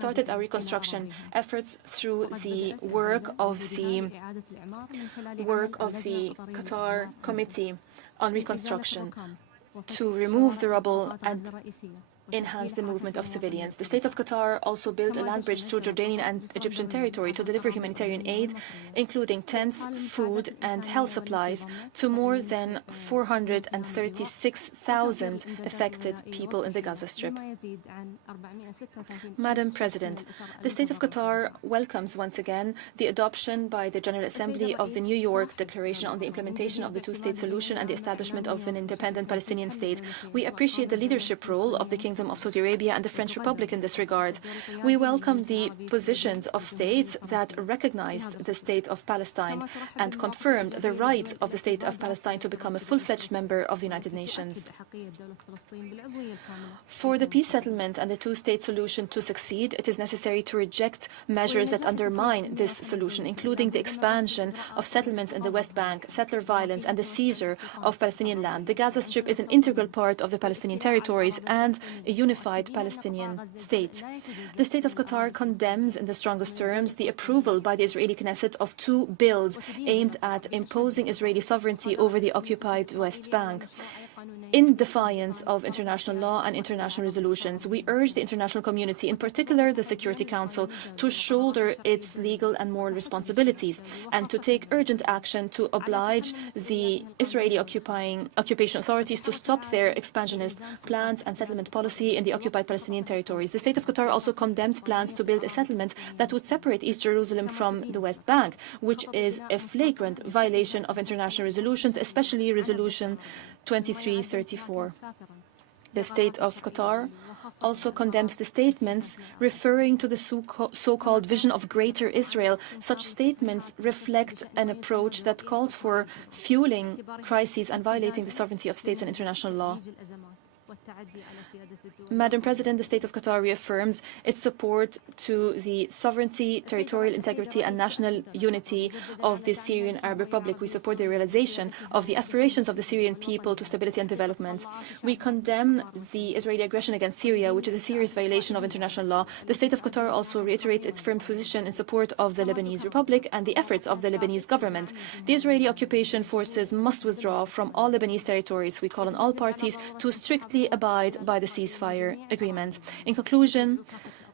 started our reconstruction efforts through the work of the Qatar Committee on Reconstruction to remove the rubble and enhance the movement of civilians. The state of Qatar also built a land bridge through Jordanian and Egyptian territory to deliver humanitarian aid, including tents, food and health supplies, to more than 436,000 affected people in the Gaza Strip. Madam President, the state of Qatar welcomes once again the adoption by the General Assembly of the New York Declaration on the implementation of the two-state solution and the establishment of an independent Palestinian state. We appreciate the leadership role of the Kingdom of Saudi Arabia and the French Republic in this regard. We welcome the positions of states that recognized the State of Palestine and confirmed the right of the State of Palestine to become a full-fledged member of the United Nations. For the peace settlement and the two-state solution to succeed, it is necessary to reject measures that undermine this solution, including the expansion of settlements in the West Bank, settler violence, and the seizure of Palestinian land. The Gaza Strip is an integral part of the Palestinian territories and a unified Palestinian state. The State of Qatar condemns in the strongest terms the approval by the Israeli Knesset of two bills aimed at imposing Israeli sovereignty over the occupied West Bank. In defiance of international law and international resolutions, we urge the international community, in particular the Security Council, to shoulder its legal and moral responsibilities and to take urgent action to oblige the Israeli occupation authorities to stop their expansionist plans and settlement policy in the occupied Palestinian territories. The State of Qatar also condemns plans to build a settlement that would separate East Jerusalem from the West Bank, which is a flagrant violation of international resolutions, especially Resolution 2334. The State of Qatar also condemns the statements referring to the so-called vision of Greater Israel. Such statements reflect an approach that calls for fueling crises and violating the sovereignty of states and international law. Madam President, the State of Qatar reaffirms its support to the sovereignty, territorial integrity and national unity of the Syrian Arab Republic. We support the realization of the aspirations of the Syrian people to stability and development. We condemn the Israeli aggression against Syria, which is a serious violation of international law. The State of Qatar also reiterates its firm position in support of the Lebanese Republic and the efforts of the Lebanese government. The Israeli occupation forces must withdraw from all Lebanese territories. We call on all parties to strictly abide by the ceasefire agreement. In conclusion,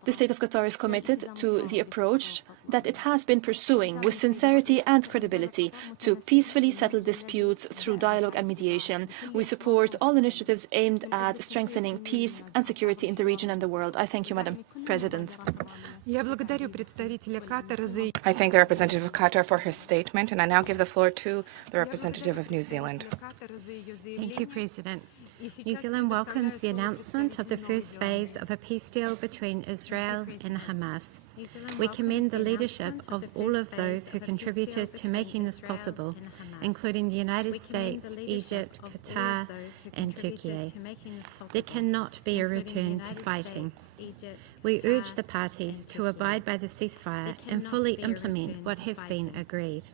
the State of Qatar is committed to the approach that it has been pursuing with sincerity and credibility to peacefully settle disputes through dialogue and mediation. We support all initiatives aimed at strengthening peace and security in the region and the world. I thank you, Madam President. I thank the representative of Qatar for his statement, and I now give the floor to the representative of New Zealand. Thank you, President. New Zealand welcomes the announcement of the first phase of a peace deal between Israel and Hamas. We commend the leadership of all of those who contributed to making this possible, including the United States, Egypt, Qatar, and Turkey. There cannot be a return to fighting. We urge the parties to abide by the ceasefire and fully implement what has been agreed.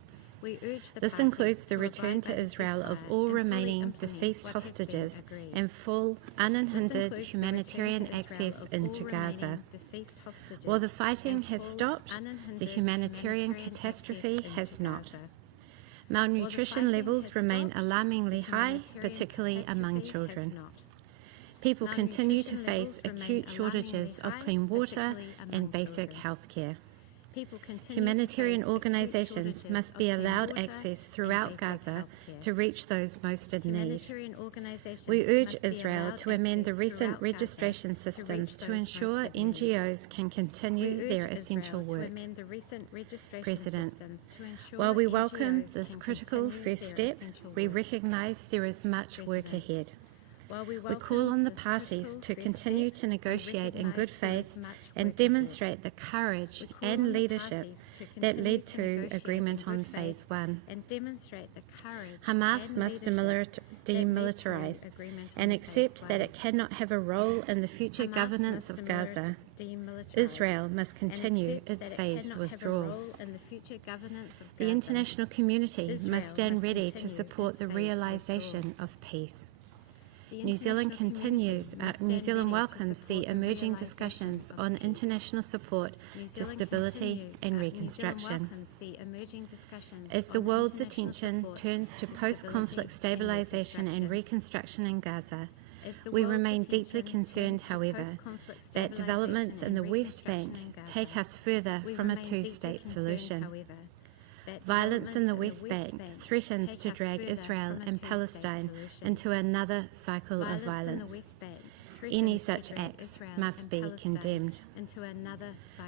This includes the return to Israel of all remaining deceased hostages and full, unhindered humanitarian access into Gaza. While the fighting has stopped, the humanitarian catastrophe has not. Malnutrition levels remain alarmingly high, particularly among children. People continue to face acute shortages of clean water and basic health care. Humanitarian organizations must be allowed access throughout Gaza to reach those most in need. We urge Israel to amend the recent registration systems to ensure NGOs can continue their essential work. President, while we welcome this critical first step, we recognize there is much work ahead. We call on the parties to continue to negotiate in good faith and demonstrate the courage and leadership that led to agreement on Phase 1. Hamas must demilitarize and accept that it cannot have a role in the future governance of Gaza. Israel must continue its phased withdrawal. The international community must stand ready to support the realization of peace. New Zealand welcomes the emerging discussions on international support to stability and reconstruction. As the world's attention turns to post-conflict stabilization and reconstruction in Gaza, we remain deeply concerned, however, that developments in the West Bank take us further from a two-state solution. Violence in the West Bank threatens to drag Israel and Palestine into another cycle of violence. Any such acts must be condemned.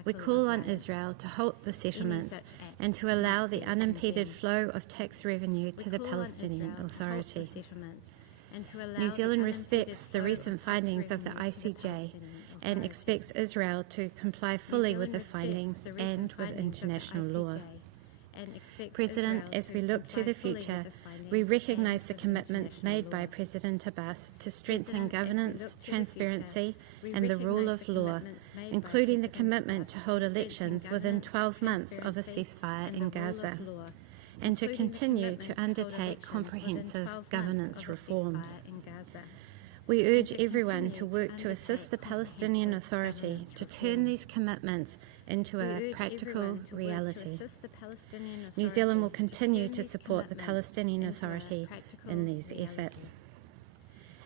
We call on Israel to halt the settlements and to allow the unimpeded flow of tax revenue to the Palestinian Authority. New Zealand respects the recent findings of the ICJ and expects Israel to comply fully with the findings and with international law. President, as we look to the future, we recognise the commitments made by President Abbas to strengthen governance, transparency and the rule of law, including the commitment to hold elections within 12 months of a ceasefire in Gaza, and to continue to undertake comprehensive governance reforms. We urge everyone to work to assist the Palestinian Authority to turn these commitments into a practical reality. New Zealand will continue to support the Palestinian Authority in these efforts.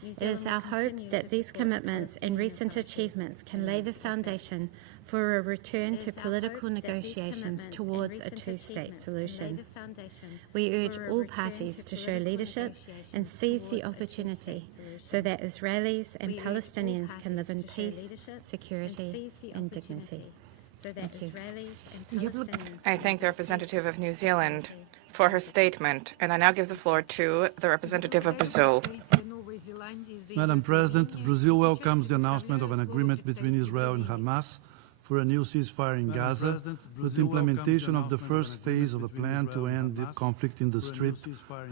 It is our hope that these commitments and recent achievements can lay the foundation for a return to political negotiations towards a two-state solution. We urge all parties to show leadership and seize the opportunity so that Israelis and Palestinians can live in peace, security and dignity. Thank you. I thank the representative of New Zealand for her statement, and I now give the floor to the representative of Brazil. Madam President, Brazil welcomes the announcement of an agreement between Israel and Hamas for a new ceasefire in Gaza, with the implementation of the first phase of a plan to end the conflict in the Strip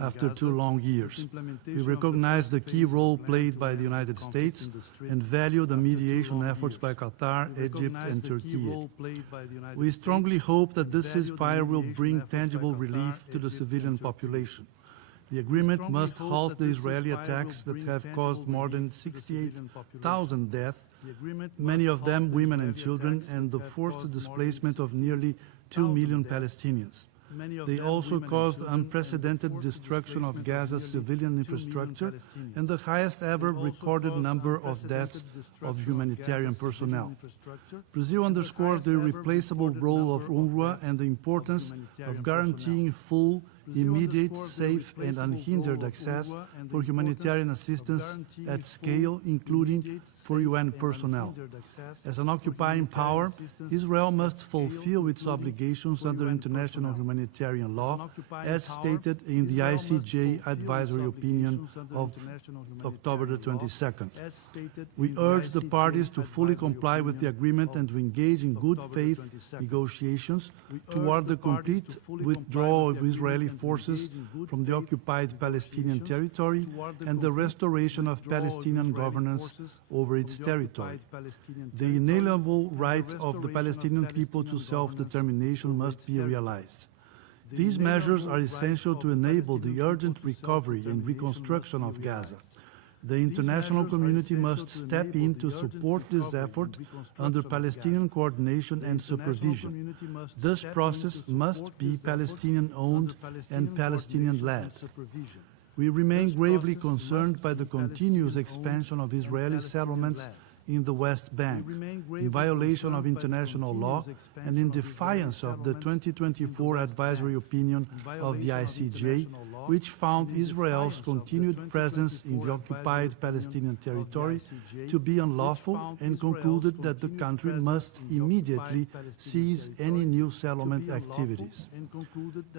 after 2 long years. We recognize the key role played by the United States and value the mediation efforts by Qatar, Egypt and Turkey. We strongly hope that this ceasefire will bring tangible relief to the civilian population. The agreement must halt the Israeli attacks that have caused more than 68,000 deaths, many of them women and children, and the forced displacement of nearly 2 million Palestinians. They also caused unprecedented destruction of Gaza's civilian infrastructure and the highest ever recorded number of deaths of humanitarian personnel. Brazil underscores the irreplaceable role of UNRWA and the importance of guaranteeing full, immediate, safe and unhindered access for humanitarian assistance at scale, including for UN personnel. As an occupying power, Israel must fulfill its obligations under international humanitarian law, as stated in the ICJ advisory opinion of October the 22nd. We urge the parties to fully comply with the agreement and to engage in good faith negotiations toward the complete withdrawal of Israeli forces from the occupied Palestinian territory and the restoration of Palestinian governance over its territory. The inalienable right of the Palestinian people to self-determination must be realized. These measures are essential to enable the urgent recovery and reconstruction of Gaza. The international community must step in to support this effort under Palestinian coordination and supervision. This process must be Palestinian-owned and Palestinian-led. We remain gravely concerned by the continuous expansion of Israeli settlements in the West Bank, in violation of international law and in defiance of the 2024 advisory opinion of the ICJ, which found Israel's continued presence in the occupied Palestinian territory to be unlawful and concluded that the country must immediately cease any new settlement activities.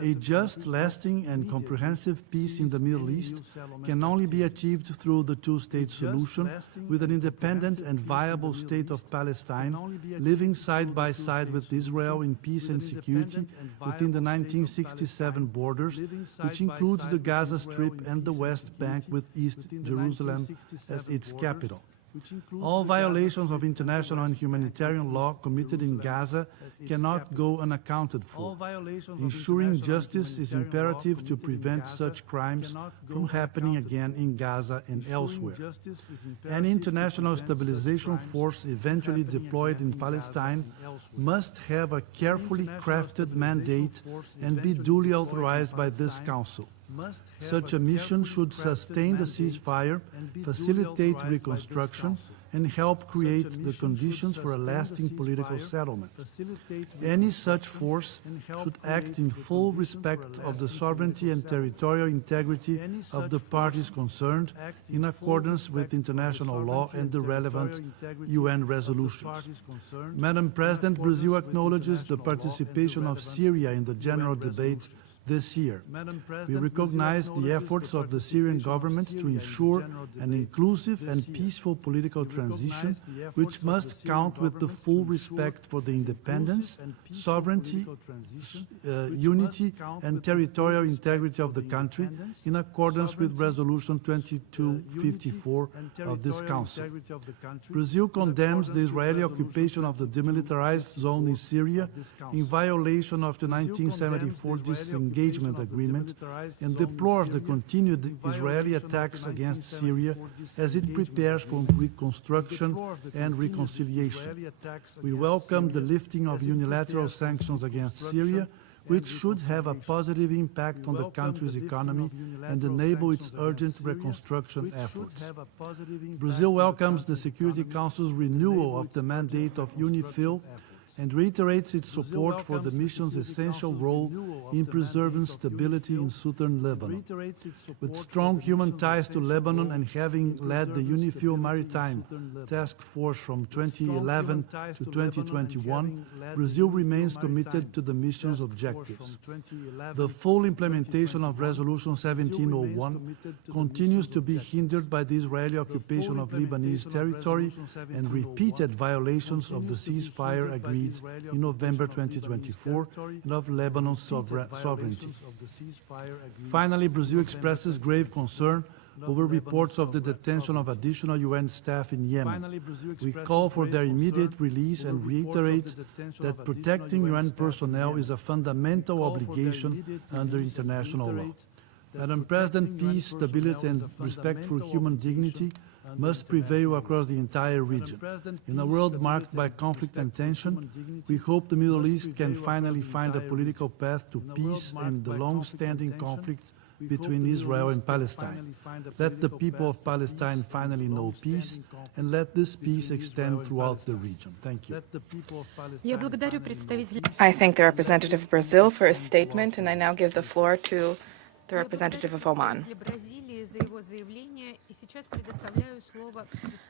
A just, lasting and comprehensive peace in the Middle East can only be achieved through the two-state solution, with an independent and viable state of Palestine living side by side with Israel in peace and security within the 1967 borders, which includes the Gaza Strip and the West Bank with East Jerusalem as its capital. All violations of international and humanitarian law committed in Gaza cannot go unaccounted for. Ensuring justice is imperative to prevent such crimes from happening again in Gaza and elsewhere. Any international stabilization force eventually deployed in Palestine must have a carefully crafted mandate and be duly authorized by this Council. Such a mission should sustain the ceasefire, facilitate reconstruction, and help create the conditions for a lasting political settlement. Any such force should act in full respect of the sovereignty and territorial integrity of the parties concerned, in accordance with international law and the relevant UN resolutions. Madam President, Brazil acknowledges the participation of Syria in the general debate this year. We recognize the efforts of the Syrian government to ensure an inclusive and peaceful political transition, which must count with the full respect for the independence, sovereignty, unity and territorial integrity of the country, in accordance with Resolution 2254 of this Council. Brazil condemns the Israeli occupation of the demilitarized zone in Syria in violation of the 1974 disengagement agreement and deplores the continued Israeli attacks against Syria as it prepares for reconstruction and reconciliation. We welcome the lifting of unilateral sanctions against Syria, which should have a positive impact on the country's economy and enable its urgent reconstruction efforts. Brazil welcomes the Security Council's renewal of the mandate of UNIFIL and reiterates its support for the mission's essential role in preserving stability in southern Lebanon. With strong human ties to Lebanon and having led the UNIFIL Maritime Task Force from 2011 to 2021, Brazil remains committed to the mission's objectives. The full implementation of Resolution 1701 continues to be hindered by the Israeli occupation of Lebanese territory and repeated violations of the ceasefire agreed in November 2024 and of Lebanon's sovereignty. Finally, Brazil expresses grave concern over reports of the detention of additional UN staff in Yemen. We call for their immediate release and reiterate that protecting UN personnel is a fundamental obligation under international law. Madam President, peace, stability and respect for human dignity must prevail across the entire region. In a world marked by conflict and tension, we hope the Middle East can finally find a political path to peace and the long-standing conflict between Israel and Palestine. Let the people of Palestine finally know peace, and let this peace extend throughout the region. Thank you. I thank the representative of Brazil for his statement, and I now give the floor to the representative of Oman.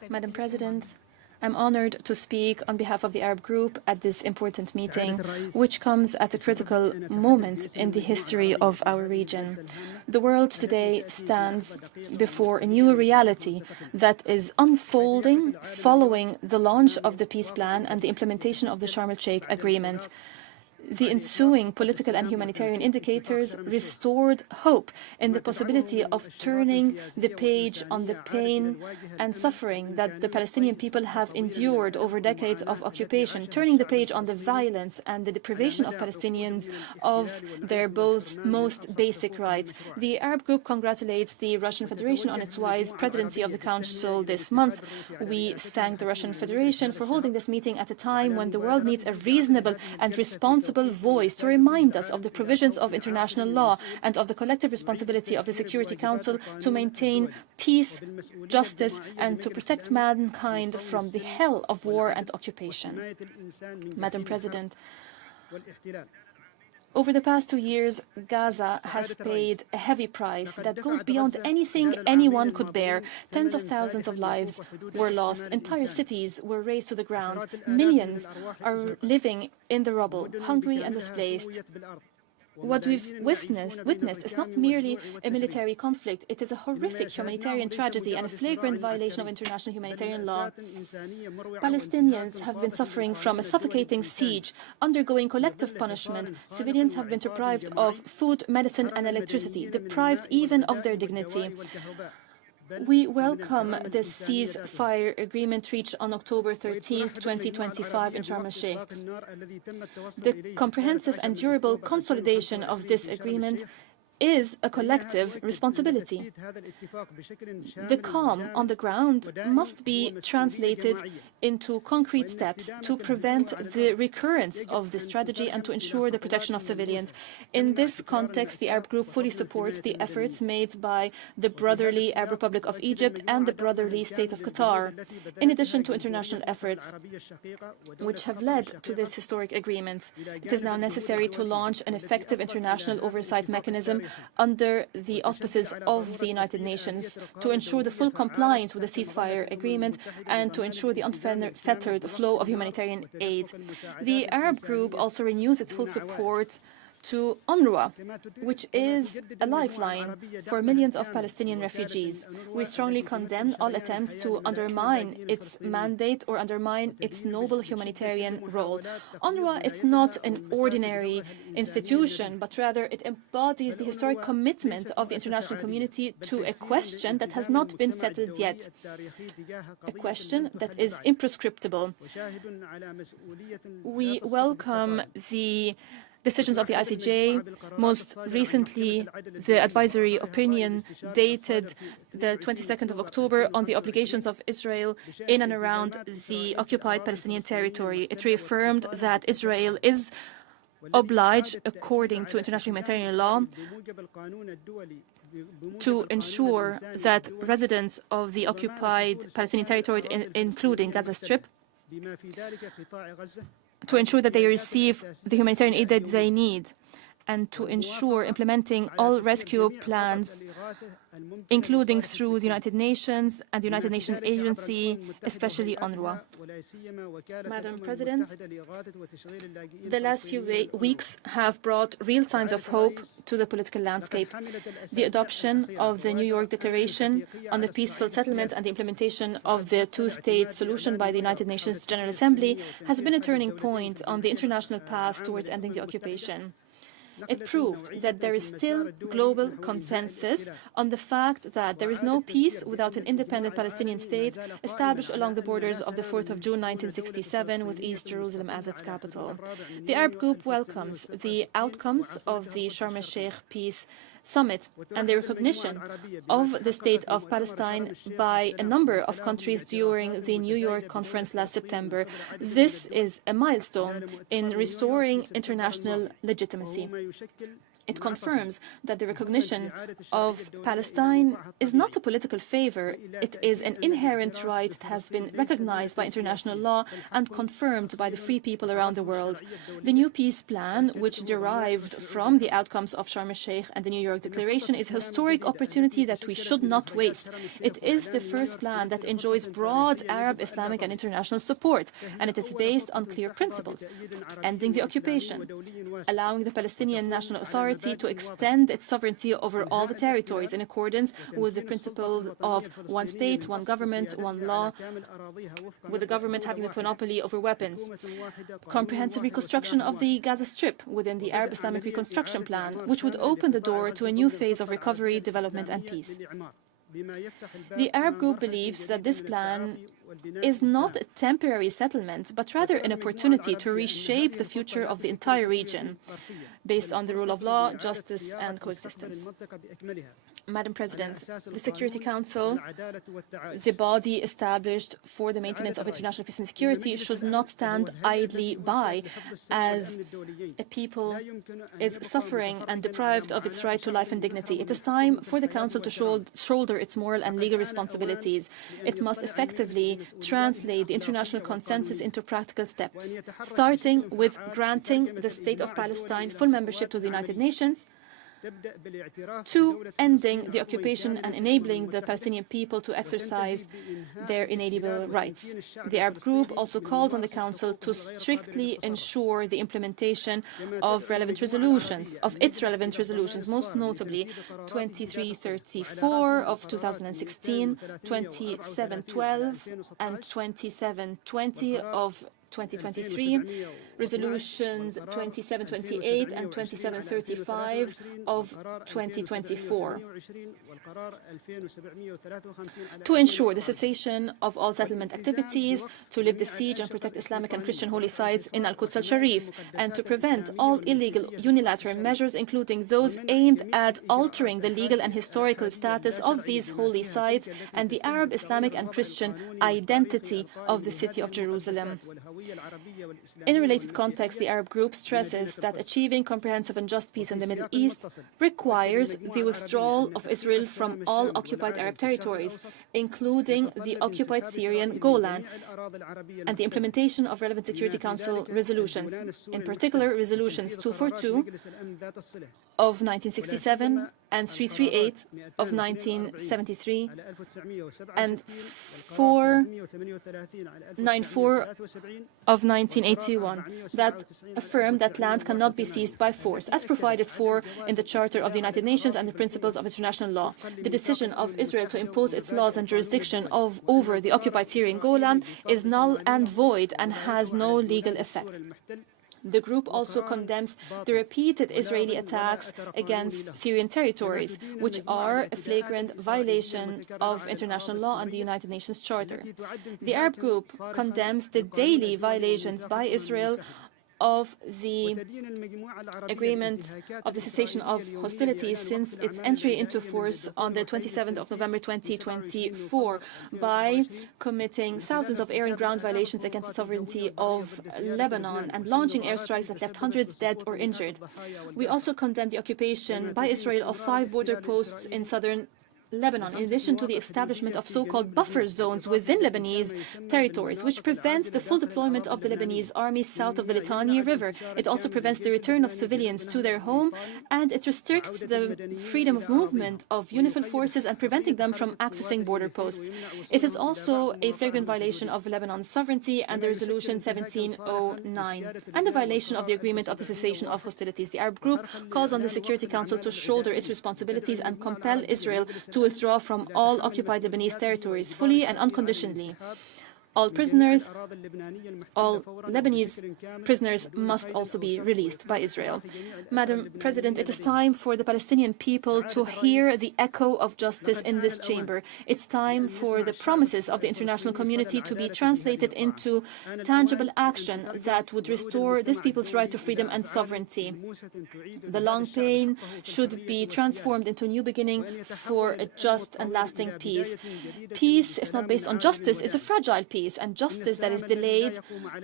Madam President, I'm honored to speak on behalf of the Arab Group at this important meeting, which comes at a critical moment in the history of our region. The world today stands before a new reality that is unfolding following the launch of the peace plan and the implementation of the Sharm el-Sheikh agreement. The ensuing political and humanitarian indicators restored hope in the possibility of turning the page on the pain and suffering that the Palestinian people have endured over decades of occupation, turning the page on the violence and the deprivation of Palestinians of their most basic rights. The Arab Group congratulates the Russian Federation on its wise presidency of the Council this month. We thank the Russian Federation for holding this meeting at a time when the world needs a reasonable and responsible voice to remind us of the provisions of international law and of the collective responsibility of the Security Council to maintain peace, justice, and to protect mankind from the hell of war and occupation. Madam President, over the past 2 years, Gaza has paid a heavy price that goes beyond anything anyone could bear. Tens of thousands of lives were lost. Entire cities were razed to the ground. Millions are living in the rubble, hungry and displaced. What we've witnessed is not merely a military conflict. It is a horrific humanitarian tragedy and a flagrant violation of international humanitarian law. Palestinians have been suffering from a suffocating siege, undergoing collective punishment. Civilians have been deprived of food, medicine, and electricity, deprived even of their dignity. We welcome the ceasefire agreement reached on October 13, 2025 in Sharm el-Sheikh. The comprehensive and durable consolidation of this agreement is a collective responsibility. The calm on the ground must be translated into concrete steps to prevent the recurrence of this tragedy and to ensure the protection of civilians. In this context, the Arab Group fully supports the efforts made by the Brotherly Arab Republic of Egypt and the Brotherly State of Qatar, in addition to international efforts which have led to this historic agreement. It is now necessary to launch an effective international oversight mechanism under the auspices of the United Nations to ensure the full compliance with the ceasefire agreement and to ensure the unfettered flow of humanitarian aid. The Arab Group also renews its full support to UNRWA, which is a lifeline for millions of Palestinian refugees. We strongly condemn all attempts to undermine its mandate or undermine its noble humanitarian role. UNRWA is not an ordinary institution, but rather it embodies the historic commitment of the international community to a question that has not been settled yet, a question that is imprescriptible. We welcome the decisions of the ICJ, most recently the advisory opinion dated the 22nd of October on the obligations of Israel in and around the occupied Palestinian territory. It reaffirmed that Israel is obliged, according to international humanitarian law, to ensure that residents of the occupied Palestinian territory, including Gaza Strip, to ensure that they receive the humanitarian aid that they need, and to ensure implementing all rescue plans, including through the United Nations and the United Nations agency, especially UNRWA. Madam President, the last few weeks have brought real signs of hope to the political landscape. The adoption of the New York Declaration on the peaceful settlement and the implementation of the two-state solution by the United Nations General Assembly has been a turning point on the international path towards ending the occupation. It proved that there is still global consensus on the fact that there is no peace without an independent Palestinian state established along the borders of the 4th of June 1967 with East Jerusalem as its capital. The Arab Group welcomes the outcomes of the Sharm el-Sheikh Peace Summit and the recognition of the State of Palestine by a number of countries during the New York conference last September. This is a milestone in restoring international legitimacy. It confirms that the recognition of Palestine is not a political favor. It is an inherent right that has been recognized by international law and confirmed by the free people around the world. The new peace plan, which derived from the outcomes of Sharm el-Sheikh and the New York Declaration, is a historic opportunity that we should not waste. It is the first plan that enjoys broad Arab, Islamic and international support, and it is based on clear principles: ending the occupation, allowing the Palestinian National Authority to extend its sovereignty over all the territories in accordance with the principle of one state, one government, one law, with the government having the monopoly over weapons. Comprehensive reconstruction of the Gaza Strip within the Arab Islamic Reconstruction Plan, which would open the door to a new phase of recovery, development and peace. The Arab Group believes that this plan is not a temporary settlement, but rather an opportunity to reshape the future of the entire region based on the rule of law, justice and coexistence. Madam President, the Security Council, the body established for the maintenance of international peace and security, should not stand idly by as a people is suffering and deprived of its right to life and dignity. It is time for the Council to shoulder its moral and legal responsibilities. It must effectively translate the international consensus into practical steps, starting with granting the State of Palestine full membership to the United Nations, to ending the occupation and enabling the Palestinian people to exercise their inalienable rights. The Arab Group also calls on the Council to strictly ensure the implementation of its relevant resolutions, most notably 2334 of 2016, 2712 and 2720 of 2023, resolutions 2728 and 2735 of 2024, to ensure the cessation of all settlement activities, to lift the siege and protect Islamic and Christian holy sites in Al-Quds al-Sharif, and to prevent all illegal unilateral measures, including those aimed at altering the legal and historical status of these holy sites and the Arab, Islamic and Christian identity of the city of Jerusalem. In a related context, the Arab group stresses that achieving comprehensive and just peace in the Middle East requires the withdrawal of Israel from all occupied Arab territories, including the occupied Syrian Golan, and the implementation of relevant Security Council resolutions, in particular resolutions 242 of 1967 and 338 of 1973 and 494 of 1981 that affirm that land cannot be seized by force, as provided for in the Charter of the United Nations and the principles of international law. The decision of Israel to impose its laws and jurisdiction over the occupied Syrian Golan is null and void and has no legal effect. The group also condemns the repeated Israeli attacks against Syrian territories, which are a flagrant violation of international law and the United Nations Charter. The Arab group condemns the daily violations by Israel of the agreement of the cessation of hostilities since its entry into force on the 27th of November 2024 by committing thousands of air and ground violations against the sovereignty of Lebanon and launching airstrikes that left hundreds dead or injured. We also condemn the occupation by Israel of 5 border posts in southern Lebanon, in addition to the establishment of so-called buffer zones within Lebanese territories, which prevents the full deployment of the Lebanese army south of the Litani River. It also prevents the return of civilians to their home, and it restricts the freedom of movement of UNIFIL forces and preventing them from accessing border posts. It is also a flagrant violation of Lebanon's sovereignty and the Resolution 1709, and a violation of the agreement of the cessation of hostilities. The Arab group calls on the Security Council to shoulder its responsibilities and compel Israel to withdraw from all occupied Lebanese territories fully and unconditionally. All Lebanese prisoners must also be released by Israel. Madam President, it is time for the Palestinian people to hear the echo of justice in this chamber. It's time for the promises of the international community to be translated into tangible action that would restore this people's right to freedom and sovereignty. The long pain should be transformed into a new beginning for a just and lasting peace. Peace, if not based on justice, is a fragile peace, and justice that is delayed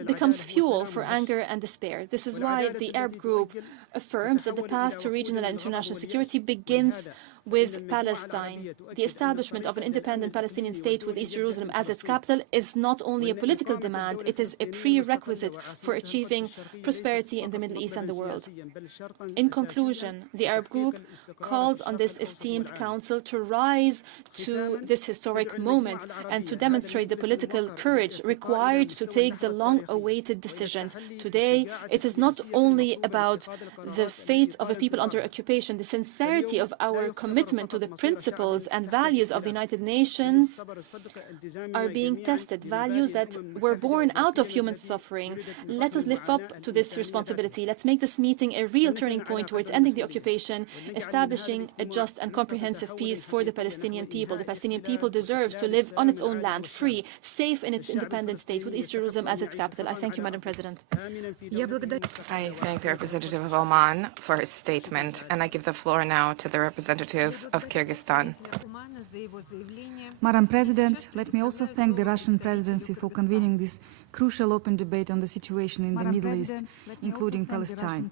becomes fuel for anger and despair. This is why the Arab group affirms that the path to regional and international security begins with Palestine. The establishment of an independent Palestinian state with East Jerusalem as its capital is not only a political demand, it is a prerequisite for achieving prosperity in the Middle East and the world. In conclusion, the Arab group calls on this esteemed council to rise to this historic moment and to demonstrate the political courage required to take the long-awaited decisions. Today, it is not only about the fate of a people under occupation, the sincerity of our commitment to the principles and values of the United Nations are being tested, values that were born out of human suffering. Let us live up to this responsibility. Let's make this meeting a real turning point towards ending the occupation, establishing a just and comprehensive peace for the Palestinian people. The Palestinian people deserves to live on its own land, free, safe in its independent state, with East Jerusalem as its capital. I thank you, Madam President. I thank the representative of Oman for his statement, and I give the floor now to the representative of Kyrgyzstan. Madam President, let me also thank the Russian presidency for convening this crucial open debate on the situation in the Middle East, including Palestine.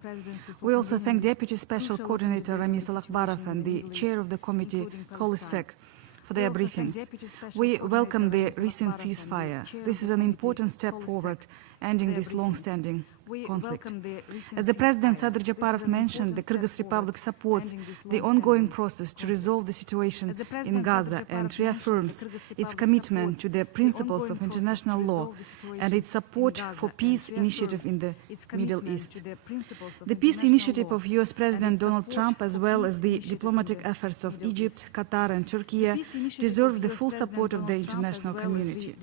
We also thank Deputy Special Coordinator Ramiz Al-Akhbarov and the Chair of the Committee, Kolisek, for their briefings. We welcome the recent ceasefire. This is an important step forward, ending this long-standing conflict. As the President Sadyr Japarov mentioned, the Kyrgyz Republic supports the ongoing process to resolve the situation in Gaza and reaffirms its commitment to the principles of international law and its support for peace initiative in the Middle East. The peace initiative of US President Donald Trump, as well as the diplomatic efforts of Egypt, Qatar and Turkey, deserve the full support of the international community.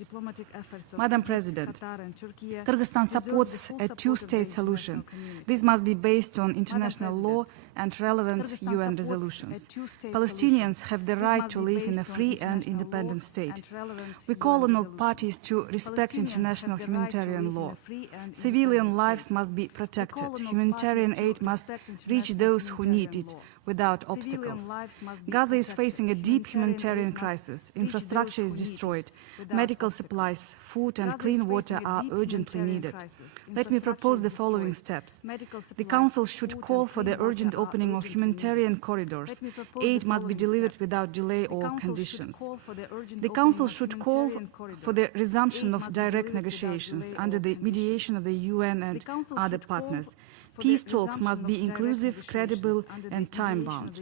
Madam President, Kyrgyzstan supports a two-state solution. This must be based on international law and relevant UN resolutions. Palestinians have the right to live in a free and independent state. We call on all parties to respect international humanitarian law. Civilian lives must be protected. Humanitarian aid must reach those who need it without obstacles. Gaza is facing a deep humanitarian crisis. Infrastructure is destroyed. Medical supplies, food and clean water are urgently needed. Let me propose the following steps. The Council should call for the urgent opening of humanitarian corridors. Aid must be delivered without delay or conditions. The Council should call for the resumption of direct negotiations under the mediation of the UN and other partners. Peace talks must be inclusive, credible and time-bound.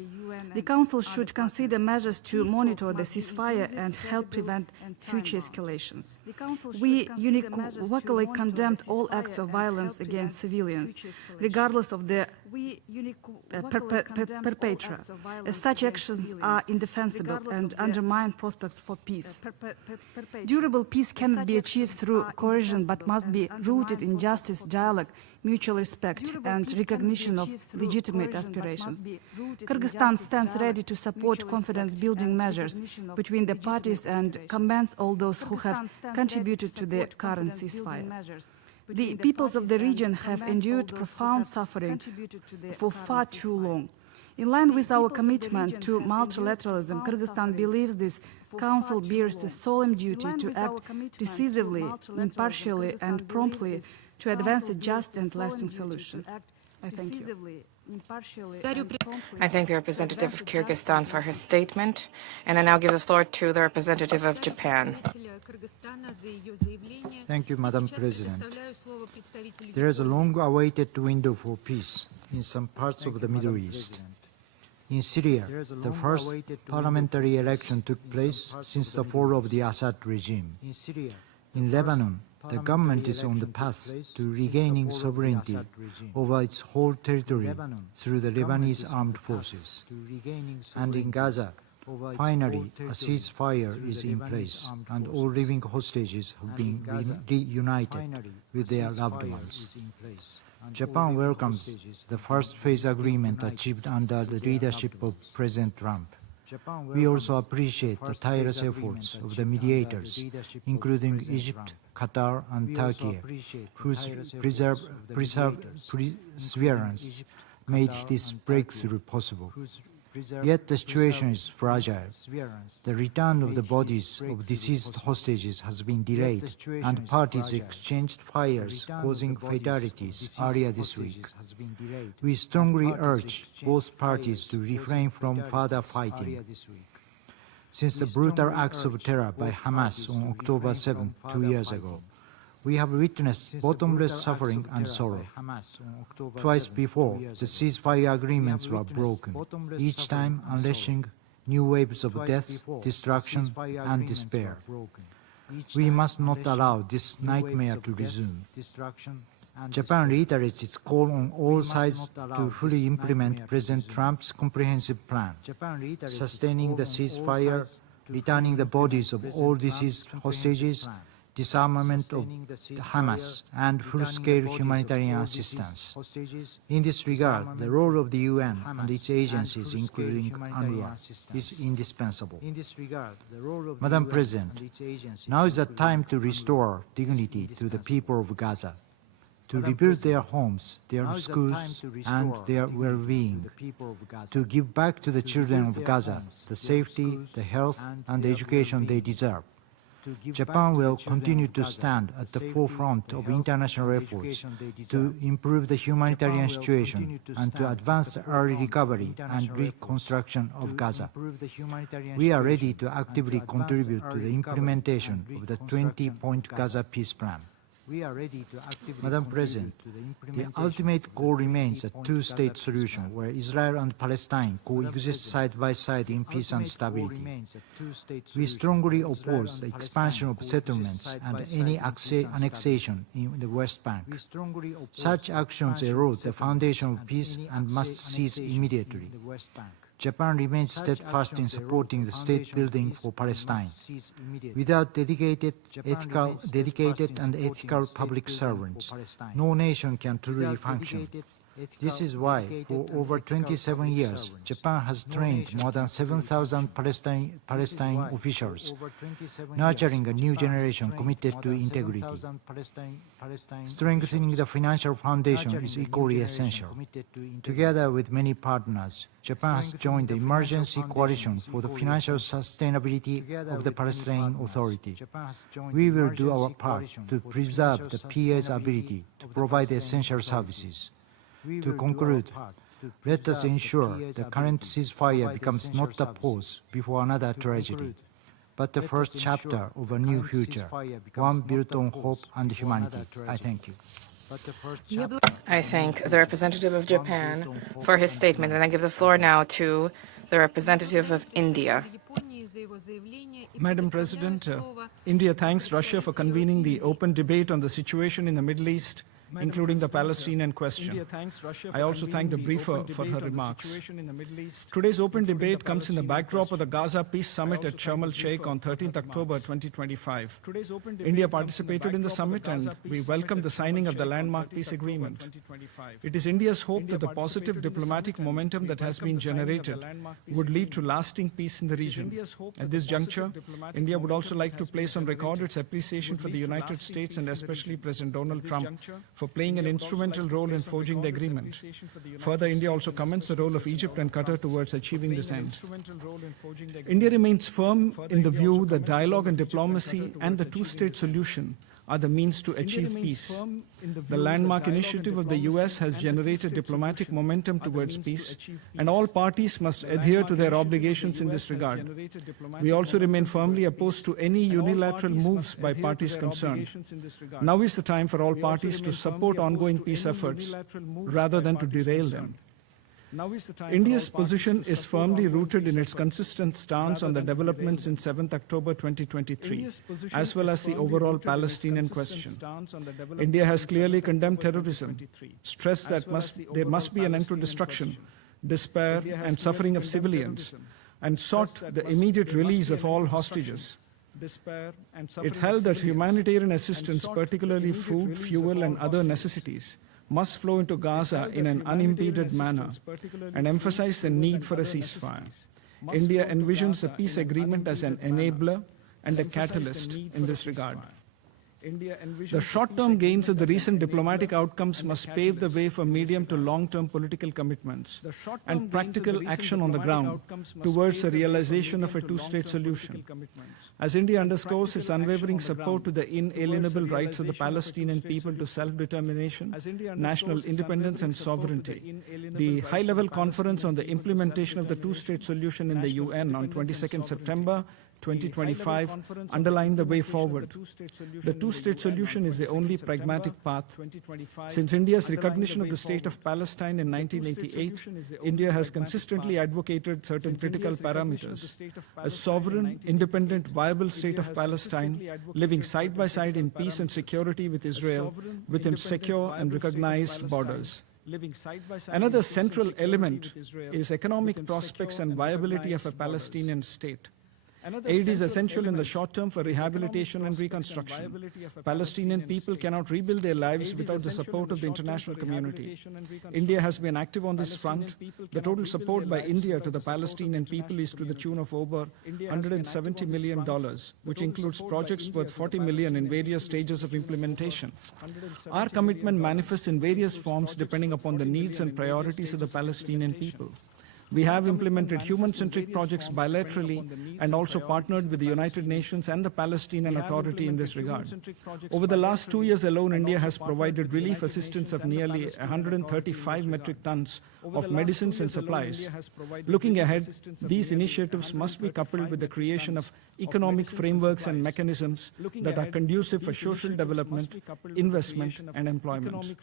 The Council should consider measures to monitor the ceasefire and help prevent future escalations. We unequivocally condemned all acts of violence against civilians, regardless of the perpetrator, as such actions are indefensible and undermine prospects for peace. Durable peace cannot be achieved through coercion, but must be rooted in justice, dialogue, mutual respect and recognition of legitimate aspirations. Kyrgyzstan stands ready to support confidence-building measures between the parties and commends all those who have contributed to the current ceasefire. The peoples of the region have endured profound suffering for far too long. In line with our commitment to multilateralism, Kyrgyzstan believes this Council bears a solemn duty to act decisively, impartially and promptly to advance a just and lasting solution. I thank you. I thank the representative of Kyrgyzstan for her statement, and I now give the floor to the representative of Japan. Thank you, Madam President. There is a long-awaited window for peace in some parts of the Middle East. In Syria, the first parliamentary election took place since the fall of the Assad regime. In Lebanon, the government is on the path to regaining sovereignty over its whole territory through the Lebanese armed forces. And in Gaza, finally, a ceasefire is in place, and all living hostages have been reunited with their loved ones. Japan welcomes the first phase agreement achieved under the leadership of President Trump. We also appreciate the tireless efforts of the mediators, including Egypt, Qatar and Turkey, whose perseverance made this breakthrough possible. Yet the situation is fragile. The return of the bodies of deceased hostages has been delayed, and parties exchanged fires, causing fatalities earlier this week. We strongly urge both parties to refrain from further fighting. Since the brutal acts of terror by Hamas on October 7, 2 years ago, we have witnessed bottomless suffering and sorrow. Twice before, the ceasefire agreements were broken, each time unleashing new waves of death, destruction, and despair. We must not allow this nightmare to resume. Japan reiterates its call on all sides to fully implement President Trump's comprehensive plan, sustaining the ceasefire, returning the bodies of all deceased hostages, disarmament of Hamas, and full-scale humanitarian assistance. In this regard, the role of the UN and its agencies, including UNRWA, is indispensable. Madam President, now is the time to restore dignity to the people of Gaza, to rebuild their homes, their schools, and their well-being, to give back to the children of Gaza the safety, the health, and the education they deserve. Japan will continue to stand at the forefront of international efforts to improve the humanitarian situation and to advance the early recovery and reconstruction of Gaza. We are ready to actively contribute to the implementation of the 20-point Gaza peace plan. Madam President, the ultimate goal remains a two-state solution where Israel and Palestine coexist side by side in peace and stability. We strongly oppose the expansion of settlements and any annexation in the West Bank. Such actions erode the foundation of peace and must cease immediately. Japan remains steadfast in supporting the state building for Palestine. Without dedicated and ethical public servants, no nation can truly function. This is why, for over 27 years, Japan has trained more than 7,000 Palestine officials, nurturing a new generation committed to integrity. Strengthening the financial foundation is equally essential. Together with many partners, Japan has joined the Emergency Coalition for the Financial Sustainability of the Palestinian Authority. We will do our part to preserve the PA's ability to provide essential services. To conclude, let us ensure the current ceasefire becomes not a pause before another tragedy, but the first chapter of a new future, one built on hope and humanity. I thank you. I thank the representative of Japan for his statement, and I give the floor now to the representative of India. Madam President, India thanks Russia for convening the open debate on the situation in the Middle East, including the Palestinian question. I also thank the briefer for her remarks. Today's open debate comes in the backdrop of the Gaza Peace Summit at Sharm el-Sheikh on 13th October 2025. India participated in the summit and we welcome the signing of the landmark peace agreement. It is India's hope that the positive diplomatic momentum that has been generated would lead to lasting peace in the region. At this juncture, India would also like to place on record its appreciation for the United States and especially President Donald Trump for playing an instrumental role in forging the agreement. Further, India also commends the role of Egypt and Qatar towards achieving this end. India remains firm in the view that dialogue and diplomacy and the two-state solution are the means to achieve peace. The landmark initiative of the US has generated diplomatic momentum towards peace, and all parties must adhere to their obligations in this regard. We also remain firmly opposed to any unilateral moves by parties concerned. Now is the time for all parties to support ongoing peace efforts rather than to derail them. India's position is firmly rooted in its consistent stance on the developments in 7th October 2023, as well as the overall Palestinian question. India has clearly condemned terrorism, stressed that there must be an end to destruction, despair, and suffering of civilians, and sought the immediate release of all hostages. It held that humanitarian assistance, particularly food, fuel, and other necessities, must flow into Gaza in an unimpeded manner and emphasize the need for a ceasefire. India envisions a peace agreement as an enabler and a catalyst in this regard. The short-term gains of the recent diplomatic outcomes must pave the way for medium to long-term political commitments and practical action on the ground towards the realization of a two-state solution. As India underscores its unwavering support to the inalienable rights of the Palestinian people to self-determination, national independence and sovereignty, the high-level conference on the implementation of the two-state solution in the UN on 22nd September 2025 underlined the way forward. The two-state solution is the only pragmatic path. Since India's recognition of the state of Palestine in 1988, India has consistently advocated certain critical parameters. A sovereign, independent, viable state of Palestine, living side by side in peace and security with Israel, within secure and recognized borders. Another central element is economic prospects and viability of a Palestinian state. Aid is essential in the short term for rehabilitation and reconstruction. Palestinian people cannot rebuild their lives without the support of the international community. India has been active on this front. The total support by India to the Palestinian people is to the tune of over $170 million, which includes projects worth $40 million in various stages of implementation. Our commitment manifests in various forms depending upon the needs and priorities of the Palestinian people. We have implemented human-centric projects bilaterally and also partnered with the United Nations and the Palestinian Authority in this regard. Over the last 2 years alone, India has provided relief assistance of nearly 135 metric tons of medicines and supplies. Looking ahead, these initiatives must be coupled with the creation of economic frameworks and mechanisms that are conducive for social development, investment, and employment.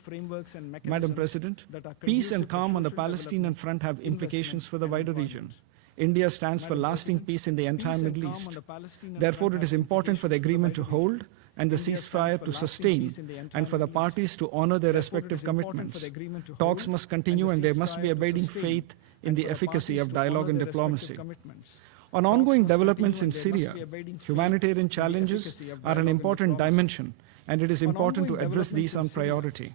Madam President, peace and calm on the Palestinian front have implications for the wider region. India stands for lasting peace in the entire Middle East. Therefore, it is important for the agreement to hold and the ceasefire to sustain, and for the parties to honor their respective commitments. Talks must continue, and there must be abiding faith in the efficacy of dialogue and diplomacy. On ongoing developments in Syria, humanitarian challenges are an important dimension, and it is important to address these on priority.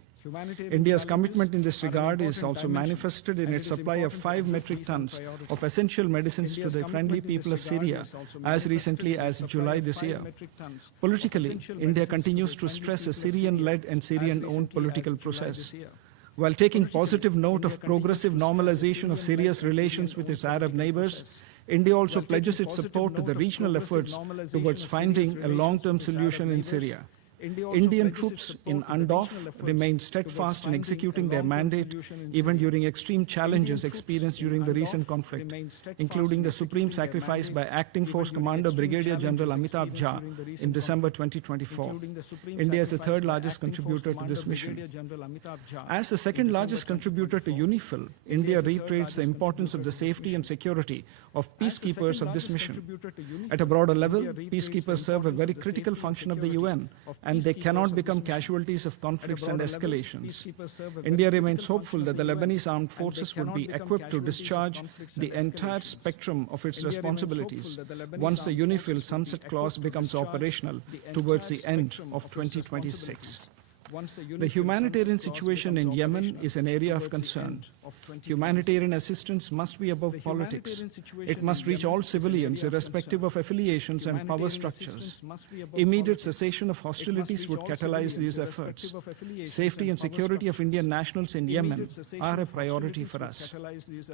India's commitment in this regard is also manifested in its supply of 5 metric tons of essential medicines to the friendly people of Syria as recently as July this year. Politically, India continues to stress a Syrian-led and Syrian-owned political process. While taking positive note of progressive normalization of Syria's relations with its Arab neighbors, India also pledges its support to the regional efforts towards finding a long-term solution in Syria. Indian troops in UNDOF remain steadfast in executing their mandate even during extreme challenges experienced during the recent conflict, including the supreme sacrifice by Acting Force Commander Brigadier General Amitabh Jha in December 2024. India is the third largest contributor to this mission. As the second largest contributor to UNIFIL, India reiterates the importance of the safety and security of peacekeepers of this mission. At a broader level, peacekeepers serve a very critical function of the UN, and they cannot become casualties of conflicts and escalations. India remains hopeful that the Lebanese armed forces would be equipped to discharge the entire spectrum of its responsibilities once the UNIFIL sunset clause becomes operational towards the end of 2026. The humanitarian situation in Yemen is an area of concern. Humanitarian assistance must be above politics. It must reach all civilians, irrespective of affiliations and power structures. Immediate cessation of hostilities would catalyze these efforts. Safety and security of Indian nationals in Yemen are a priority for us.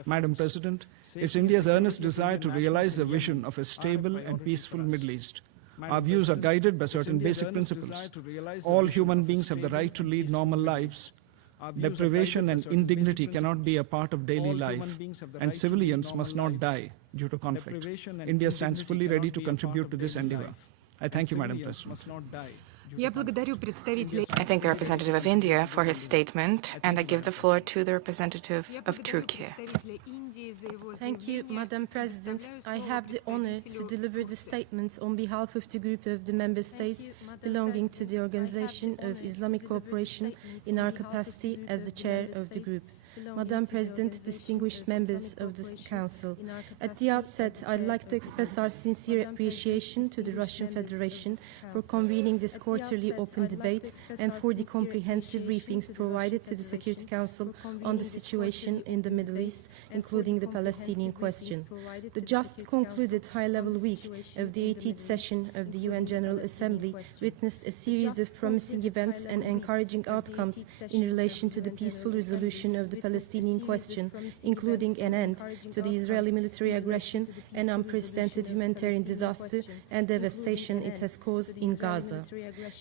Madam President, it's India's earnest desire to realize the vision of a stable and peaceful Middle East. Our views are guided by certain basic principles. All human beings have the right to lead normal lives. Deprivation and indignity cannot be a part of daily life, and civilians must not die due to conflict. India stands fully ready to contribute to this endeavor. I thank you, Madam President. I thank the representative of India for his statement, and I give the floor to the representative of Turkey. Thank you, Madam President. I have the honor to deliver the statement on behalf of the group of the member states belonging to the Organization of Islamic Cooperation in our capacity as the chair of the group. Madam President, distinguished members of the Council, at the outset, I'd like to express our sincere appreciation to the Russian Federation for convening this quarterly open debate and for the comprehensive briefings provided to the Security Council on the situation in the Middle East, including the Palestinian question. The just concluded high-level week of the 18th session of the UN General Assembly witnessed a series of promising events and encouraging outcomes in relation to the peaceful resolution of the Palestinian question, including an end to the Israeli military aggression and unprecedented humanitarian disaster and devastation it has caused in Gaza.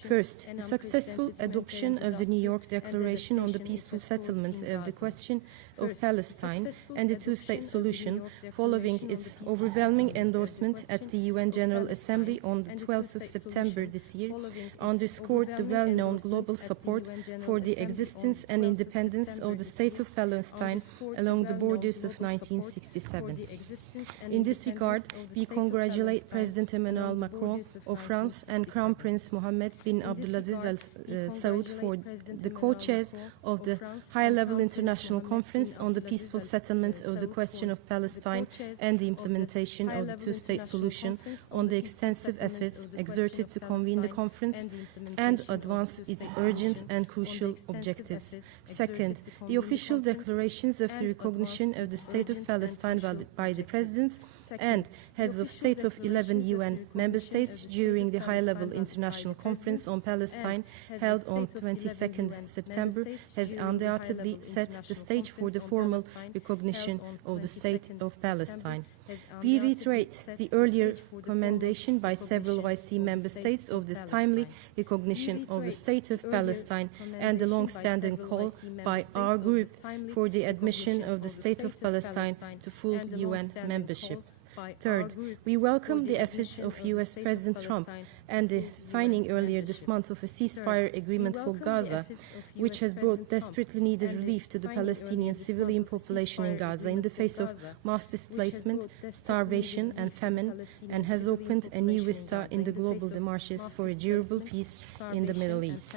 First, the successful adoption of the New York Declaration on the peaceful settlement of the question of Palestine and the two-state solution, following its overwhelming endorsement at the UN General Assembly on the 12th of September this year, underscored the well-known global support for the existence and independence of the State of Palestine along the borders of 1967. In this regard, we congratulate President Emmanuel Macron of France and Crown Prince Mohammed bin Abdulaziz Al Saud for the co-chairs of the high-level international conference on the peaceful settlement of the question of Palestine and the implementation of the two-state solution, on the extensive efforts exerted to convene the conference and advance its urgent and crucial objectives. Second, the official declarations of the recognition of the State of Palestine by the Presidents and heads of state of 11 UN member states during the high-level international conference on Palestine held on 22nd September has undoubtedly set the stage for the formal recognition of the State of Palestine. We reiterate the earlier commendation by several OIC member states of this timely recognition of the State of Palestine and the long-standing call by our group for the admission of the State of Palestine to full UN membership. Third, we welcome the efforts of US President Trump and the signing earlier this month of a ceasefire agreement for Gaza, which has brought desperately needed relief to the Palestinian civilian population in Gaza in the face of mass displacement, starvation and famine, and has opened a new vista in the global demarches for a durable peace in the Middle East.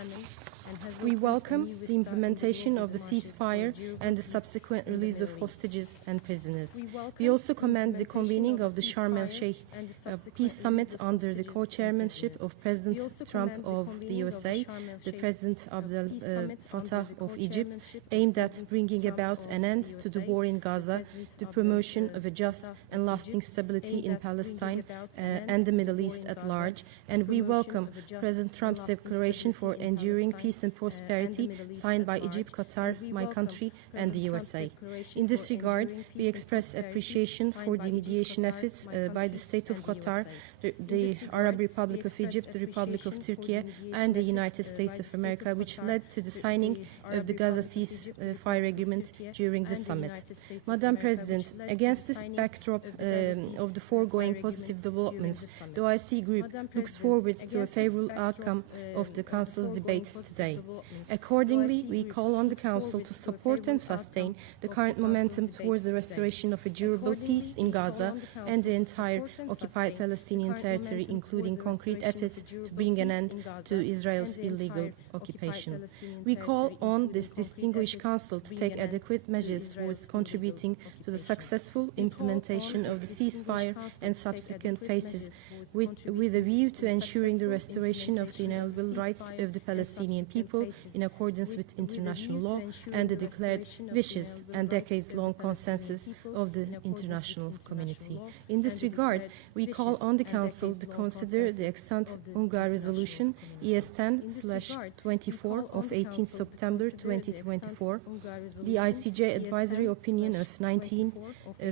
We welcome the implementation of the ceasefire and the subsequent release of hostages and prisoners. We also commend the convening of the Sharm el-Sheikh Peace Summit under the co-chairmanship of President Trump of the USA, the President Abdel Fattah of Egypt, aimed at bringing about an end to the war in Gaza, the promotion of a just and lasting stability in Palestine and the Middle East at large, and we welcome President Trump's declaration for enduring peace and prosperity signed by Egypt, Qatar, my country, and the USA. In this regard, we express appreciation for the mediation efforts by the State of Qatar, the Arab Republic of Egypt, the Republic of Turkey, and the United States of America, which led to the signing of the Gaza ceasefire agreement during the summit. Madam President, against this backdrop of the foregoing positive developments, the OIC Group looks forward to a favorable outcome of the Council's debate today. Accordingly, we call on the Council to support and sustain the current momentum towards the restoration of a durable peace in Gaza and the entire occupied Palestinian territory, including concrete efforts to bring an end to Israel's illegal occupation. We call on this distinguished Council to take adequate measures towards contributing to the successful implementation of the ceasefire and subsequent phases with a view to ensuring the restoration of the inalienable rights of the Palestinian people in accordance with international law and the declared wishes and decades-long consensus of the international community. In this regard, we call on the Council to consider the ex-ante UNGA resolution ES10/24 of 18 September 2024, the ICJ advisory opinion of 19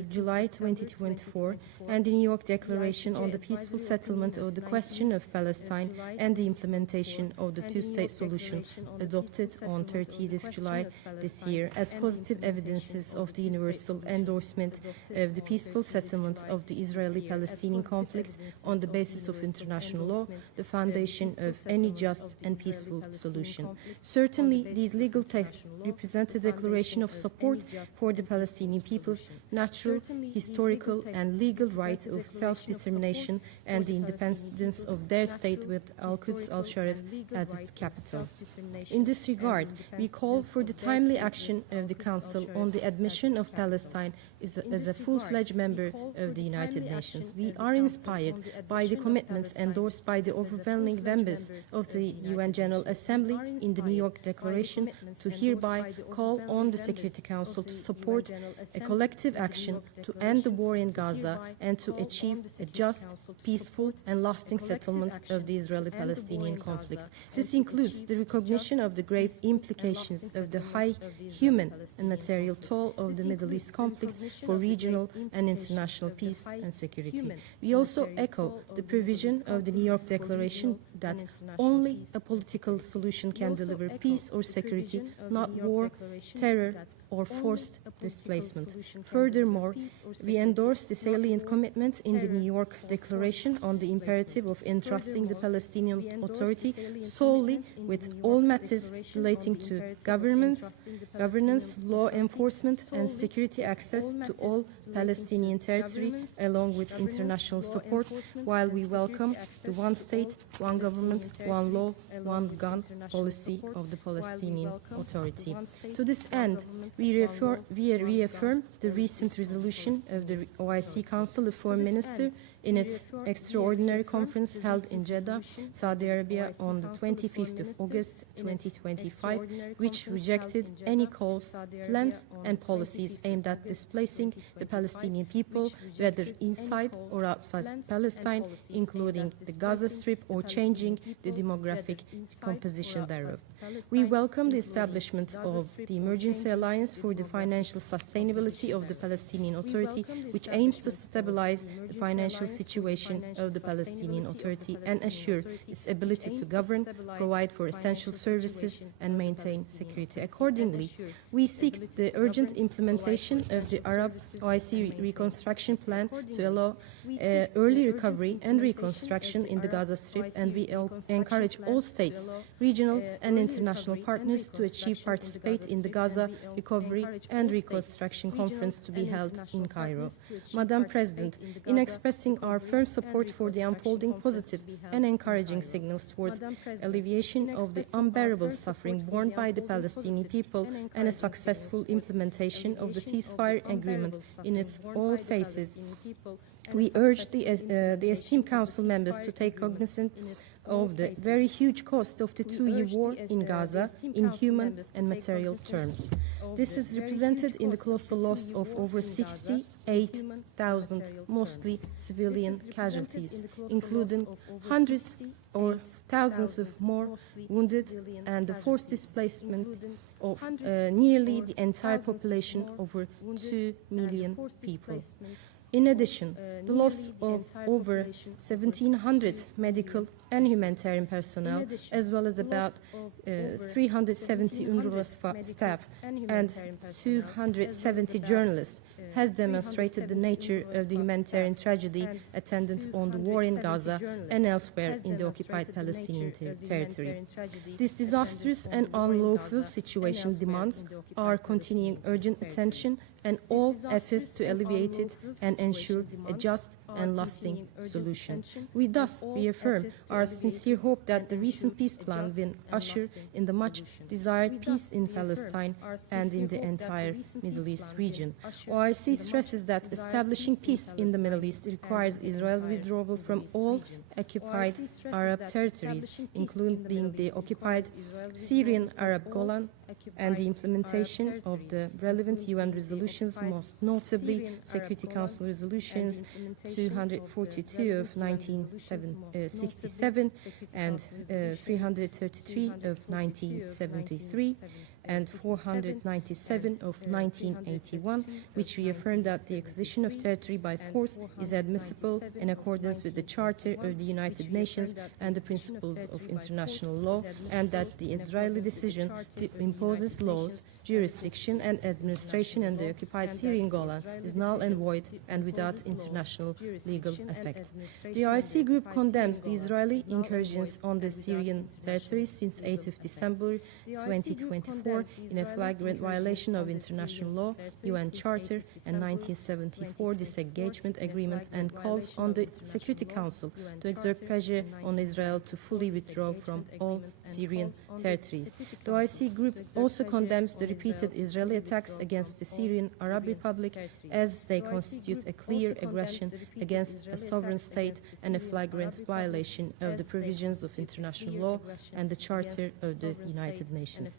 July 2024, and the New York Declaration on the peaceful settlement of the question of Palestine and the implementation of the two-state solution adopted on 30th of July this year as positive evidences of the universal endorsement of the peaceful settlement of the Israeli-Palestinian conflict on the basis of international law, the foundation of any just and peaceful solution. Certainly, these legal texts represent a declaration of support for the Palestinian people's natural, historical, and legal right of self-determination and the independence of their state with Al-Quds al-Sharif as its capital. In this regard, we call for the timely action of the Council on the admission of Palestine as a full-fledged member of the United Nations. We are inspired by the commitments endorsed by the overwhelming members of the UN General Assembly in the New York Declaration to hereby call on the Security Council to support a collective action to end the war in Gaza and to achieve a just, peaceful, and lasting settlement of the Israeli-Palestinian conflict. This includes the recognition of the grave implications of the high human and material toll of the Middle East conflict for regional and international peace and security. We also echo the provision of the New York Declaration that only a political solution can deliver peace or security, not war, terror, or forced displacement. Furthermore, we endorse the salient commitment in the New York Declaration on the imperative of entrusting the Palestinian Authority solely with all matters relating to governance, law enforcement, and security access to all Palestinian territory, along with international support, while we welcome the one state, one government, one law, one gun policy of the Palestinian Authority. To this end, we reaffirm the recent resolution of the OIC Council of Foreign Ministers in its extraordinary conference held in Jeddah, Saudi Arabia on the 25th of August 2025, which rejected any calls, plans and policies aimed at displacing the Palestinian people, whether inside or outside Palestine, including the Gaza Strip, or changing the demographic composition thereof. We welcome the establishment of the Emergency Alliance for the Financial Sustainability of the Palestinian Authority, which aims to stabilize the financial situation of the Palestinian Authority and assure its ability to govern, provide for essential services, and maintain security. Accordingly, we seek the urgent implementation of the Arab OIC reconstruction plan to allow early recovery and reconstruction in the Gaza Strip, and we encourage all states, regional and international partners to participate in the Gaza Recovery and Reconstruction Conference to be held in Cairo. Madam President, in expressing our firm support for the unfolding positive and encouraging signals towards alleviation of the unbearable suffering borne by the Palestinian people and a successful implementation of the ceasefire agreement in its all phases, we urge the esteemed Council members to take cognizance of the very huge cost of the two-year war in Gaza in human and material terms. This is represented in the colossal loss of over 68,000, mostly civilian casualties, including hundreds or thousands of more wounded and the forced displacement of nearly the entire population, over 2 million people. In addition, the loss of over 1,700 medical and humanitarian personnel, as well as about 370 UNRWA staff and 270 journalists, has demonstrated the nature of the humanitarian tragedy attendant on the war in Gaza and elsewhere in the occupied Palestinian territory. This disastrous and unlawful situation demands our continuing urgent attention and all efforts to alleviate it and ensure a just and lasting solution. We thus reaffirm our sincere hope that the recent peace plan will usher in the much-desired peace in Palestine and in the entire Middle East region. OIC stresses that establishing peace in the Middle East requires Israel's withdrawal from all occupied Arab territories, including the occupied Syrian Arab Golan, and the implementation of the relevant UN resolutions, most notably Security Council resolutions 242 of 1967 and 333 of 1973 and 497 of 1981, which reaffirmed that the acquisition of territory by force is admissible in accordance with the Charter of the United Nations and the principles of international law, and that the Israeli decision to impose laws, jurisdiction and administration in the occupied Syrian Golan is null and void and without international legal effect. The OIC group condemns the Israeli incursions on the Syrian territories since 8th of December 2024 in a flagrant violation of international law, UN Charter and 1974 disengagement agreement, and calls on the Security Council to exert pressure on Israel to fully withdraw from all Syrian territories. The OIC group also condemns the repeated Israeli attacks against the Syrian Arab Republic, as they constitute a clear aggression against a sovereign state and a flagrant violation of the provisions of international law and the Charter of the United Nations.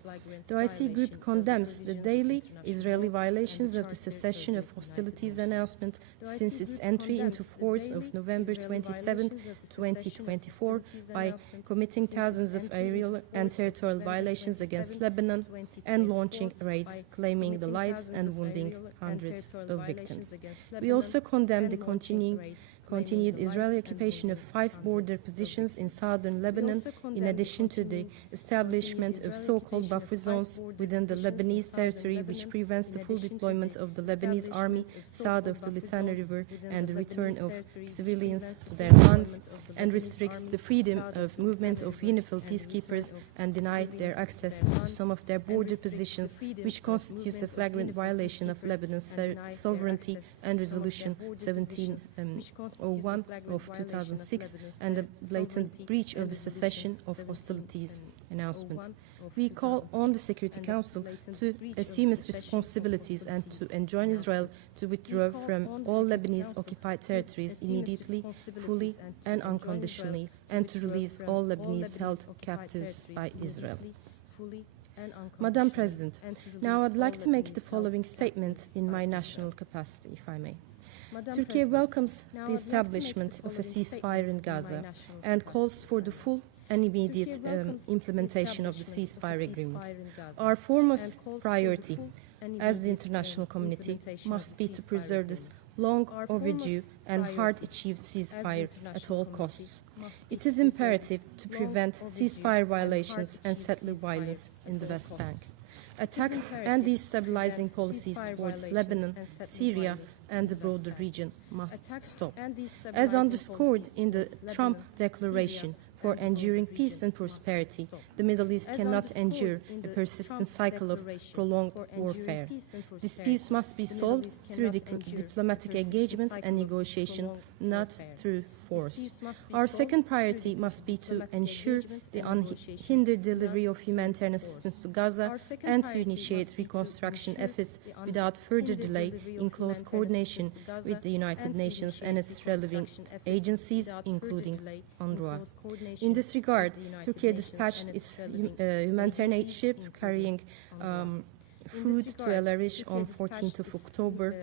The OIC group condemns the daily Israeli violations of the cessation of hostilities announcement since its entry into force of November 27, 2024, by committing thousands of aerial and territorial violations against Lebanon and launching raids claiming the lives and wounding hundreds of victims. We also condemn the continued Israeli occupation of 5 border positions in southern Lebanon, in addition to the establishment of so-called buffer zones within the Lebanese territory, which prevents the full deployment of the Lebanese army south of the Litani River and the return of civilians to their lands, and restricts the freedom of movement of UNIFIL peacekeepers and deny their access to some of their border positions, which constitutes a flagrant violation of Lebanon's sovereignty and Resolution 1701 of 2006, and a blatant breach of the cessation of hostilities announcement. we call on the Security Council to assume its responsibilities and to enjoin Israel to withdraw from all Lebanese occupied territories immediately, fully and unconditionally, and to release all Lebanese held captives by Israel. Madam President, now I'd like to make the following statement in my national capacity, if I may. Turkey welcomes the establishment of a ceasefire in Gaza and calls for the full and immediate implementation of the ceasefire agreement. Our foremost priority as the international community must be to preserve this long overdue and hard-achieved ceasefire at all costs. It is imperative to prevent ceasefire violations and settler violence in the West Bank. Attacks and destabilizing policies towards Lebanon, Syria, and the broader region must stop. As underscored in the Trump Declaration for enduring peace and prosperity, the Middle East cannot endure a persistent cycle of prolonged warfare. Disputes must be solved through diplomatic engagement and negotiation, not through force. Our second priority must be to ensure the unhindered delivery of humanitarian assistance to Gaza and to initiate reconstruction efforts without further delay in close coordination with the United Nations and its relevant agencies, including UNRWA. In this regard, Turkey dispatched its humanitarian aid ship carrying food to El Arish on 14th of October.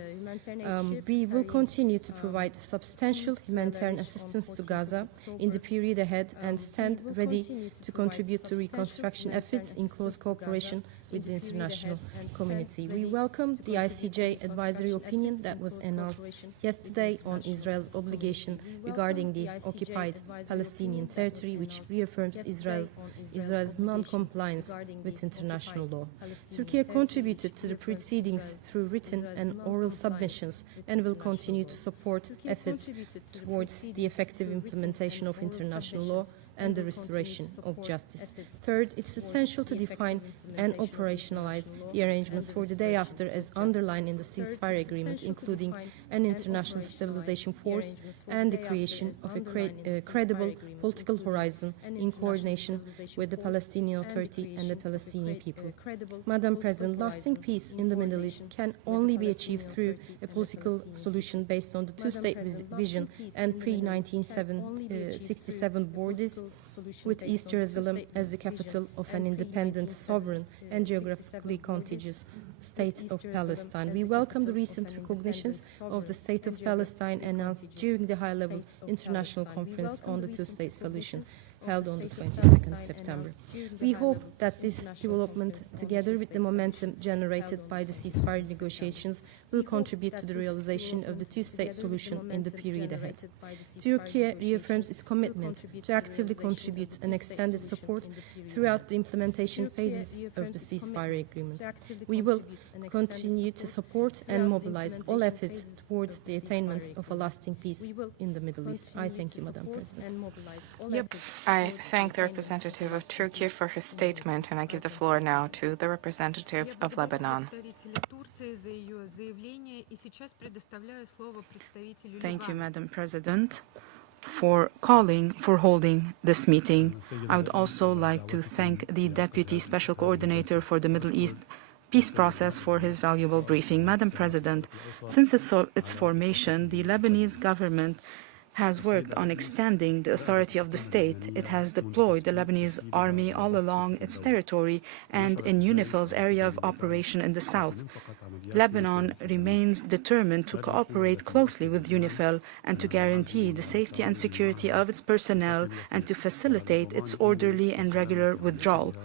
We will continue to provide substantial humanitarian assistance to Gaza in the period ahead and stand ready to contribute to reconstruction efforts in close cooperation with the international community. We welcome the ICJ advisory opinion that was announced yesterday on Israel's obligation regarding the occupied Palestinian territory, which reaffirms Israel's non-compliance with international law. Turkey contributed to the proceedings through written and oral submissions and will continue to support efforts towards the effective implementation of international law and the restoration of justice. Third, it's essential to define and operationalize the arrangements for the day after as underlined in the ceasefire agreement, including an international stabilization force and the creation of a credible political horizon in coordination with the Palestinian Authority and the Palestinian people. Madam President, lasting peace in the Middle East can only be achieved through a political solution based on the two-state vision and pre-1967 borders, with East Jerusalem as the capital of an independent, sovereign, and geographically contiguous state of Palestine. We welcome the recent recognitions of the State of Palestine announced during the high-level international conference on the two-state solution held on the 22nd September. We hope that this development, together with the momentum generated by the ceasefire negotiations, will contribute to the realization of the two-state solution in the period ahead. Turkey reaffirms its commitment to actively contribute and extend its support throughout the implementation phases of the ceasefire agreement. We will continue to support and mobilize all efforts towards the attainment of a lasting peace in the Middle East. I thank you, Madam President. I thank the representative of Turkey for his statement, and I give the floor now to the representative of Lebanon. Thank you, Madam President, for holding this meeting. I would also like to thank the Deputy Special Coordinator for the Middle East peace process for his valuable briefing. Madam President, since its formation, the Lebanese government has worked on extending the authority of the state. It has deployed the Lebanese army all along its territory and in UNIFIL's area of operation in the south. Lebanon remains determined to cooperate closely with UNIFIL and to guarantee the safety and security of its personnel and to facilitate its orderly and regular withdrawal.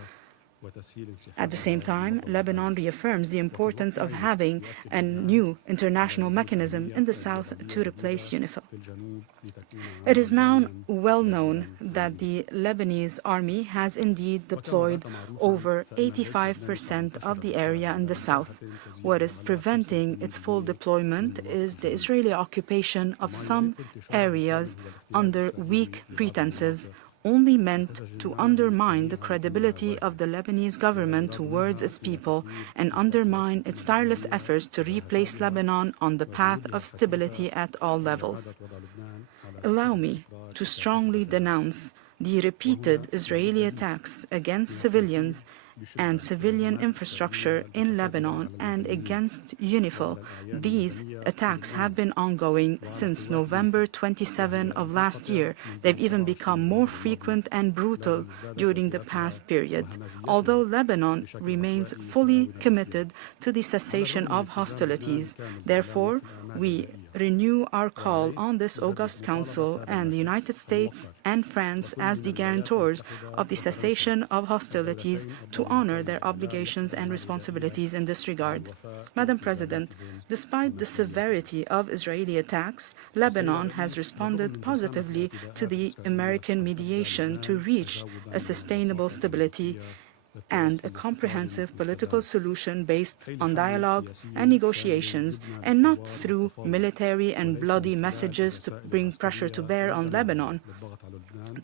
At the same time, Lebanon reaffirms the importance of having a new international mechanism in the south to replace UNIFIL. It is now well known that the Lebanese army has indeed deployed over 85% of the area in the south. What is preventing its full deployment is the Israeli occupation of some areas under weak pretenses, only meant to undermine the credibility of the Lebanese government towards its people and undermine its tireless efforts to replace Lebanon on the path of stability at all levels. Allow me to strongly denounce the repeated Israeli attacks against civilians and civilian infrastructure in Lebanon and against UNIFIL. These attacks have been ongoing since November 27 of last year. They've even become more frequent and brutal during the past period. Although Lebanon remains fully committed to the cessation of hostilities, therefore, we renew our call on this August Council and the United States and France as the guarantors of the cessation of hostilities to honor their obligations and responsibilities in this regard. Madam President, despite the severity of Israeli attacks, Lebanon has responded positively to the American mediation to reach a sustainable stability and a comprehensive political solution based on dialogue and negotiations, and not through military and bloody messages to bring pressure to bear on Lebanon.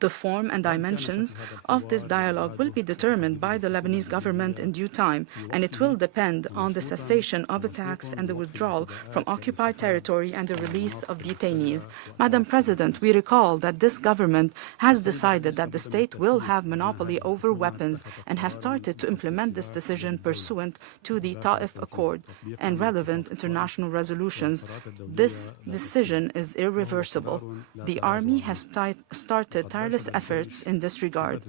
The form and dimensions of this dialogue will be determined by the Lebanese government in due time, and it will depend on the cessation of attacks and the withdrawal from occupied territory and the release of detainees. Madam President, we recall that this government has decided that the state will have monopoly over weapons and has started to implement this decision pursuant to the Ta'if Accord and relevant international resolutions. This decision is irreversible. The army has started tireless efforts in this regard.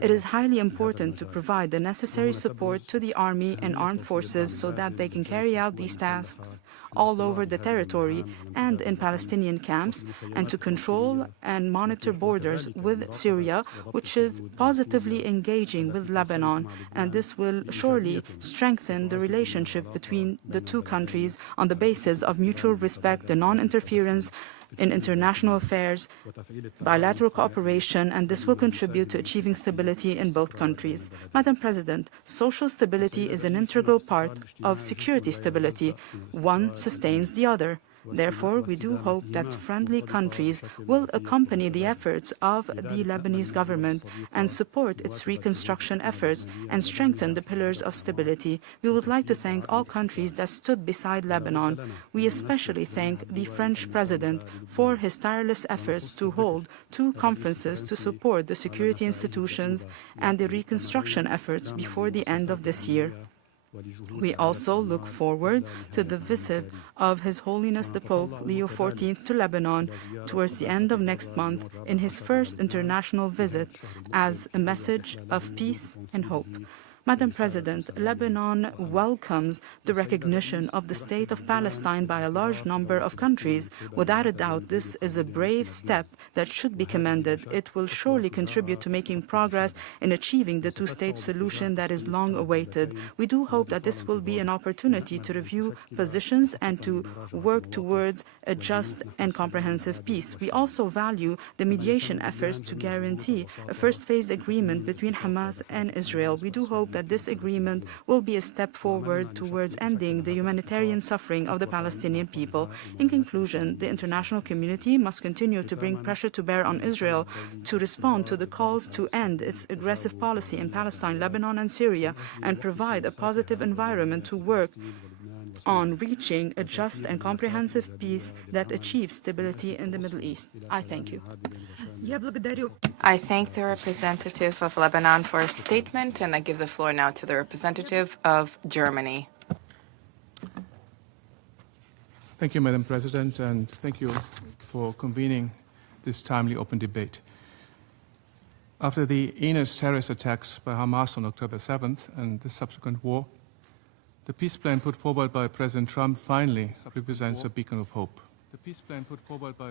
It is highly important to provide the necessary support to the army and armed forces so that they can carry out these tasks all over the territory and in Palestinian camps, and to control and monitor borders with Syria, which is positively engaging with Lebanon, and this will surely strengthen the relationship between the two countries on the basis of mutual respect and non-interference in international affairs, bilateral cooperation, and this will contribute to achieving stability in both countries. Madam President, social stability is an integral part of security stability. One sustains the other. Therefore, we do hope that friendly countries will accompany the efforts of the Lebanese government and support its reconstruction efforts and strengthen the pillars of stability. We would like to thank all countries that stood beside Lebanon. We especially thank the French President for his tireless efforts to hold 2 conferences to support the security institutions and the reconstruction efforts before the end of this year. We also look forward to the visit of His Holiness the Pope Leo XIV to Lebanon towards the end of next month in his first international visit as a message of peace and hope. Madam President, Lebanon welcomes the recognition of the State of Palestine by a large number of countries. Without a doubt, this is a brave step that should be commended. It will surely contribute to making progress in achieving the two-state solution that is long awaited. We do hope that this will be an opportunity to review positions and to work towards a just and comprehensive peace. We also value the mediation efforts to guarantee a first-phase agreement between Hamas and Israel. We do hope that this agreement will be a step forward towards ending the humanitarian suffering of the Palestinian people. In conclusion, the international community must continue to bring pressure to bear on Israel to respond to the calls to end its aggressive policy in Palestine, Lebanon, and Syria, and provide a positive environment to work on reaching a just and comprehensive peace that achieves stability in the Middle East. I thank you. I thank the representative of Lebanon for his statement, and I give the floor now to the representative of Germany. Thank you, Madam President, and thank you for convening this timely open debate. After the heinous terrorist attacks by Hamas on October 7th and the subsequent war, the peace plan put forward by President Trump finally represents a beacon of hope.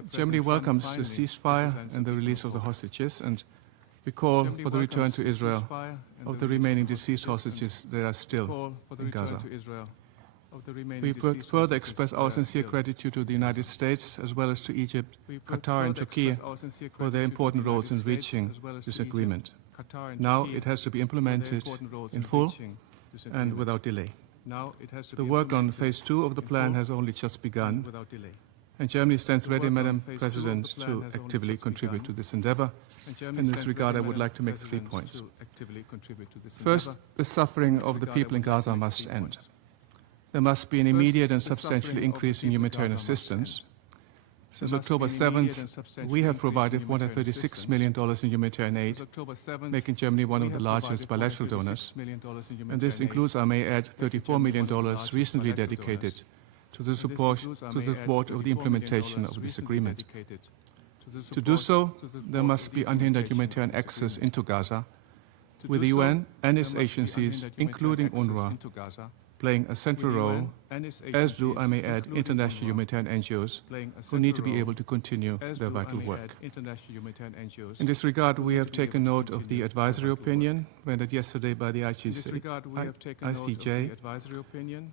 Germany welcomes the ceasefire and the release of the hostages, and we call for the return to Israel of the remaining deceased hostages that are still in Gaza. We further express our sincere gratitude to the United States, as well as to Egypt, Qatar, and Turkey for their important roles in reaching this agreement. Now it has to be implemented in full and without delay. The work on phase 2 of the plan has only just begun, and Germany stands ready, Madam President, to actively contribute to this endeavor. In this regard, I would like to make 3 points. First, the suffering of the people in Gaza must end. There must be an immediate and substantial increase in humanitarian assistance. Since October 7th, we have provided $136 million in humanitarian aid, making Germany one of the largest bilateral donors. And this includes, I may add, $34 million recently dedicated to the support of the implementation of this agreement. To do so, there must be unhindered humanitarian access into Gaza, with the UN and its agencies, including UNRWA, playing a central role, as do, I may add, international humanitarian NGOs who need to be able to continue their vital work. In this regard, we have taken note of the advisory opinion rendered yesterday by the ICJ,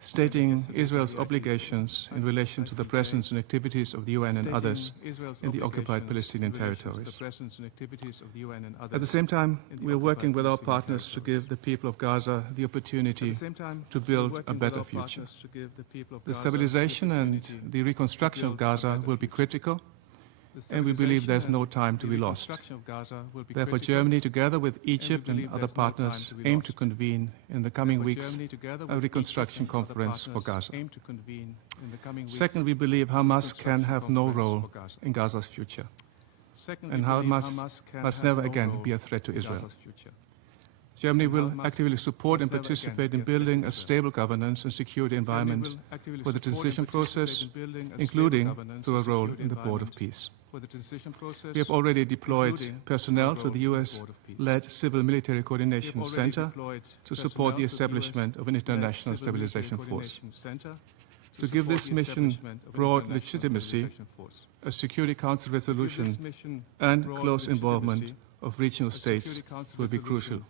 stating Israel's obligations in relation to the presence and activities of the UN and others in the occupied Palestinian territories. At the same time, we are working with our partners to give the people of Gaza the opportunity to build a better future. The stabilization and the reconstruction of Gaza will be critical, and we believe there's no time to be lost. Therefore, Germany, together with Egypt and other partners, aim to convene in the coming weeks a reconstruction conference for Gaza. Second, we believe Hamas can have no role in Gaza's future, and Hamas must never again be a threat to Israel. Germany will actively support and participate in building a stable governance and security environment for the transition process, including through a role in the Board of Peace. We have already deployed personnel to the US-led Civil Military Coordination Center to support the establishment of an international stabilization force. To give this mission broad legitimacy, a Security Council resolution and close involvement of regional states will be crucial.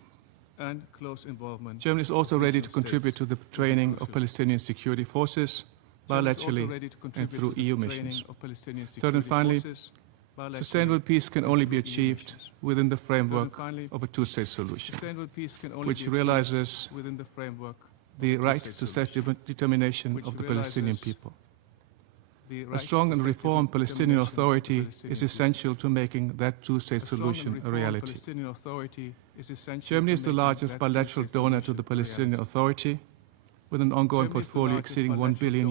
Germany is also ready to contribute to the training of Palestinian security forces bilaterally and through EU missions. Third and finally, sustainable peace can only be achieved within the framework of a two-state solution, which realizes the right to self-determination of the Palestinian people. A strong and reformed Palestinian Authority is essential to making that two-state solution a reality. Germany is the largest bilateral donor to the Palestinian Authority, with an ongoing portfolio exceeding $1 billion,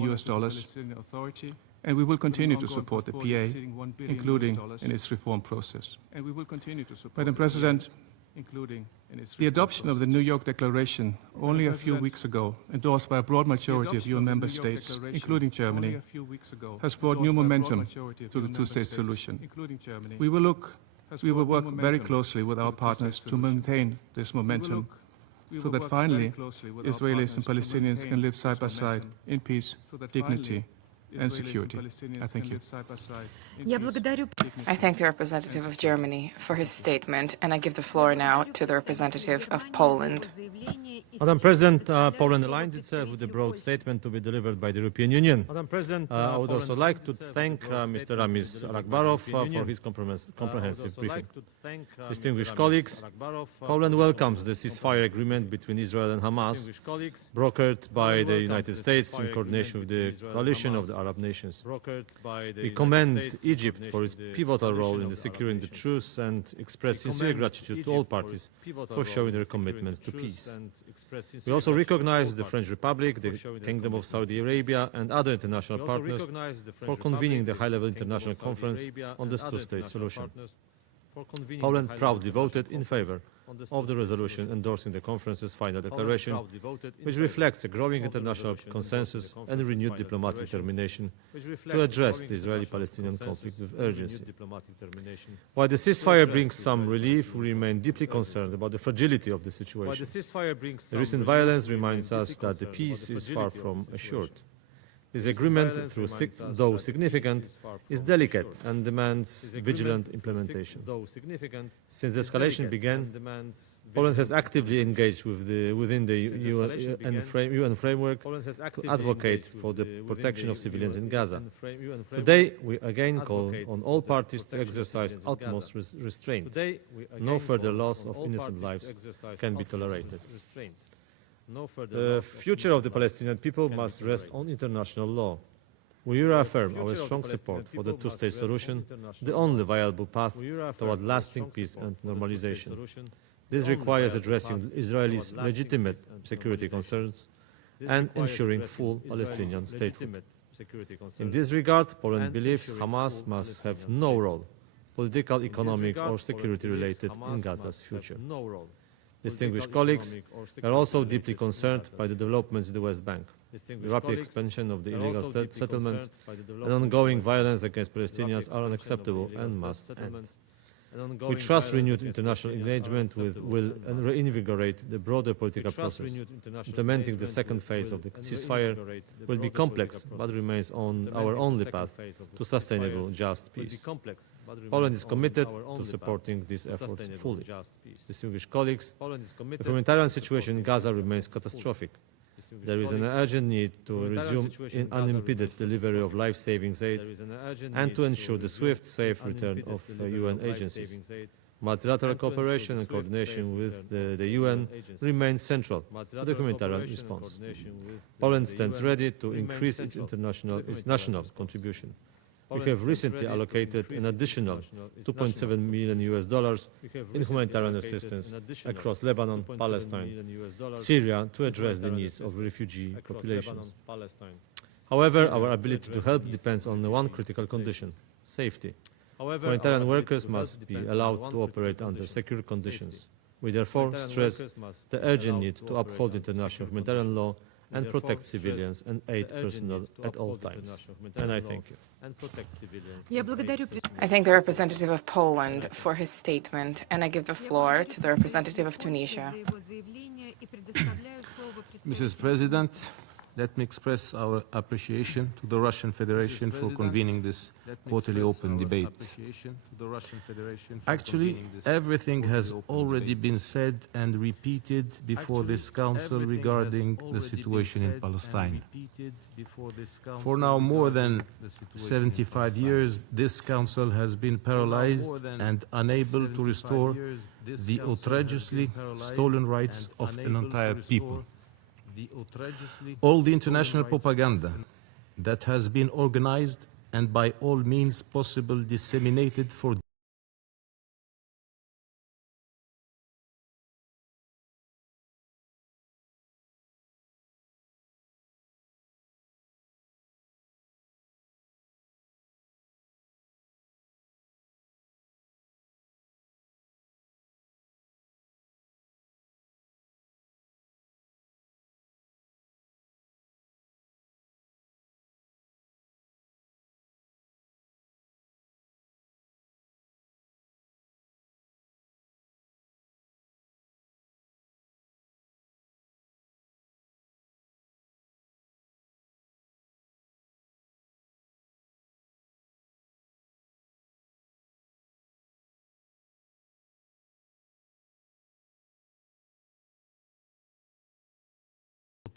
and we will continue to support the PA, including in its reform process. Madam President, the adoption of the New York Declaration only a few weeks ago, endorsed by a broad majority of UN member states, including Germany, has brought new momentum to the two-state solution. We will work very closely with our partners to maintain this momentum so that finally Israelis and Palestinians can live side by side in peace, dignity, and security. I thank you. I thank the representative of Germany for his statement, and I give the floor now to the representative of Poland. Madam President, Poland aligns itself with the broad statement to be delivered by the European Union. Madam President, I would also like to thank Mr. Ramis Alakbarov for his comprehensive briefing. Distinguished colleagues, Poland welcomes the ceasefire agreement between Israel and Hamas, brokered by the United States in coordination with the coalition of the Arab nations. We commend Egypt for its pivotal role in securing the truce and express sincere gratitude to all parties for showing their commitment to peace. We also recognize the French Republic, the Kingdom of Saudi Arabia and other international partners for convening the high-level international conference on this two-state solution. Poland proudly voted in favor of the resolution endorsing the conference's final declaration, which reflects a growing international consensus and a renewed diplomatic determination to address the Israeli-Palestinian conflict with urgency. While the ceasefire brings some relief, we remain deeply concerned about the fragility of the situation. The recent violence reminds us that the peace is far from assured. This agreement, though significant, is delicate and demands vigilant implementation. Since the escalation began, Poland has actively engaged within the UN framework to advocate for the protection of civilians in Gaza. Today, we again call on all parties to exercise utmost restraint. No further loss of innocent lives can be tolerated. The future of the Palestinian people must rest on international law. We reaffirm our strong support for the two-state solution, the only viable path toward lasting peace and normalization. This requires addressing Israel's legitimate security concerns and ensuring full Palestinian statehood. In this regard, Poland believes Hamas must have no role, political, economic or security-related, in Gaza's future. Distinguished colleagues, we are also deeply concerned by the developments in the West Bank. The rapid expansion of the illegal settlements and ongoing violence against Palestinians are unacceptable and must end. We trust renewed international engagement will reinvigorate the broader political process. Implementing the second phase of the ceasefire will be complex, but remains on our only path to sustainable, just peace. Poland is committed to supporting these efforts fully. Distinguished colleagues, the humanitarian situation in Gaza remains catastrophic. There is an urgent need to resume unimpeded delivery of life-saving aid and to ensure the swift, safe return of UN agencies. Multilateral cooperation and coordination with the UN remains central to the humanitarian response. Poland stands ready to increase its national contribution. We have recently allocated an additional $2.7 million in humanitarian assistance across Lebanon, Palestine, Syria to address the needs of refugee populations. However, our ability to help depends on one critical condition: safety. Humanitarian workers must be allowed to operate under secure conditions. We therefore stress the urgent need to uphold international humanitarian law and protect civilians and aid personnel at all times. And I thank you. I thank the representative of Poland for his statement, and I give the floor to the representative of Tunisia. Mrs. President, let me express our appreciation to the Russian Federation for convening this quarterly open debate. Actually, everything has already been said and repeated before this Council regarding the situation in Palestine. For now more than 75 years, this Council has been paralyzed and unable to restore the outrageously stolen rights of an entire people. All the international propaganda that has been organized and by all means possible disseminated for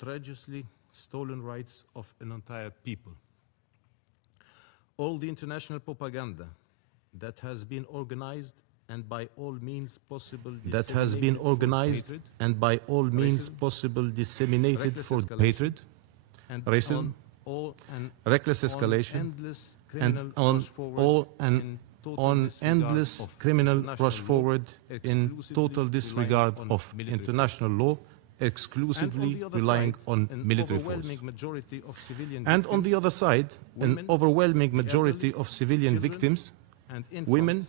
outrageously stolen rights of an entire people. All the international propaganda that has been organized and by all means possible disseminated for hatred, racism, reckless escalation, and on endless criminal rush forward in total disregard of international law, exclusively relying on military force. And on the other side, an overwhelming majority of civilian victims, women,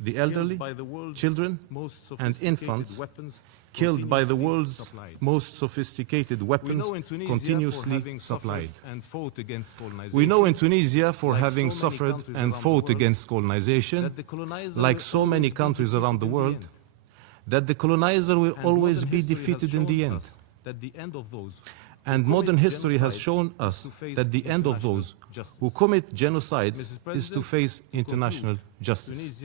the elderly, children, and infants, killed by the world's most sophisticated weapons continuously supplied. We know in Tunisia for having suffered and fought against colonization, like so many countries around the world, that the colonizer will always be defeated in the end. And modern history has shown us that the end of those who commit genocides is to face international justice.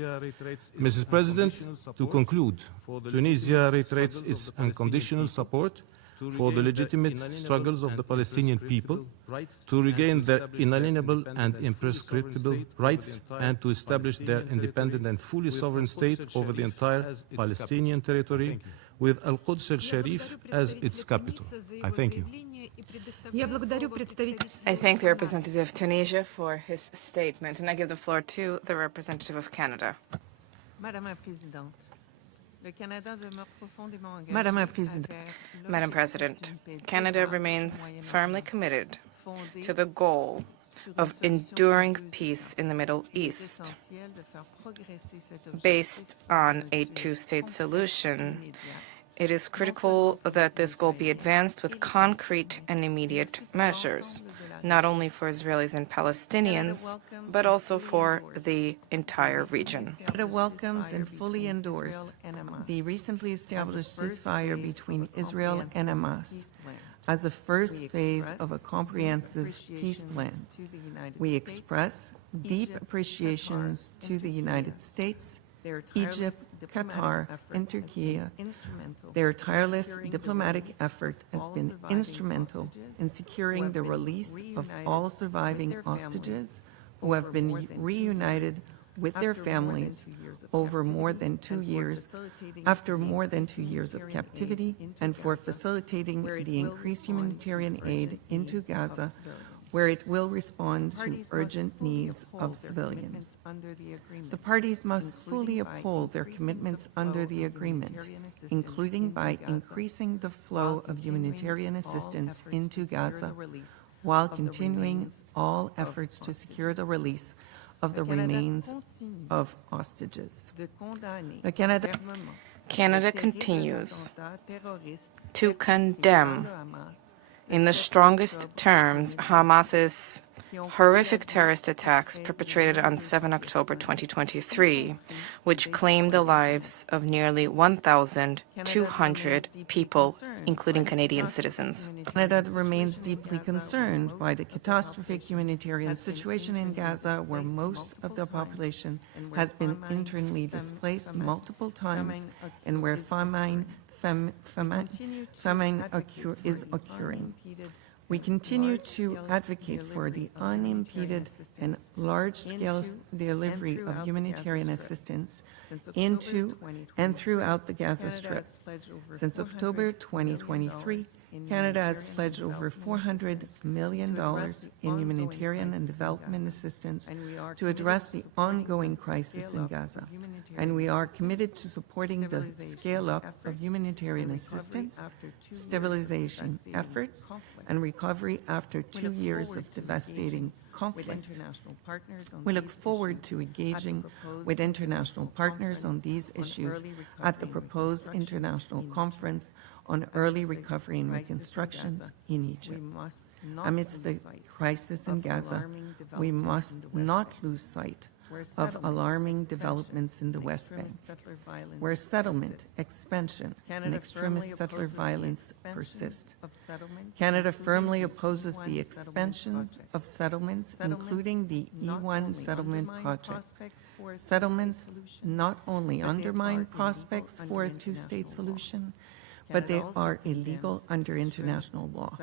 Mrs. President, to conclude, Tunisia reiterates its unconditional support for the legitimate struggles of the Palestinian people to regain their inalienable and imprescriptible rights and to establish their independent and fully sovereign state over the entire Palestinian territory with Al-Quds al-Sharif as its capital. I thank you. I thank the representative of Tunisia for his statement, and I give the floor to the representative of Canada. Madam President, Canada remains firmly committed to the goal of enduring peace in the Middle East based on a two-state solution. It is critical that this goal be advanced with concrete and immediate measures, not only for Israelis and Palestinians, but also for the entire region. Canada welcomes and fully endorses the recently established ceasefire between Israel and Hamas as a first phase of a comprehensive peace plan. We express deep appreciations to the United States, Egypt, Qatar, and Turkey. Their tireless diplomatic effort has been instrumental in securing the release of all surviving hostages who have been reunited with their families over more than 2 years, after more than 2 years of captivity, and for facilitating the increased humanitarian aid into Gaza, where it will respond to urgent needs of civilians. The parties must fully uphold their commitments under the agreement, including by increasing the flow of humanitarian assistance into Gaza, while continuing all efforts to secure the release of the remains of hostages. Canada continues to condemn in the strongest terms Hamas's horrific terrorist attacks perpetrated on 7 October 2023, which claimed the lives of nearly 1,200 people, including Canadian citizens. Canada remains deeply concerned by the catastrophic humanitarian situation in Gaza, where most of the population has been internally displaced multiple times and where famine is occurring. We continue to advocate for the unimpeded and large-scale delivery of humanitarian assistance into and throughout the Gaza Strip. Since October 2023, Canada has pledged over $400 million in humanitarian and development assistance to address the ongoing crisis in Gaza, and we are committed to supporting the scale-up of humanitarian assistance, stabilization efforts, and recovery after 2 years of devastating conflict. We look forward to engaging with international partners on these issues at the proposed international conference on early recovery and reconstruction in Egypt. Amidst the crisis in Gaza, we must not lose sight of alarming developments in the West Bank, where settlement, expansion, and extremist settler violence persist. Canada firmly opposes the expansion of settlements, including the E1 settlement project. Settlements not only undermine prospects for a two-state solution, but they are illegal under international law.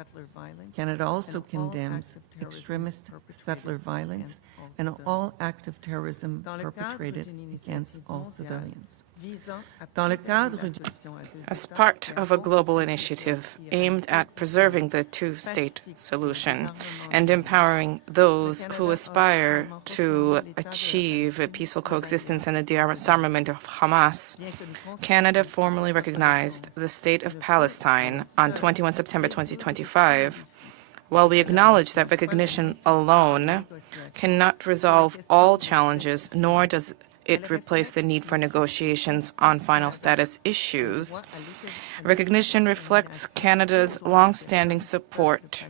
Canada also condemns extremist settler violence and all acts of terrorism perpetrated against all civilians. As part of a global initiative aimed at preserving the two-state solution and empowering those who aspire to achieve a peaceful coexistence and the disarmament of Hamas, Canada formally recognized the State of Palestine on 21 September 2025. While we acknowledge that recognition alone cannot resolve all challenges, nor does it replace the need for negotiations on final status issues, recognition reflects Canada's long-standing support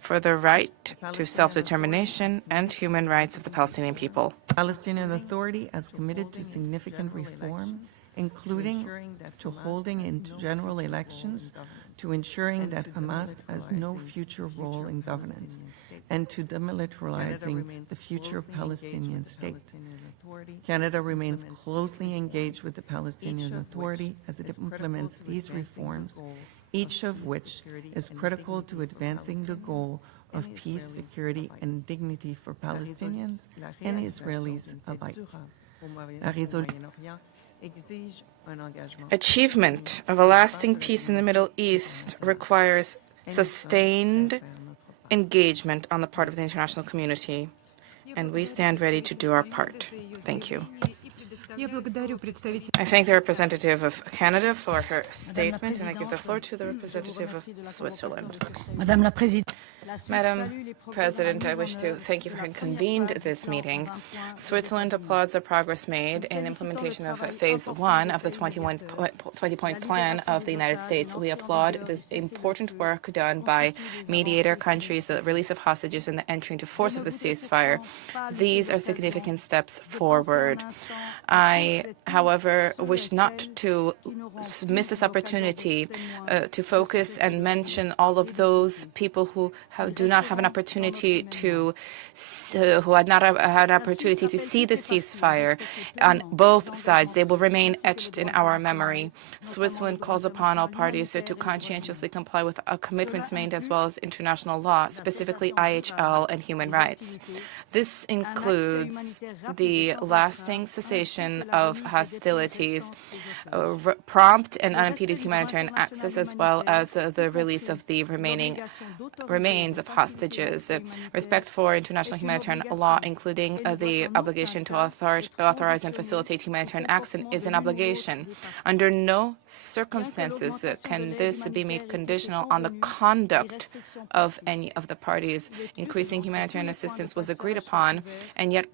for the right to self-determination and human rights of the Palestinian people. The Palestinian Authority has committed to significant reform, including to holding general elections, to ensuring that Hamas has no future role in governance, and to demilitarizing the future Palestinian state. Canada remains closely engaged with the Palestinian Authority as it implements these reforms, each of which is critical to advancing the goal of peace, security, and dignity for Palestinians and Israelis alike. Achievement of a lasting peace in the Middle East requires sustained engagement on the part of the international community, and we stand ready to do our part. Thank you. I thank the representative of Canada for her statement, and I give the floor to the representative of Switzerland. Madam President, I wish to thank you for having convened this meeting. Switzerland applauds the progress made in implementation of Phase 1 of the 20-point plan of the United States. We applaud this important work done by mediator countries, the release of hostages, and the entry into force of the ceasefire. These are significant steps forward. I, however, wish not to miss this opportunity to focus and mention all of those people who do not have an opportunity to, who had not had an opportunity to see the ceasefire on both sides. They will remain etched in our memory. Switzerland calls upon all parties to conscientiously comply with commitments made as well as international law, specifically IHL and human rights. This includes the lasting cessation of hostilities, prompt and unimpeded humanitarian access, as well as the release of the remains of hostages, respect for international humanitarian law, including the obligation to authorize and facilitate humanitarian action, is an obligation. Under no circumstances can this be made conditional on the conduct of any of the parties. Increasing humanitarian assistance was agreed upon, and yet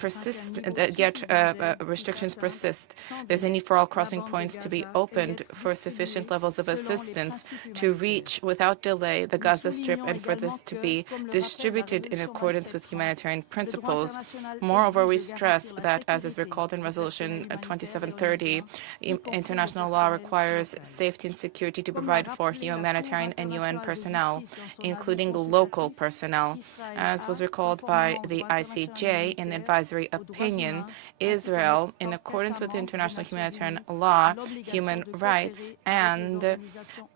restrictions persist. There's a need for all crossing points to be opened for sufficient levels of assistance to reach without delay the Gaza Strip and for this to be distributed in accordance with humanitarian principles. Moreover, we stress that, as is recalled in Resolution 2730, international law requires safety and security to provide for humanitarian and UN personnel, including local personnel. As was recalled by the ICJ in the advisory opinion, Israel, in accordance with international humanitarian law, human rights, and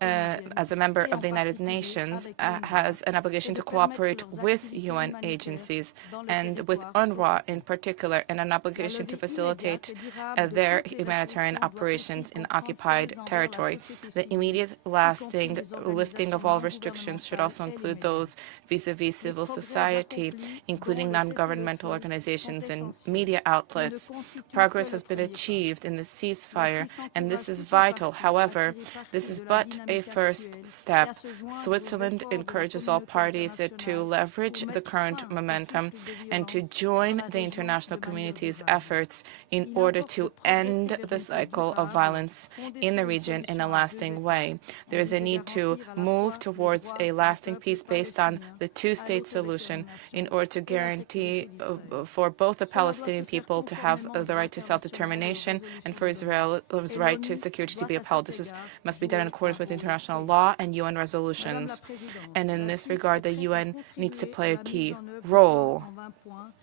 as a member of the United Nations, has an obligation to cooperate with UN agencies and with UNRWA in particular, and an obligation to facilitate their humanitarian operations in occupied territory. The immediate lasting lifting of all restrictions should also include those vis-à-vis civil society, including non-governmental organizations and media outlets. Progress has been achieved in the ceasefire, and this is vital. However, this is but a first step. Switzerland encourages all parties to leverage the current momentum and to join the international community's efforts in order to end the cycle of violence in the region in a lasting way. There is a need to move towards a lasting peace based on the two-state solution in order to guarantee for both the Palestinian people to have the right to self-determination and for Israel's right to security to be upheld. This must be done in accordance with international law and UN resolutions. And in this regard, the UN needs to play a key role.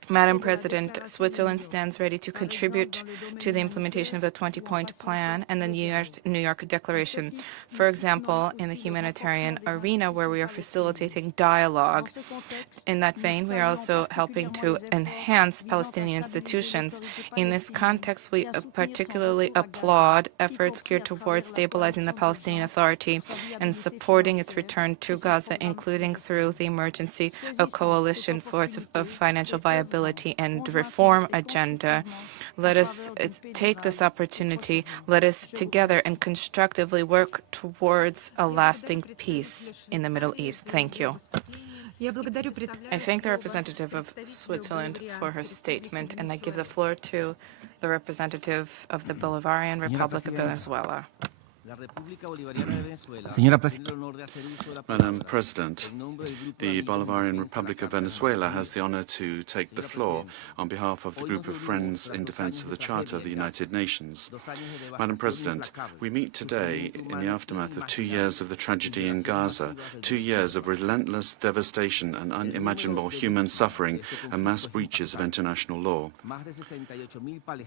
Madam President, Switzerland stands ready to contribute to the implementation of the 20-point plan and the New York Declaration. For example, in the humanitarian arena, where we are facilitating dialogue. In that vein, we are also helping to enhance Palestinian institutions. In this context, we particularly applaud efforts geared towards stabilizing the Palestinian Authority and supporting its return to Gaza, including through the emergency coalition for its financial viability and reform agenda. Let us take this opportunity. Let us together and constructively work towards a lasting peace in the Middle East. Thank you. I thank the representative of Switzerland for her statement, and I give the floor to the representative of the Bolivarian Republic of Venezuela. Madam President, the Bolivarian Republic of Venezuela has the honor to take the floor on behalf of the group of Friends in Defense of the Charter of the United Nations. Madam President, we meet today in the aftermath of 2 years of the tragedy in Gaza, 2 years of relentless devastation and unimaginable human suffering and mass breaches of international law.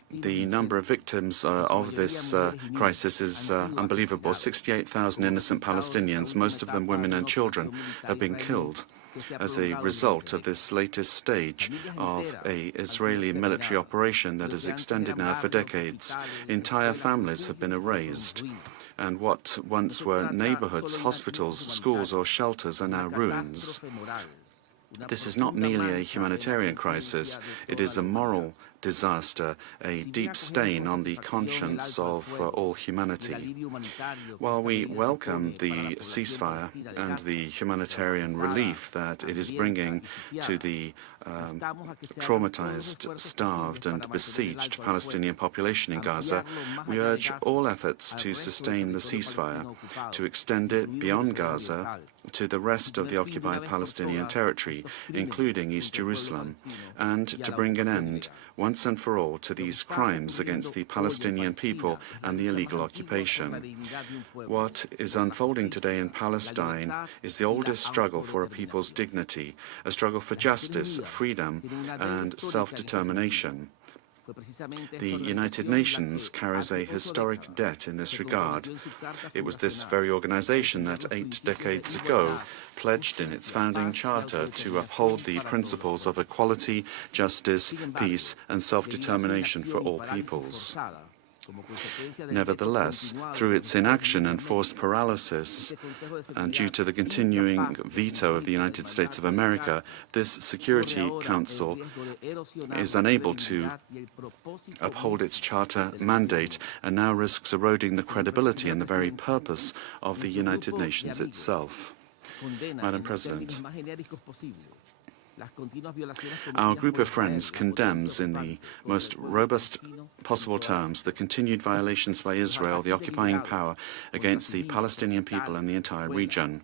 The number of victims of this crisis is unbelievable. 68,000 innocent Palestinians, most of them women and children, have been killed as a result of this latest stage of an Israeli military operation that has extended now for decades. Entire families have been erased, and what once were neighborhoods, hospitals, schools or shelters are now ruins. This is not merely a humanitarian crisis, it is a moral disaster, a deep stain on the conscience of all humanity. While we welcome the ceasefire and the humanitarian relief that it is bringing to the traumatized, starved and besieged Palestinian population in Gaza, we urge all efforts to sustain the ceasefire, to extend it beyond Gaza to the rest of the occupied Palestinian territory, including East Jerusalem, and to bring an end, once and for all, to these crimes against the Palestinian people and the illegal occupation. What is unfolding today in Palestine is the oldest struggle for a people's dignity, a struggle for justice, freedom, and self-determination. The United Nations carries a historic debt in this regard. It was this very organization that 8 decades ago pledged in its founding charter to uphold the principles of equality, justice, peace, and self-determination for all peoples. Nevertheless, through its inaction and forced paralysis, and due to the continuing veto of the United States of America, this Security Council is unable to uphold its charter mandate and now risks eroding the credibility and the very purpose of the United Nations itself. Madam President, our group of friends condemns in the most robust possible terms the continued violations by Israel, the occupying power, against the Palestinian people and the entire region.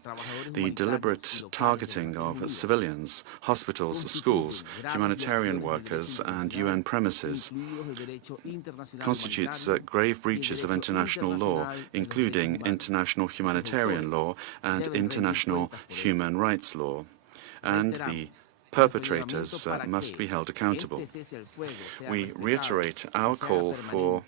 The deliberate targeting of civilians, hospitals, schools, humanitarian workers and UN premises constitutes grave breaches of international law, including international humanitarian law and international human rights law, and the perpetrators must be held accountable. We reiterate our call for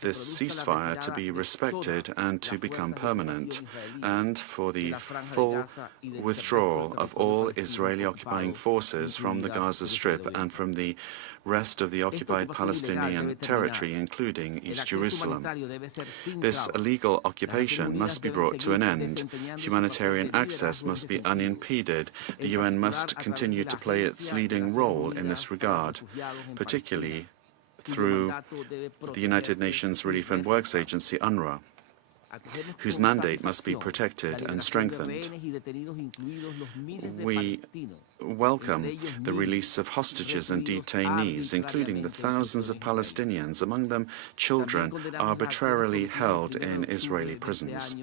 this ceasefire to be respected and to become permanent, and for the full withdrawal of all Israeli occupying forces from the Gaza Strip and from the rest of the occupied Palestinian territory, including East Jerusalem. This illegal occupation must be brought to an end. Humanitarian access must be unimpeded. The UN must continue to play its leading role in this regard, particularly through the United Nations Relief and Works Agency, UNRWA, whose mandate must be protected and strengthened. We welcome the release of hostages and detainees, including the thousands of Palestinians, among them children, arbitrarily held in Israeli prisons.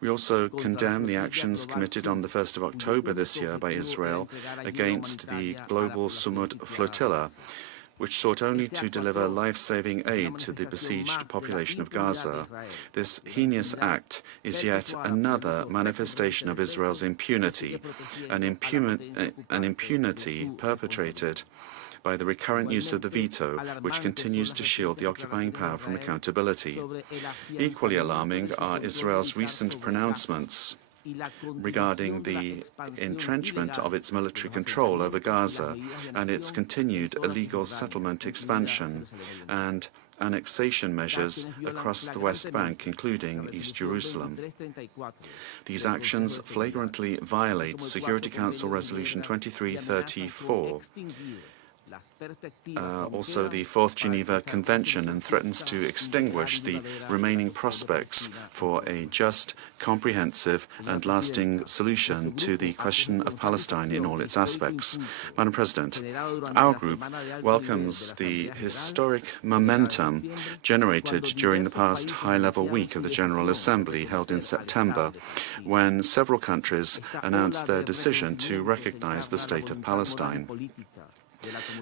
We also condemn the actions committed on the 1st of October this year by Israel against the global Sumud flotilla, which sought only to deliver life-saving aid to the besieged population of Gaza. This heinous act is yet another manifestation of Israel's impunity, an impunity perpetrated by the recurrent use of the veto, which continues to shield the occupying power from accountability. Equally alarming are Israel's recent pronouncements regarding the entrenchment of its military control over Gaza and its continued illegal settlement expansion and annexation measures across the West Bank, including East Jerusalem. These actions flagrantly violate Security Council Resolution 2334, also the Fourth Geneva Convention, and threatens to extinguish the remaining prospects for a just, comprehensive and lasting solution to the question of Palestine in all its aspects. Madam President, our group welcomes the historic momentum generated during the past high-level week of the General Assembly held in September, when several countries announced their decision to recognize the State of Palestine.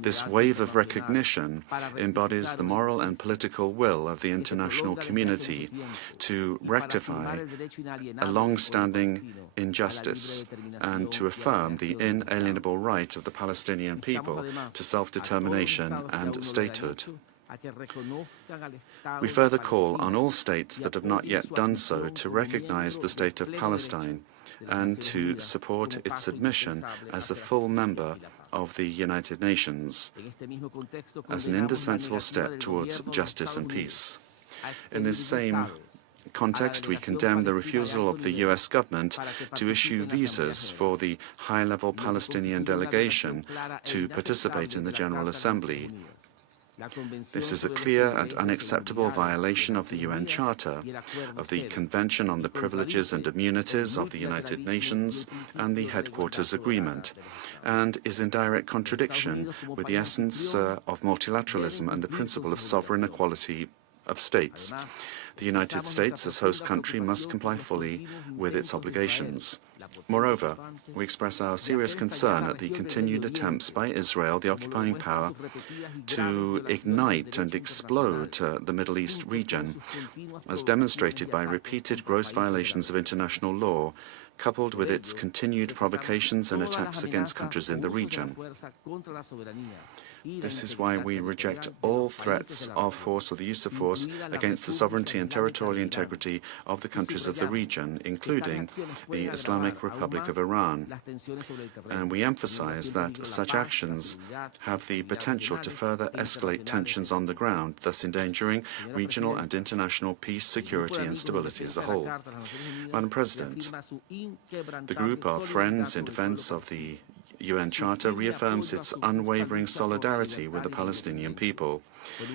This wave of recognition embodies the moral and political will of the international community to rectify a long-standing injustice and to affirm the inalienable right of the Palestinian people to self-determination and statehood. We further call on all states that have not yet done so to recognize the State of Palestine and to support its admission as a full member of the United Nations as an indispensable step towards justice and peace. In this same context, we condemn the refusal of the US government to issue visas for the high-level Palestinian delegation to participate in the General Assembly. This is a clear and unacceptable violation of the UN Charter, of the Convention on the Privileges and Immunities of the United Nations and the Headquarters Agreement, and is in direct contradiction with the essence of multilateralism and the principle of sovereign equality of states. The United States, as host country, must comply fully with its obligations. Moreover, we express our serious concern at the continued attempts by Israel, the occupying power, to ignite and explode the Middle East region, as demonstrated by repeated gross violations of international law, coupled with its continued provocations and attacks against countries in the region. This is why we reject all threats of force or the use of force against the sovereignty and territorial integrity of the countries of the region, including the Islamic Republic of Iran. And we emphasize that such actions have the potential to further escalate tensions on the ground, thus endangering regional and international peace, security and stability as a whole. Madam President, the group of Friends in Defense of the UN Charter reaffirms its unwavering solidarity with the Palestinian people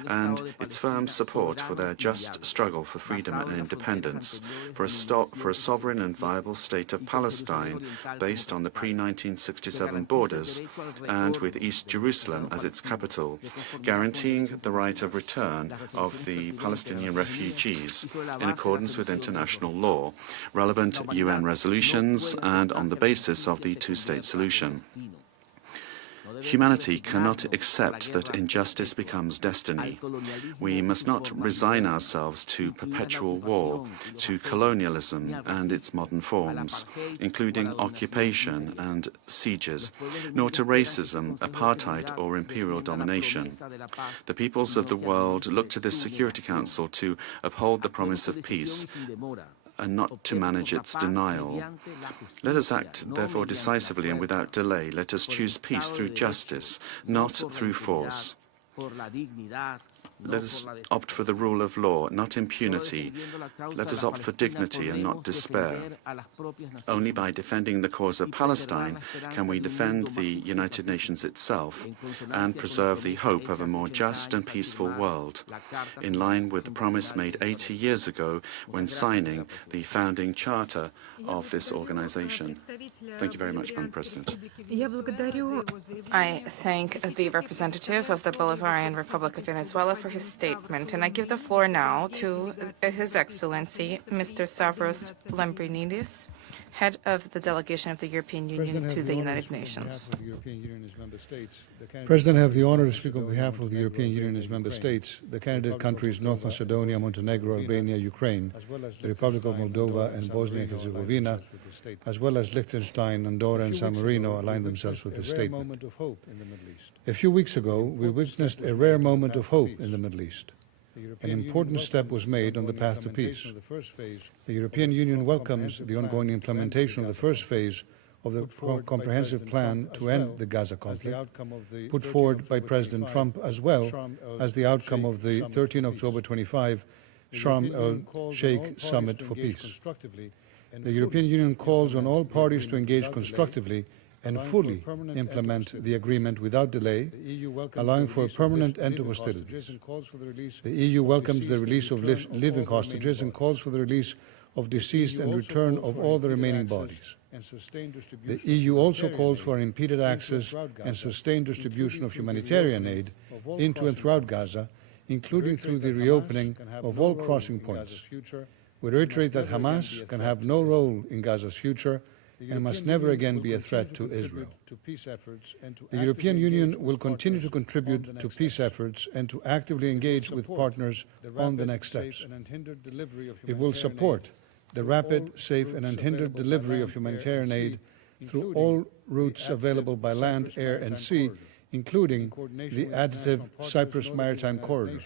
and its firm support for their just struggle for freedom and independence, for a sovereign and viable state of Palestine based on the pre-1967 borders and with East Jerusalem as its capital, guaranteeing the right of return of the Palestinian refugees in accordance with international law, relevant UN resolutions, and on the basis of the two-state solution. Humanity cannot accept that injustice becomes destiny. We must not resign ourselves to perpetual war, to colonialism and its modern forms, including occupation and sieges, nor to racism, apartheid or imperial domination. The peoples of the world look to this Security Council to uphold the promise of peace and not to manage its denial. Let us act, therefore, decisively and without delay. Let us choose peace through justice, not through force. Let us opt for the rule of law, not impunity. Let us opt for dignity and not despair. Only by defending the cause of Palestine can we defend the United Nations itself and preserve the hope of a more just and peaceful world, in line with the promise made 80 years ago when signing the founding charter of this organization. Thank you very much, Madam President. I thank the representative of the Bolivarian Republic of Venezuela for his statement, and I give the floor now to His Excellency Mr. Stavros Lambrinidis, head of the delegation of the European Union to the United Nations. President, I have the honor to speak on behalf of the European Union and its member states, the candidate countries North Macedonia, Montenegro, Albania, Ukraine, the Republic of Moldova and Bosnia and Herzegovina, as well as Liechtenstein, Andorra and San Marino aligned themselves with this statement. A few weeks ago, we witnessed a rare moment of hope in the Middle East. An important step was made on the path to peace. The European Union welcomes the ongoing implementation of the first phase of the comprehensive plan to end the Gaza conflict, put forward by President Trump, as well as the outcome of the 13 October 25 Sharm el-Sheikh Summit for Peace. The European Union calls on all parties to engage constructively and fully implement the agreement without delay, allowing for a permanent end to hostilities. The EU welcomes the release of living hostages and calls for the release of deceased and return of all the remaining bodies. The EU also calls for unimpeded access and sustained distribution of humanitarian aid into and throughout Gaza, including through the reopening of all crossing points. We reiterate that Hamas can have no role in Gaza's future and must never again be a threat to Israel. The European Union will continue to contribute to peace efforts and to actively engage with partners on the next steps. It will support the rapid, safe and unhindered delivery of humanitarian aid through all routes available by land, air and sea, including the additive Cyprus Maritime Corridor.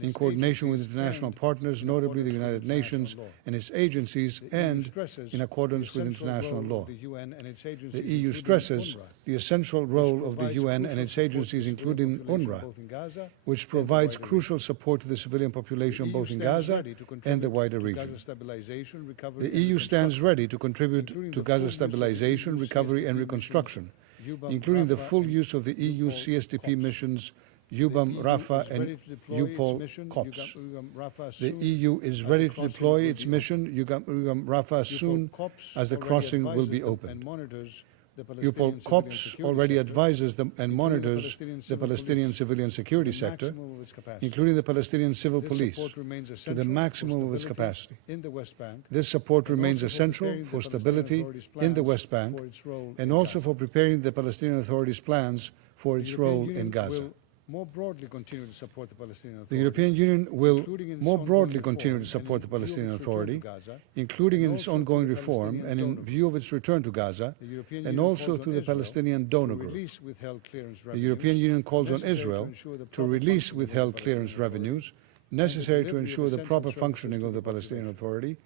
in coordination with international partners, notably the United Nations and its agencies, and in accordance with international law. The EU stresses the essential role of the UN and its agencies, including UNRWA, which provides crucial support to the civilian population both in Gaza and the wider region. The EU stands ready to contribute to Gaza's stabilization, recovery and reconstruction, including the full use of the EU CSDP missions UBAM Rafah and EUPOL COPS. The EU is ready to deploy its mission UBAM Rafah as soon as the crossing will be opened. EUPOL COPS already advises and monitors the Palestinian civilian security sector, including the Palestinian civil police, to the maximum of its capacity. This support remains essential for stability in the West Bank and also for preparing the Palestinian Authority's plans for its role in Gaza. The European Union will more broadly continue to support the Palestinian Authority, including in its ongoing reform and in view of its return to Gaza, and also through the Palestinian donor group. The European Union calls on Israel to release withheld clearance revenues necessary to ensure the proper functioning of the Palestinian Authority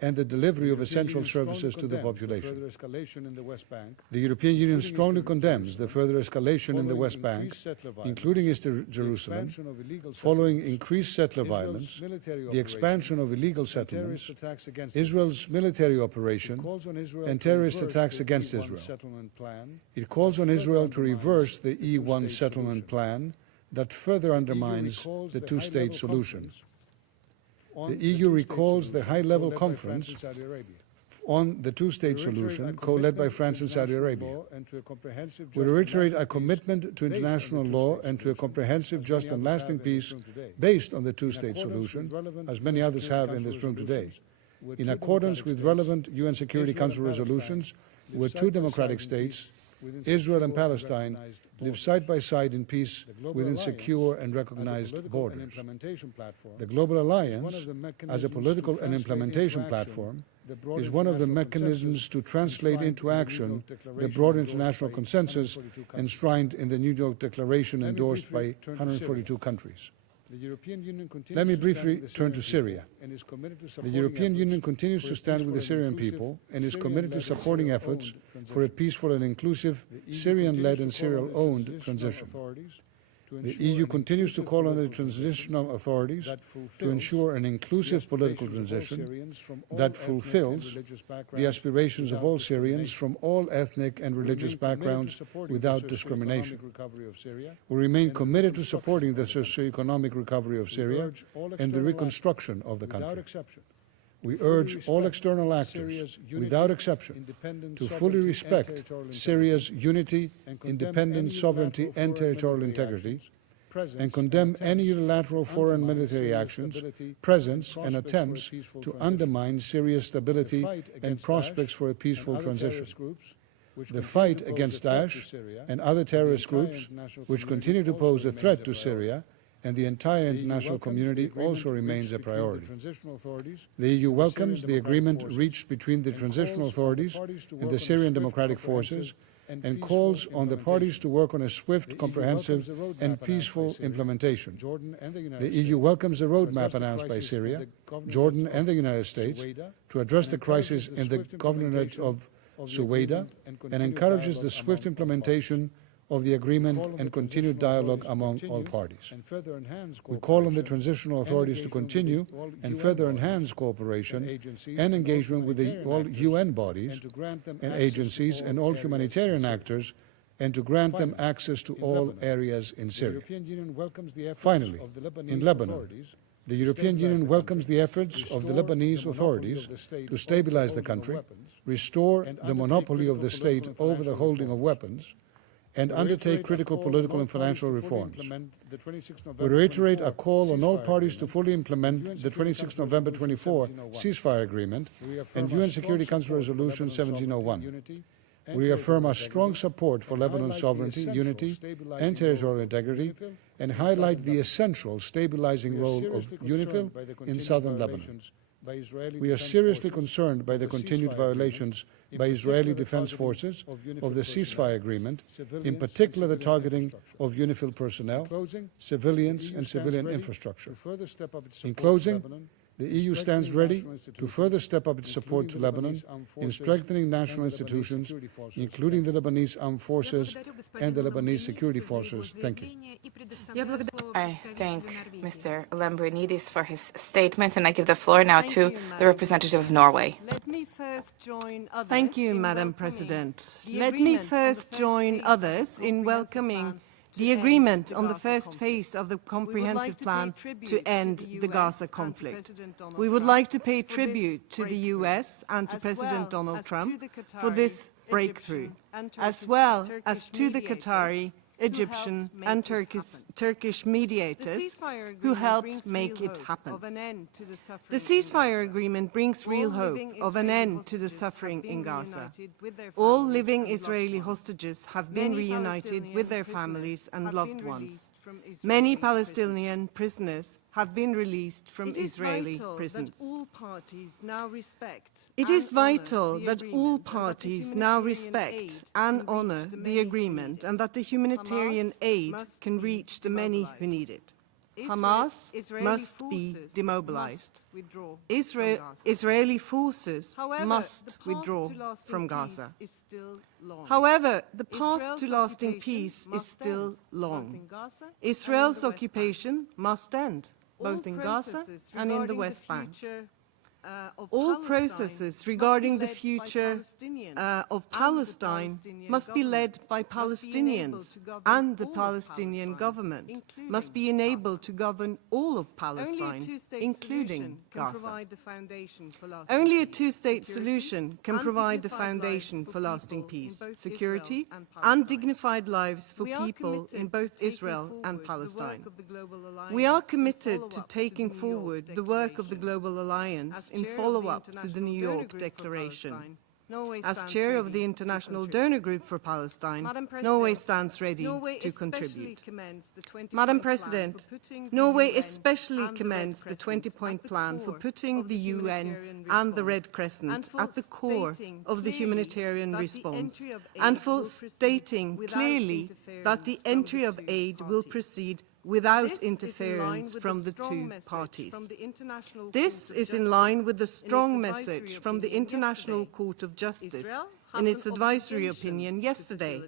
and the delivery of essential services to the population. The European Union strongly condemns the further escalation in the West Bank, including East Jerusalem, following increased settler violence, the expansion of illegal settlements, Israel's military operation, and terrorist attacks against Israel. It calls on Israel to reverse the E1 settlement plan that further undermines the two-state solution. The EU recalls the high-level conference on the two-state solution, co-led by France and Saudi Arabia. We reiterate our commitment to international law and to a comprehensive, just and lasting peace based on the two-state solution, as many others have in this room today, in accordance with relevant UN Security Council resolutions, where two democratic states, Israel and Palestine, live side by side in peace within secure and recognized borders. The Global Alliance, as a political and implementation platform, is one of the mechanisms to translate into action the broad international consensus enshrined in the New York Declaration endorsed by 142 countries. Let me briefly turn to Syria. The European Union continues to stand with the Syrian people and is committed to supporting efforts for a peaceful and inclusive Syrian-led and Syrian-owned transition. The EU continues to call on the transitional authorities to ensure an inclusive political transition that fulfills the aspirations of all Syrians from all ethnic and religious backgrounds without discrimination. We remain committed to supporting the socioeconomic recovery of Syria and the reconstruction of the country. We urge all external actors, without exception, to fully respect Syria's unity, independence, sovereignty, and territorial integrity, and condemn any unilateral foreign military actions, presence, and attempts to undermine Syria's stability and prospects for a peaceful transition. The fight against Daesh and other terrorist groups, which continue to pose a threat to Syria and the entire international community, also remains a priority. The EU welcomes the agreement reached between the transitional authorities and the Syrian Democratic Forces and calls on the parties to work on a swift, comprehensive and peaceful implementation. The EU welcomes the roadmap announced by Syria, Jordan and the United States to address the crisis in the governorate of Suwaida and encourages the swift implementation of the agreement and continued dialogue among all parties. We call on the transitional authorities to continue and further enhance cooperation and engagement with all UN bodies and agencies and all humanitarian actors, and to grant them access to all areas in Syria. Finally, in Lebanon, the European Union welcomes the efforts of the Lebanese authorities to stabilize the country, restore the monopoly of the state over the holding of weapons, and undertake critical political and financial reforms. We reiterate a call on all parties to fully implement the 26 November 24 ceasefire agreement and UN Security Council Resolution 1701. We affirm our strong support for Lebanon's sovereignty, unity, and territorial integrity, and highlight the essential stabilizing role of UNIFIL in southern Lebanon. We are seriously concerned by the continued violations by Israeli defense forces of the ceasefire agreement, in particular the targeting of UNIFIL personnel, civilians and civilian infrastructure. In closing, the EU stands ready to further step up its support to Lebanon in strengthening national institutions, including the Lebanese armed forces and the Lebanese security forces. Thank you. I thank Mr. Lambrinidis for his statement, and I give the floor now to the representative of Norway. Thank you, Madam President. Let me first join others in welcoming the agreement on the first phase of the comprehensive plan to end the Gaza conflict. We would like to pay tribute to the US and to President Donald Trump for this breakthrough, as well as to the Qatari, Egyptian and Turkish mediators who helped make it happen. The ceasefire agreement brings real hope of an end to the suffering in Gaza. All living Israeli hostages have been reunited with their families and loved ones. Many Palestinian prisoners have been released from Israeli prisons. It is vital that all parties now respect and honor the agreement and that the humanitarian aid can reach the many who need it. Hamas must be demobilized. Israeli forces must withdraw from Gaza. However, the path to lasting peace is still long. Israel's occupation must end, both in Gaza and in the West Bank. All processes regarding the future of Palestine must be led by Palestinians, and the Palestinian government must be enabled to govern all of Palestine, including Gaza. Only a two-state solution can provide the foundation for lasting peace, security, and dignified lives for people in both Israel and Palestine. We are committed to taking forward the work of the Global Alliance in follow-up to the New York Declaration. As chair of the International Donor Group for Palestine, Norway stands ready to contribute. Madam President, Norway especially commends the 20-point plan for putting the UN and the Red Crescent at the core of the humanitarian response, and for stating clearly that the entry of aid will proceed without interference from the two parties. This is in line with the strong message from the International Court of Justice in its advisory opinion yesterday.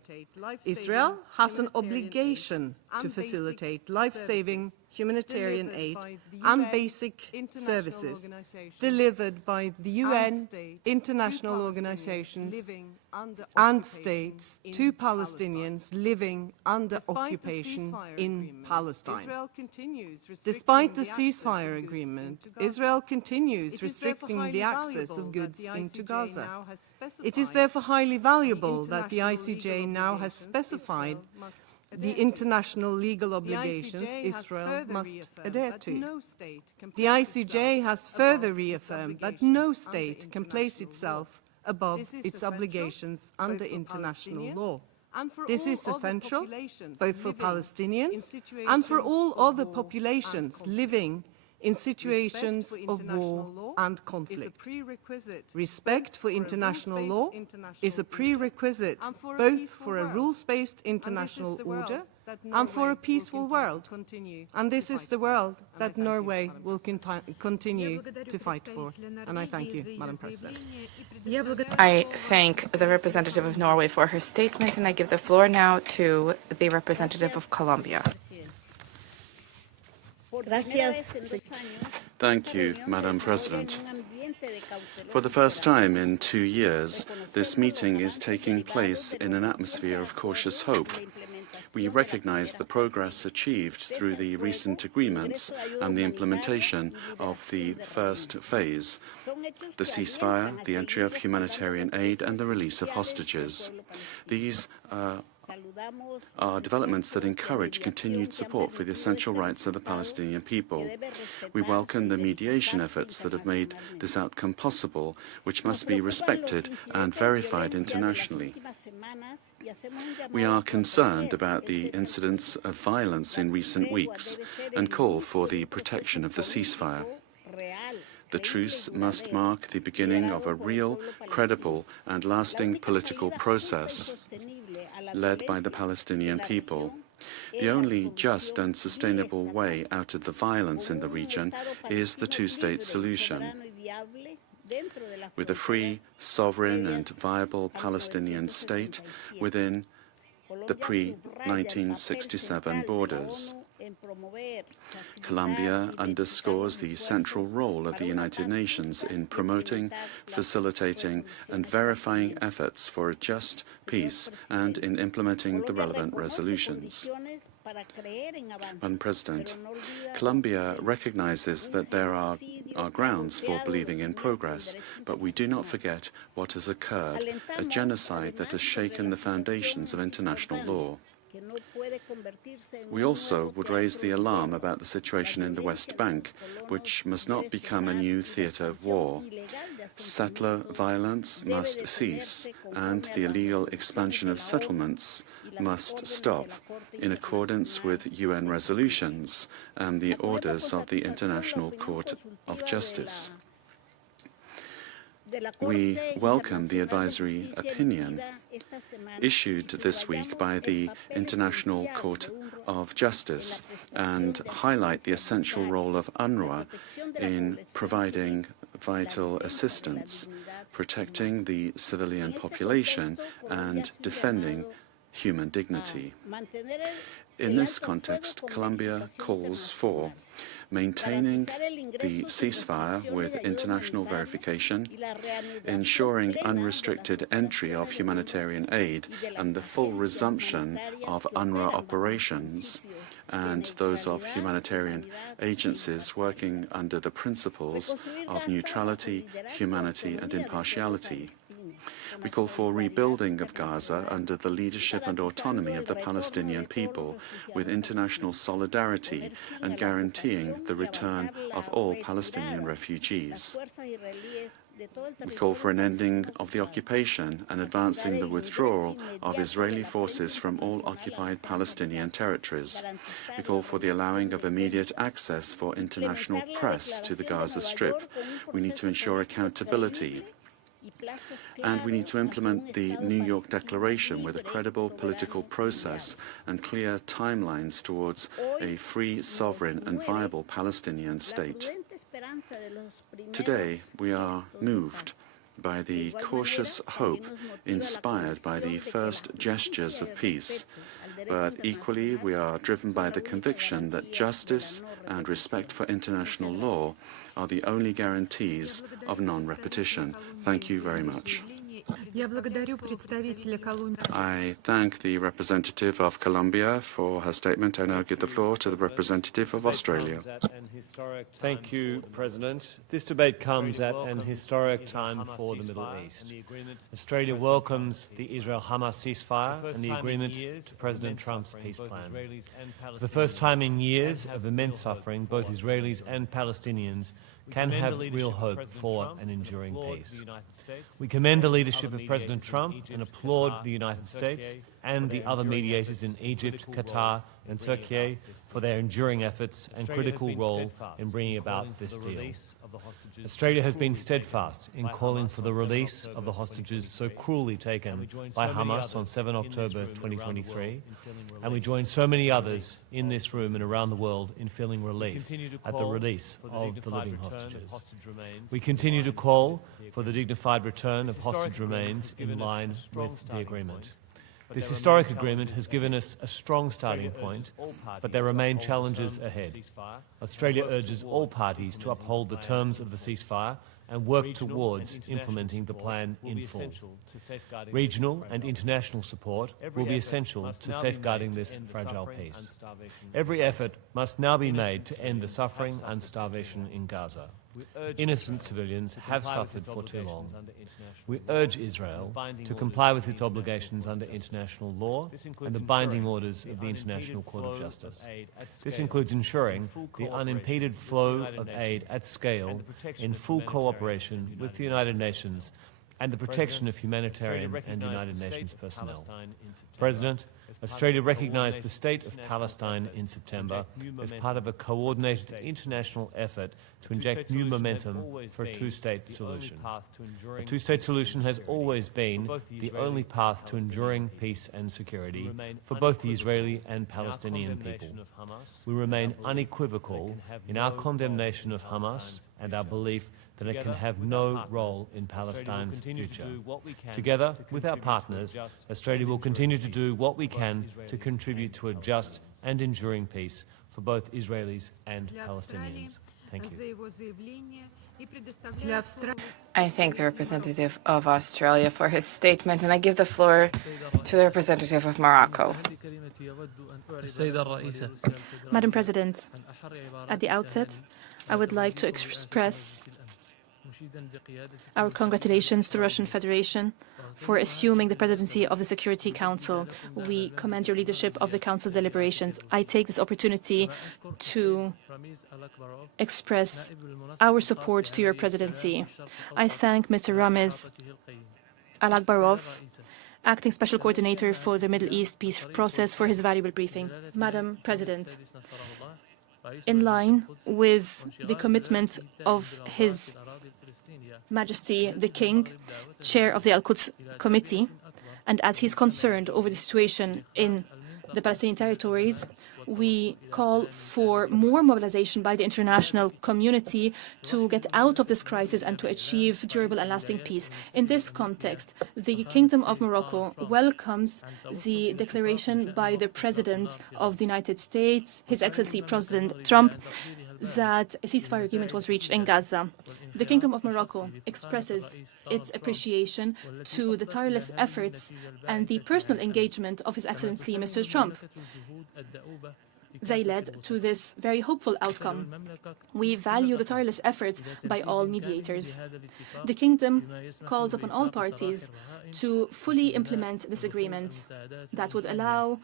Israel has an obligation to facilitate life-saving humanitarian aid and basic services delivered by the UN, international organizations, and states to Palestinians living under occupation in Palestine. Despite the ceasefire agreement, Israel continues restricting the access of goods into Gaza. It is therefore highly valuable that the ICJ now has specified the international legal obligations Israel must adhere to. The ICJ has further reaffirmed that no state can place itself above its obligations under international law. This is essential both for Palestinians and for all other populations living in situations of war and conflict. Respect for international law is a prerequisite both for a rules-based international order and for a peaceful world. And this is the world that Norway will continue to fight for. And I thank you, Madam President. I thank the representative of Norway for her statement, and I give the floor now to the representative of Colombia. Thank you, Madam President. For the first time in 2 years, this meeting is taking place in an atmosphere of cautious hope. We recognize the progress achieved through the recent agreements and the implementation of the first phase, the ceasefire, the entry of humanitarian aid, and the release of hostages. These are developments that encourage continued support for the essential rights of the Palestinian people. We welcome the mediation efforts that have made this outcome possible, which must be respected and verified internationally. We are concerned about the incidents of violence in recent weeks and call for the protection of the ceasefire. The truce must mark the beginning of a real, credible, and lasting political process led by the Palestinian people. The only just and sustainable way out of the violence in the region is the two-state solution, with a free, sovereign, and viable Palestinian state within the pre-1967 borders. Colombia underscores the central role of the United Nations in promoting, facilitating, and verifying efforts for a just peace and in implementing the relevant resolutions. Madam President, Colombia recognizes that there are grounds for believing in progress, but we do not forget what has occurred, a genocide that has shaken the foundations of international law. We also would raise the alarm about the situation in the West Bank, which must not become a new theatre of war. Settler violence must cease, and the illegal expansion of settlements must stop, in accordance with UN resolutions and the orders of the International Court of Justice. We welcome the advisory opinion issued this week by the International Court of Justice and highlight the essential role of UNRWA in providing vital assistance, protecting the civilian population, and defending human dignity. In this context, Colombia calls for maintaining the ceasefire with international verification, ensuring unrestricted entry of humanitarian aid and the full resumption of UNRWA operations and those of humanitarian agencies working under the principles of neutrality, humanity, and impartiality. We call for rebuilding of Gaza under the leadership and autonomy of the Palestinian people, with international solidarity and guaranteeing the return of all Palestinian refugees. We call for an ending of the occupation and advancing the withdrawal of Israeli forces from all occupied Palestinian territories. We call for the allowing of immediate access for international press to the Gaza Strip. We need to ensure accountability. And we need to implement the New York Declaration with a credible political process and clear timelines towards a free, sovereign, and viable Palestinian state. Today, we are moved by the cautious hope inspired by the first gestures of peace. But equally, we are driven by the conviction that justice and respect for international law are the only guarantees of non-repetition. Thank you very much. I thank the representative of Colombia for her statement. I now give the floor to the representative of Australia. Thank you, President. This debate comes at an historic time for the Middle East. Australia welcomes the Israel-Hamas ceasefire and the agreement to President Trump's peace plan. For the first time in years of immense suffering, both Israelis and Palestinians can have real hope for an enduring peace. We commend the leadership of President Trump and applaud the United States and the other mediators in Egypt, Qatar, and Turkey for their enduring efforts and critical role in bringing about this deal. Australia has been steadfast in calling for the release of the hostages so cruelly taken by Hamas on 7 October 2023, and we join so many others in this room and around the world in feeling relief at the release of the living hostages. We continue to call for the dignified return of hostage remains in line with the agreement. This historic agreement has given us a strong starting point, but there remain challenges ahead. Australia urges all parties to uphold the terms of the ceasefire and work towards implementing the plan in full. Regional and international support will be essential to safeguarding this fragile peace. Every effort must now be made to end the suffering and starvation in Gaza. Innocent civilians have suffered for too long. We urge Israel to comply with its obligations under international law and the binding orders of the International Court of Justice. This includes ensuring the unimpeded flow of aid at scale in full cooperation with the United Nations and the protection of humanitarian and United Nations personnel. President, Australia recognised the state of Palestine in September as part of a coordinated international effort to inject new momentum for a two-state solution. A two-state solution has always been the only path to enduring peace and security for both the Israeli and Palestinian people. We remain unequivocal in our condemnation of Hamas and our belief that it can have no role in Palestine's future. Together with our partners, Australia will continue to do what we can to contribute to a just and enduring peace for both Israelis and Palestinians. Thank you. I thank the representative of Australia for his statement, and I give the floor to the representative of Morocco. Madam President, at the outset, I would like to express our congratulations to the Russian Federation for assuming the presidency of the Security Council. We commend your leadership of the Council's deliberations. I take this opportunity to express our support to your presidency. I thank Mr. Ramiz Alakbarov, Acting Special Coordinator for the Middle East Peace Process, for his valuable briefing. Madam President, in line with the commitment of His Majesty the King, Chair of the Al-Quds Committee, and as he's concerned over the situation in the Palestinian territories, we call for more mobilization by the international community to get out of this crisis and to achieve durable and lasting peace. In this context, the Kingdom of Morocco welcomes the declaration by the President of the United States, His Excellency President Trump, that a ceasefire agreement was reached in Gaza. The Kingdom of Morocco expresses its appreciation to the tireless efforts and the personal engagement of His Excellency Mr. Trump. They led to this very hopeful outcome. We value the tireless efforts by all mediators. The Kingdom calls upon all parties to fully implement this agreement that would allow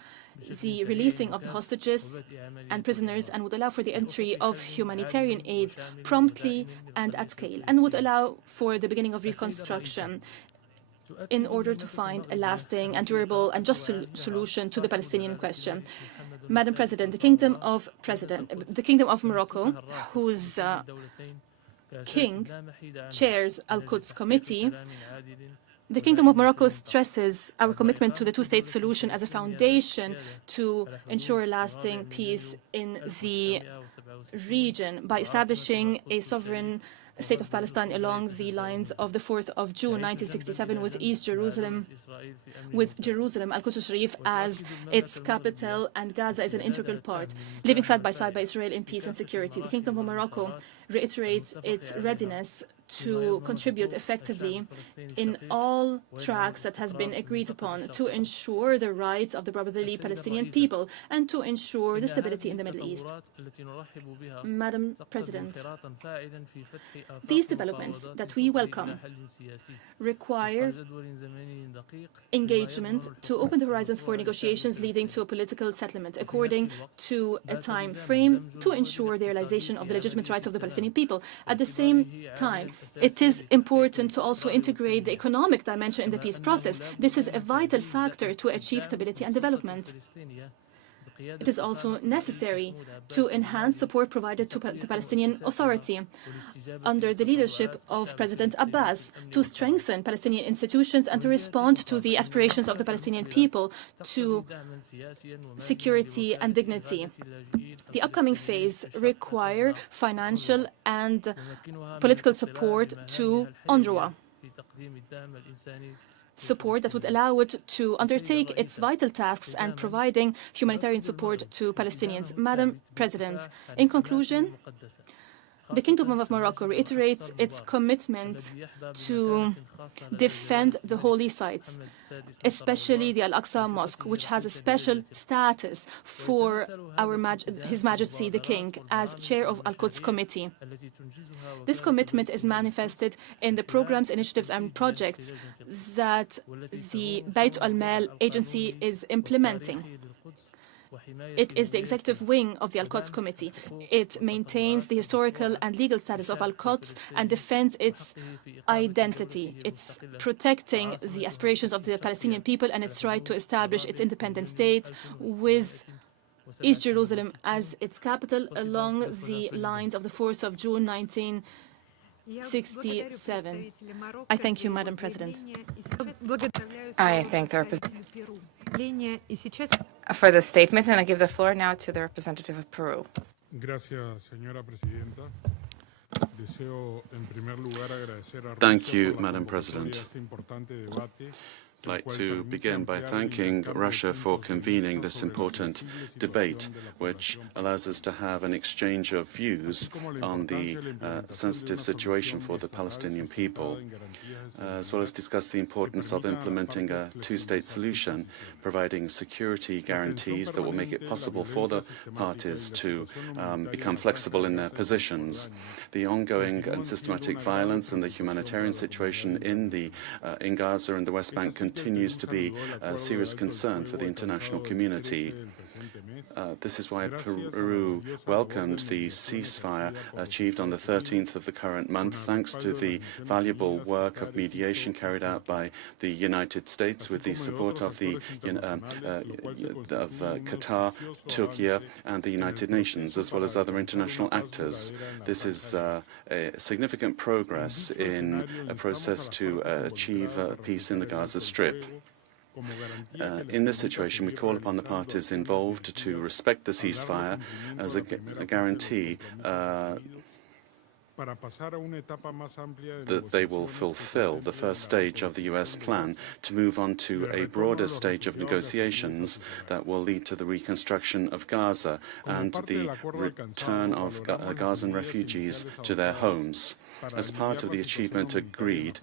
the releasing of the hostages and prisoners and would allow for the entry of humanitarian aid promptly and at scale, and would allow for the beginning of reconstruction in order to find a lasting and durable and just solution to the Palestinian question. Madam President, the Kingdom of Morocco, whose king chairs Al-Quds Committee, the Kingdom of Morocco stresses our commitment to the two-state solution as a foundation to ensure lasting peace in the region by establishing a sovereign state of Palestine along the lines of the 4th of June 1967 with Jerusalem, Al-Quds Sharif as its capital and Gaza is an integral part, living side by side by Israel in peace and security. The Kingdom of Morocco reiterates its readiness to contribute effectively in all tracks that has been agreed upon to ensure the rights of the brotherly Palestinian people and to ensure the stability in the Middle East. Madam President, these developments that we welcome require engagement to open the horizons for negotiations leading to a political settlement according to a time frame to ensure the realization of the legitimate rights of the Palestinian people. At the same time, it is important to also integrate the economic dimension in the peace process. This is a vital factor to achieve stability and development. It is also necessary to enhance support provided to the Palestinian Authority under the leadership of President Abbas to strengthen Palestinian institutions and to respond to the aspirations of the Palestinian people to security and dignity. The upcoming phase requires financial and political support to UNRWA, support that would allow it to undertake its vital tasks and providing humanitarian support to Palestinians. Madam President, in conclusion, the Kingdom of Morocco reiterates its commitment to defend the holy sites, especially the Al-Aqsa Mosque, which has a special status for His Majesty the King as chair of Al-Quds Committee. This commitment is manifested in the programs, initiatives and projects that the Bayt al-Mal agency is implementing. It is the executive wing of the Al-Quds Committee. It maintains the historical and legal status of Al-Quds and defends its identity. It's protecting the aspirations of the Palestinian people and its right to establish its independent state with East Jerusalem as its capital along the lines of the 4th of June 1967. I thank you, Madam President. I thank the for the statement, and I give the floor now to the representative of Peru. Thank you, Madam President. I'd like to begin by thanking Russia for convening this important debate, which allows us to have an exchange of views on the sensitive situation for the Palestinian people, as well as discuss the importance of implementing a two-state solution, providing security guarantees that will make it possible for the parties to become flexible in their positions. The ongoing and systematic violence and the humanitarian situation in Gaza and the West Bank continues to be a serious concern for the international community. This is why Peru welcomed the ceasefire achieved on the 13th of the current month, thanks to the valuable work of mediation carried out by the United States with the support of Qatar, Turkey, and the United Nations, as well as other international actors. This is a significant progress in a process to achieve peace in the Gaza Strip. In this situation, we call upon the parties involved to respect the ceasefire as a guarantee that they will fulfill the first stage of the U.S. plan to move on to a broader stage of negotiations that will lead to the reconstruction of Gaza and the return of Gazan refugees to their homes. As part of the achievement agreed,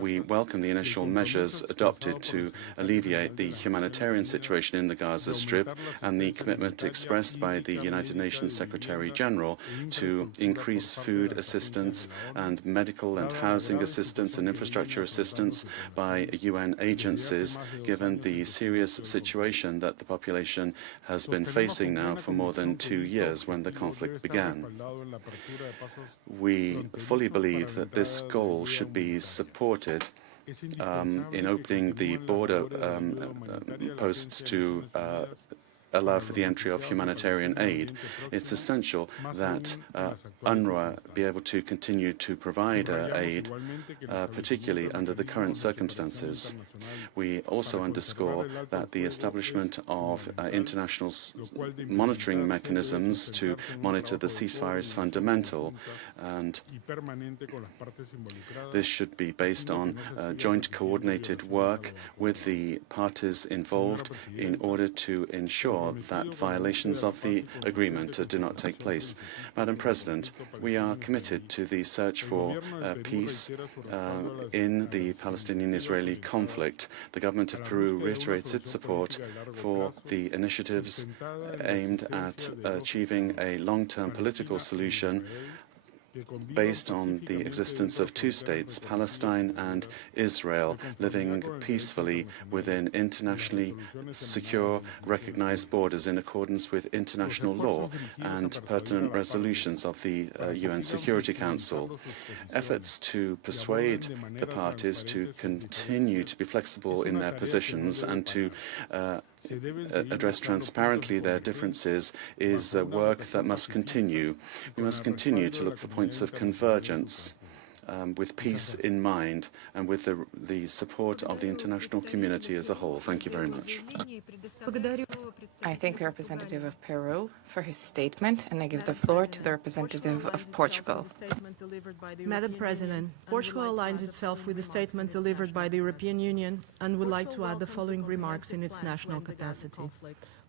we welcome the initial measures adopted to alleviate the humanitarian situation in the Gaza Strip and the commitment expressed by the United Nations Secretary General to increase food assistance and medical and housing assistance and infrastructure assistance by UN agencies, given the serious situation that the population has been facing now for more than 2 years when the conflict began. We fully believe that this goal should be supported in opening the border posts to allow for the entry of humanitarian aid. It's essential that UNRWA be able to continue to provide aid, particularly under the current circumstances. We also underscore that the establishment of international monitoring mechanisms to monitor the ceasefire is fundamental, and this should be based on joint coordinated work with the parties involved in order to ensure that violations of the agreement do not take place. Madam President, we are committed to the search for peace in the Palestinian-Israeli conflict. The government of Peru reiterates its support for the initiatives aimed at achieving a long-term political solution based on the existence of two states, Palestine and Israel, living peacefully within internationally secure, recognized borders in accordance with international law and pertinent resolutions of the UN Security Council. Efforts to persuade the parties to continue to be flexible in their positions and to address transparently their differences is work that must continue. We must continue to look for points of convergence with peace in mind and with the support of the international community as a whole. Thank you very much. I thank the representative of Peru for his statement, and I give the floor to the representative of Portugal. Madam President, Portugal aligns itself with the statement delivered by the European Union and would like to add the following remarks in its national capacity.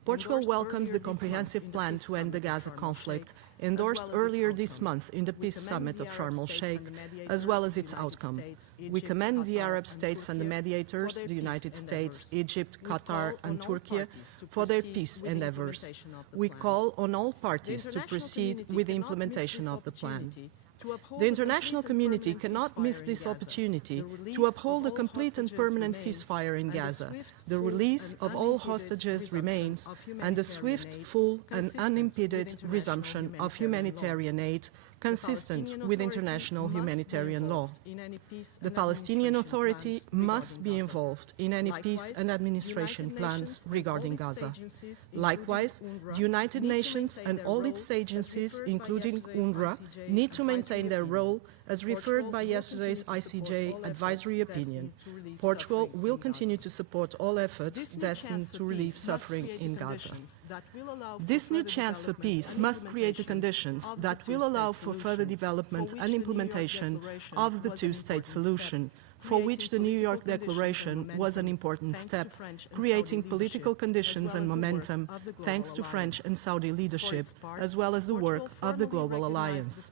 Portugal welcomes the comprehensive plan to end the Gaza conflict, endorsed earlier this month in the Peace Summit of Sharm el-Sheikh, as well as its outcome. We commend the Arab states and the mediators, the United States, Egypt, Qatar, and Turkey, for their peace endeavors. We call on all parties to proceed with the implementation of the plan. The international community cannot miss this opportunity to uphold a complete and permanent ceasefire in Gaza, the release of all hostages remains, and the swift, full and unimpeded resumption of humanitarian aid consistent with international humanitarian law. The Palestinian Authority must be involved in any peace and administration plans regarding Gaza. Likewise, the United Nations and all its agencies, including UNRWA, need to maintain their role as referred by yesterday's ICJ advisory opinion. Portugal will continue to support all efforts destined to relieve suffering in Gaza. This new chance for peace must create the conditions that will allow for further development and implementation of the two-state solution, for which the New York Declaration was an important step, creating political conditions and momentum thanks to French and Saudi leadership, as well as the work of the Global Alliance.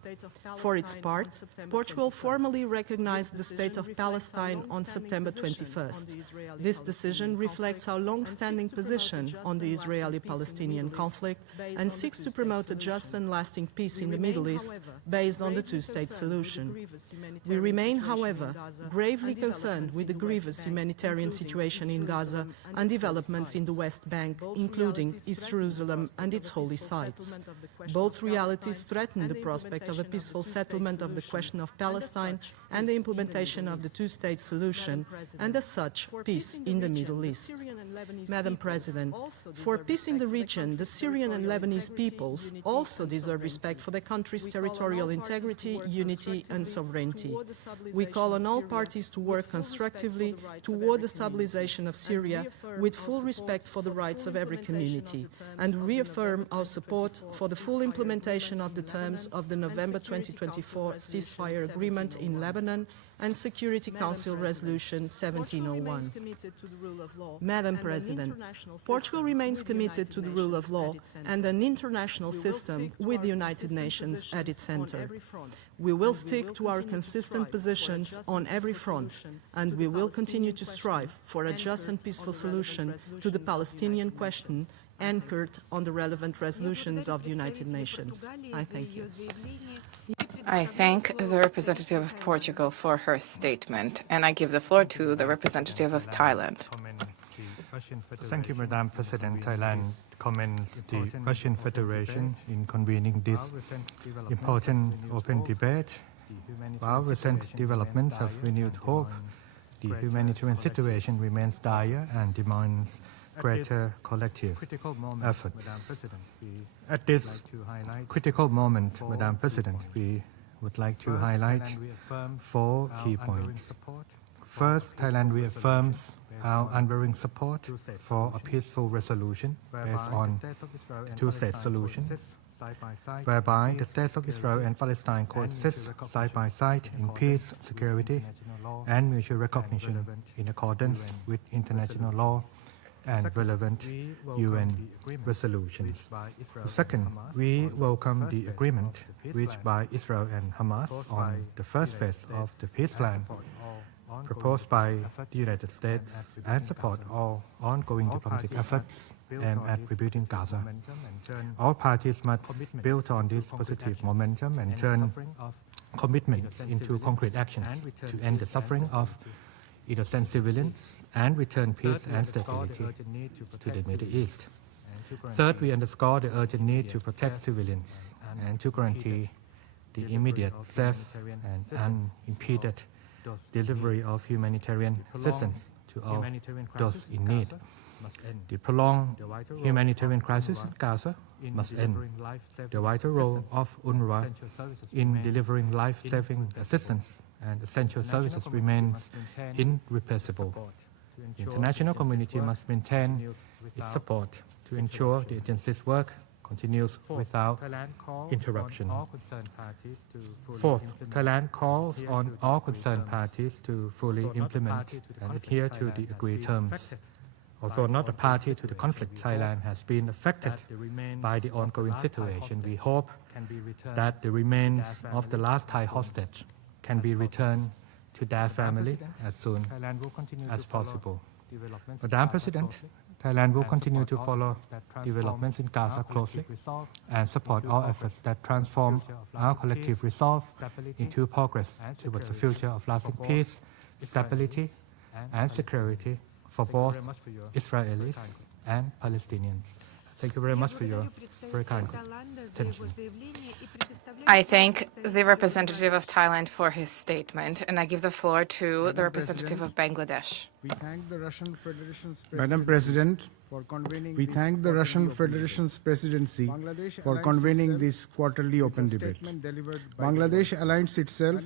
For its part, Portugal formally recognized the State of Palestine on September 21st. This decision reflects our long-standing position on the Israeli-Palestinian conflict and seeks to promote a just and lasting peace in the Middle East based on the two-state solution. We remain, however, gravely concerned with the grievous humanitarian situation in Gaza and developments in the West Bank, including East Jerusalem and its holy sites. Both realities threaten the prospect of a peaceful settlement of the question of Palestine and the implementation of the two-state solution, and as such, peace in the Middle East. Madam President, for peace in the region, the Syrian and Lebanese peoples also deserve respect for their country's territorial integrity, unity and sovereignty. We call on all parties to work constructively toward the stabilization of Syria with full respect for the rights of every community, and reaffirm our support for the full implementation of the terms of the November 2024 ceasefire agreement in Lebanon and Security Council Resolution 1701. Madam President, Portugal remains committed to the rule of law and an international system with the United Nations at its center. We will stick to our consistent positions on every front, and we will continue to strive for a just and peaceful solution to the Palestinian question anchored on the relevant resolutions of the United Nations. I thank you. I thank the representative of Portugal for her statement, and I give the floor to the representative of Thailand. Thank you, Madam President. Thailand commends the Russian Federation in convening this important open debate. While recent developments have renewed hope, the humanitarian situation remains dire and demands greater collective efforts. At this critical moment, Madam President, we would like to highlight 4 key points. First, Thailand reaffirms our unwavering support for a peaceful resolution based on the two-state solution, whereby the states of Israel and Palestine coexist side by side in peace, security, and mutual recognition in accordance with international law and relevant UN resolutions. Second, we welcome the agreement reached by Israel and Hamas on the first phase of the peace plan proposed by the United States, and support all ongoing diplomatic efforts aimed at rebuilding Gaza. All parties must build on this positive momentum and turn commitments into concrete actions to end the suffering of innocent civilians and return peace and stability to the Middle East. Third, we underscore the urgent need to protect civilians and to guarantee the immediate, safe and unimpeded delivery of humanitarian assistance to all those in need. The prolonged humanitarian crisis in Gaza must end. The vital role of UNRWA in delivering life-saving assistance and essential services remains irreplaceable. The international community must maintain its support to ensure the agency's work continues without interruption. Fourth, Thailand calls on all concerned parties to fully implement and adhere to the agreed terms. Although not a party to the conflict, Thailand has been affected by the ongoing situation. We hope that the remains of the last Thai hostage can be returned to their family as soon as possible. Madam President, Thailand will continue to follow developments in Gaza closely and support all efforts that transform our collective resolve into progress towards a future of lasting peace, stability, and security for both Israelis and Palestinians. Thank you very much for your very kind attention. I thank the representative of Thailand for his statement, and I give the floor to the representative of Bangladesh. We thank the Russian Federation's Madam President, we thank the Russian Federation's presidency for convening this quarterly open debate. Bangladesh aligns itself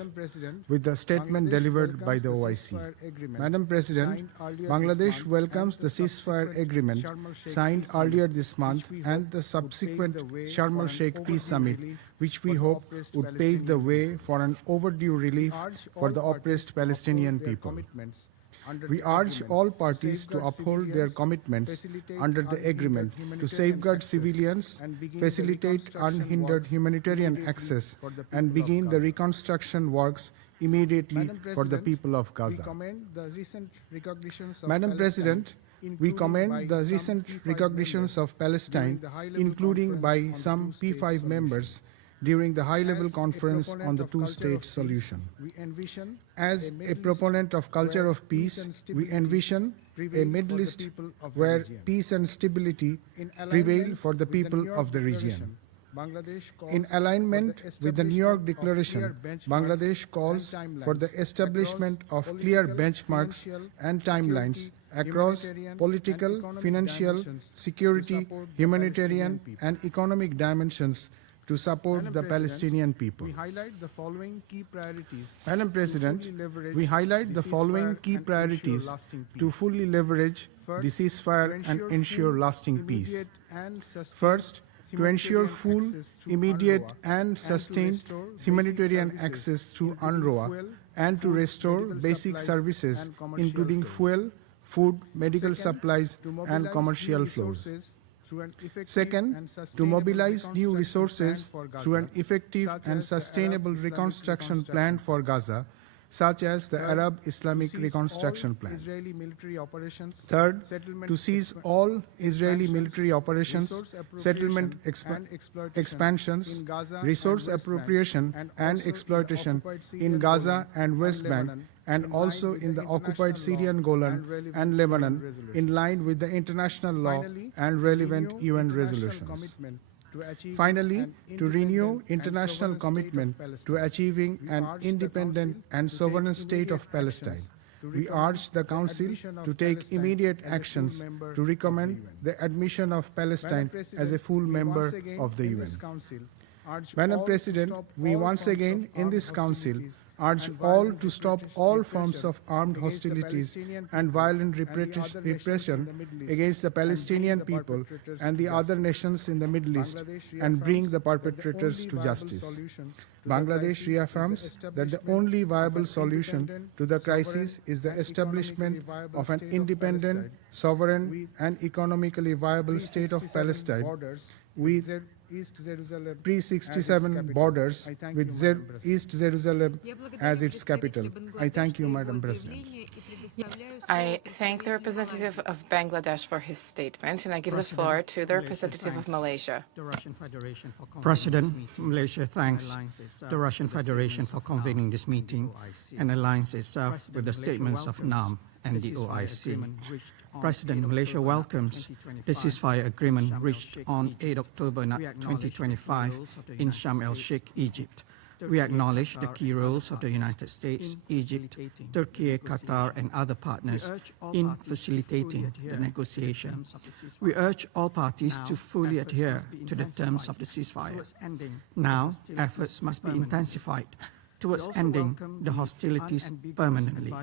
with the statement delivered by the OIC. Madam President, Bangladesh welcomes the ceasefire agreement signed earlier this month and the subsequent Sharm el-Sheikh Peace Summit, which we hope would pave the way for an overdue relief for the oppressed Palestinian people. We urge all parties to uphold their commitments under the agreement to safeguard civilians, facilitate unhindered humanitarian access, and begin the reconstruction works immediately for the people of Gaza. Madam President, we commend the recent recognitions of Palestine, including by some P5 members, during the high-level conference on the two-state solution. As a proponent of culture of peace, we envision a Middle East where peace and stability prevail for the people of the region. In alignment with the New York Declaration, Bangladesh calls for the establishment of clear benchmarks and timelines across political, financial, security, humanitarian, and economic dimensions to support the Palestinian people. Madam President, we highlight the following key priorities to fully leverage the ceasefire and ensure lasting peace. First, to ensure full, immediate, and sustained humanitarian access through UNRWA and to restore basic services, including fuel, food, medical supplies, and commercial flows. Second, to mobilize new resources through an effective and sustainable reconstruction plan for Gaza, such as the Arab Islamic Reconstruction Plan. Third, to cease all Israeli military operations, settlement expansions, resource appropriation and exploitation in Gaza and West Bank, and also in the occupied Syrian Golan and Lebanon, in line with the international law and relevant UN resolutions. Finally, to renew international commitment to achieving an independent and sovereign state of Palestine. We urge the Council to take immediate actions to recommend the admission of Palestine as a full member of the UN. Madam President, we once again in this Council urge all to stop all forms of armed hostilities and violent repression against the Palestinian people and the other nations in the Middle East and bring the perpetrators to justice. Bangladesh reaffirms that the only viable solution to the crisis is the establishment of an independent, sovereign, and economically viable state of Palestine with pre-67 borders with East Jerusalem as its capital. I thank you, Madam President. I thank the representative of Bangladesh for his statement, and I give the floor to the representative of Malaysia. President, Malaysia thanks the Russian Federation for convening this meeting and aligns itself with the statements of NAM and the OIC. President, Malaysia welcomes the ceasefire agreement reached on 8 October 2025 in Sharm el-Sheikh, Egypt. We acknowledge the key roles of the United States, Egypt, Turkey, Qatar, and other partners in facilitating the negotiation. We urge all parties to fully adhere to the terms of the ceasefire. Now, efforts must be intensified towards ending the hostilities permanently.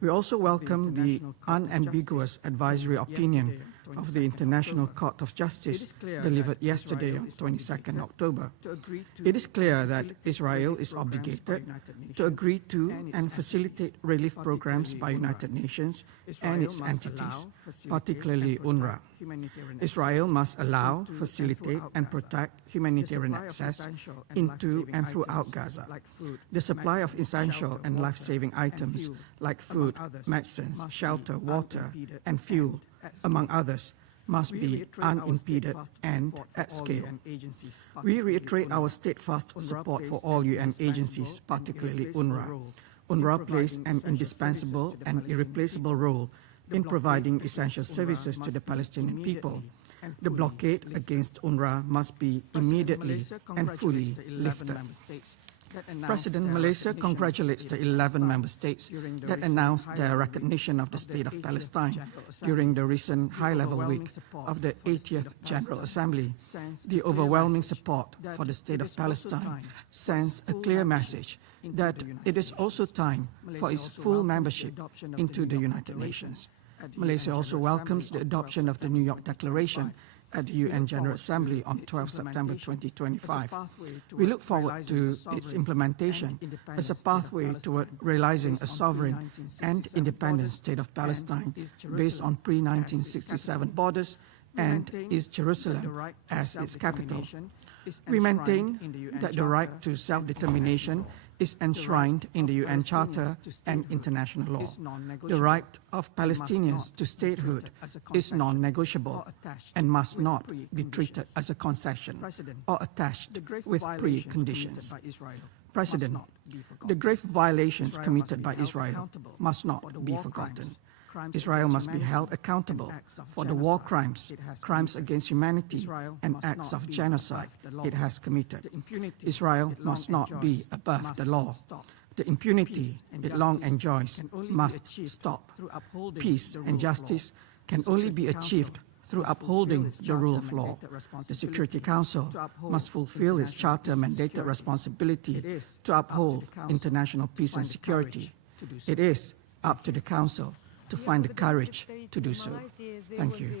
We also welcome the unambiguous advisory opinion of the International Court of Justice delivered yesterday on 22nd October. It is clear that Israel is obligated to agree to and facilitate relief programs by United Nations and its entities, particularly UNRWA. Israel must allow, facilitate, and protect humanitarian access into and throughout Gaza. The supply of essential and life-saving items like food, medicines, shelter, water, and fuel among others, must be unimpeded and at scale. We reiterate our steadfast support for all UN agencies, particularly UNRWA. UNRWA plays an indispensable and irreplaceable role in providing essential services to the Palestinian people. The blockade against UNRWA must be immediately and fully lifted. President Malaysia congratulates the 11 member states that announced their recognition of the State of Palestine during the recent high-level week of the 80th General Assembly. The overwhelming support for the State of Palestine sends a clear message that it is also time for its full membership into the United Nations. Malaysia also welcomes the adoption of the New York Declaration at the UN General Assembly on 12 September 2025. We look forward to its implementation as a pathway toward realizing a sovereign and independent state of Palestine based on pre-1967 borders and East Jerusalem as its capital. We maintain that the right to self-determination is enshrined in the UN Charter and international law. The right of Palestinians to statehood is non-negotiable and must not be treated as a concession or attached with preconditions. President, the grave violations committed by Israel must not be forgotten. Israel must be held accountable for the war crimes, crimes against humanity, and acts of genocide it has committed. Israel must not be above the law. The impunity it long enjoys must stop. Peace and justice can only be achieved through upholding the rule of law. The Security Council must fulfill its charter-mandated responsibility to uphold international peace and security. It is up to the Council to find the courage to do so. Thank you.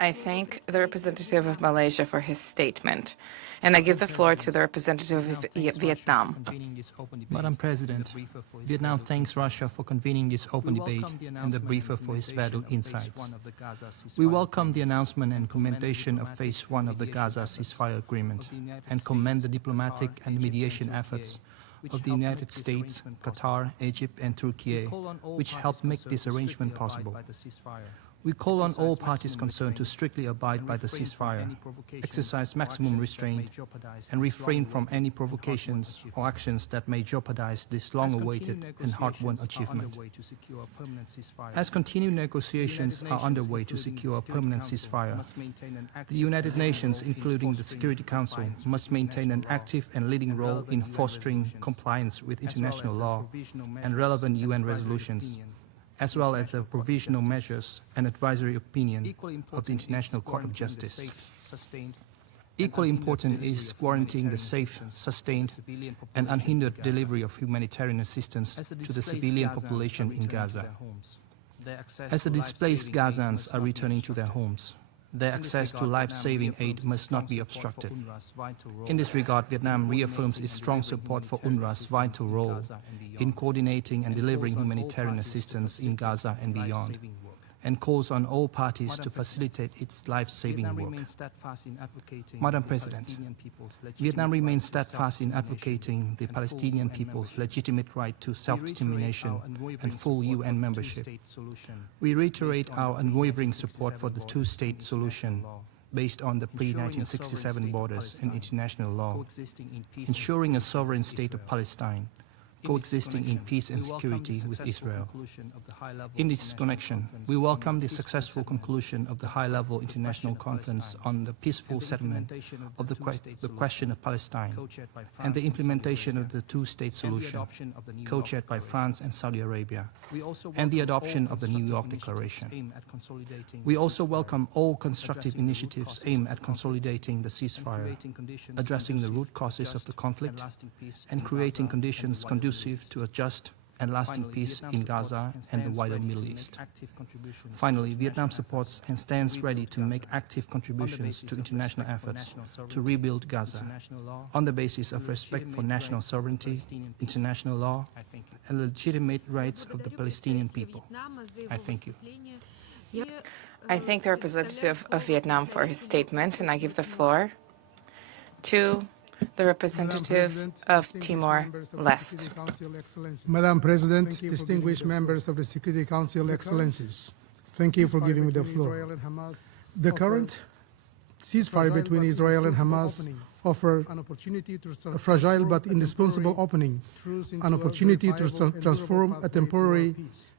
I thank the representative of Malaysia for his statement, and I give the floor to the representative of Vietnam. Madam President, Vietnam thanks Russia for convening this open debate and the briefer for his valuable insights. We welcome the announcement and implementation of Phase 1 of the Gaza ceasefire agreement and commend the diplomatic and mediation efforts of the United States, Qatar, Egypt, and Turkey, which helped make this arrangement possible. We call on all parties concerned to strictly abide by the ceasefire, exercise maximum restraint, and refrain from any provocations or actions that may jeopardize this long-awaited and hard-won achievement. As continued negotiations are underway to secure a permanent ceasefire, the United Nations, including the Security Council, must maintain an active and leading role in fostering compliance with international law and relevant UN resolutions, as well as the provisional measures and advisory opinion of the International Court of Justice. Equally important is guaranteeing the safe, sustained, and unhindered delivery of humanitarian assistance to the civilian population in Gaza. As the displaced Gazans are returning to their homes, their access to life-saving aid must not be obstructed. In this regard, Vietnam reaffirms its strong support for UNRWA's vital role in coordinating and delivering humanitarian assistance in Gaza and beyond, and calls on all parties to facilitate its life-saving work. Madam President, Vietnam remains steadfast in advocating the Palestinian people's legitimate right to self-determination and full UN membership. We reiterate our unwavering support for the two-state solution based on the pre-1967 borders and international law, ensuring a sovereign state of Palestine, coexisting in peace and security with Israel. In this connection, we welcome the successful conclusion of the high-level international conference on the peaceful settlement of the question of Palestine and the implementation of the two-state solution, co-chaired by France and Saudi Arabia, and the adoption of the New York Declaration. We also welcome all constructive initiatives aimed at consolidating the ceasefire, addressing the root causes of the conflict, and creating conditions conducive to a just and lasting peace in Gaza and the wider Middle East. Finally, Vietnam supports and stands ready to make active contributions to international efforts to rebuild Gaza on the basis of respect for national sovereignty, international law, and the legitimate rights of the Palestinian people. I thank you. I thank the representative of Vietnam for his statement, and I give the floor to the representative of Timor-Leste. Madam President, distinguished members of the Security Council, Excellencies. Thank you for giving me the floor. The current ceasefire between Israel and Hamas offer a fragile but indispensable opening, an opportunity to transform a temporary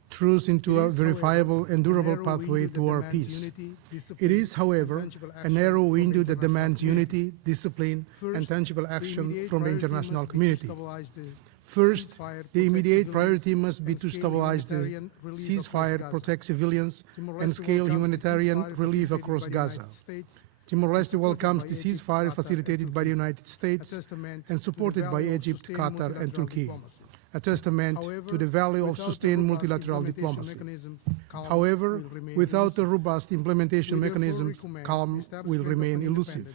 truce into a verifiable and durable pathway toward peace. It is, however, a narrow window that demands unity, discipline, and tangible action from the international community. First, the immediate priority must be to stabilize the ceasefire, protect civilians, and scale humanitarian relief across Gaza. Timor-Leste welcomes the ceasefire facilitated by the United States and supported by Egypt, Qatar, and Turkey, a testament to the value of sustained multilateral diplomacy. However, without a robust implementation mechanism, calm will remain elusive.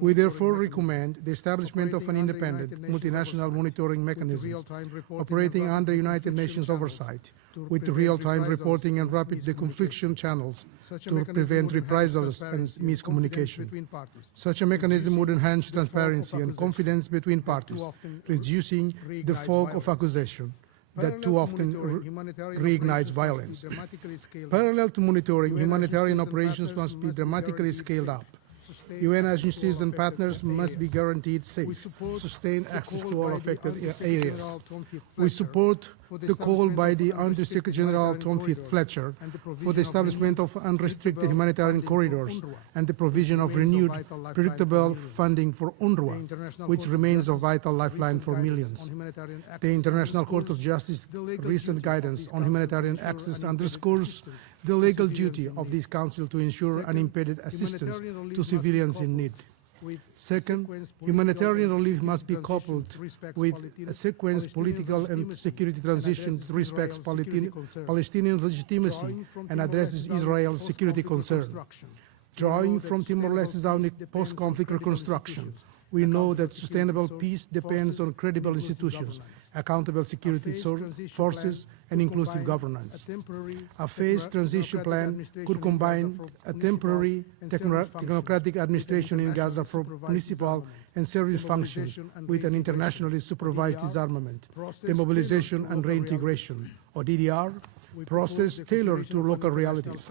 We therefore recommend the establishment of an independent multinational monitoring mechanism operating under United Nations oversight, with real-time reporting and rapid deconfliction channels to prevent reprisals and miscommunication. Such a mechanism would enhance transparency and confidence between parties, reducing the fog of accusation that too often reignites violence. Parallel to monitoring, humanitarian operations must be dramatically scaled up. UN agencies and partners must be guaranteed safe, sustained access to all affected areas. We support the call by the Under-Secretary General Tom Fletcher for the establishment of unrestricted humanitarian corridors and the provision of renewed, predictable funding for UNRWA, which remains a vital lifeline for millions. The International Court of Justice's recent guidance on humanitarian access underscores the legal duty of this Council to ensure unimpeded assistance to civilians in need. Second, humanitarian relief must be coupled with a sequenced political and security transition that respects Palestinian legitimacy and addresses Israel's security concerns. Drawing from Timor-Leste's own post-conflict reconstruction, we know that sustainable peace depends on credible institutions, accountable security forces, and inclusive governance. A phased transition plan could combine a temporary technocratic administration in Gaza for municipal and service functions with an internationally supervised disarmament, demobilization and reintegration, or DDR, process tailored to local realities.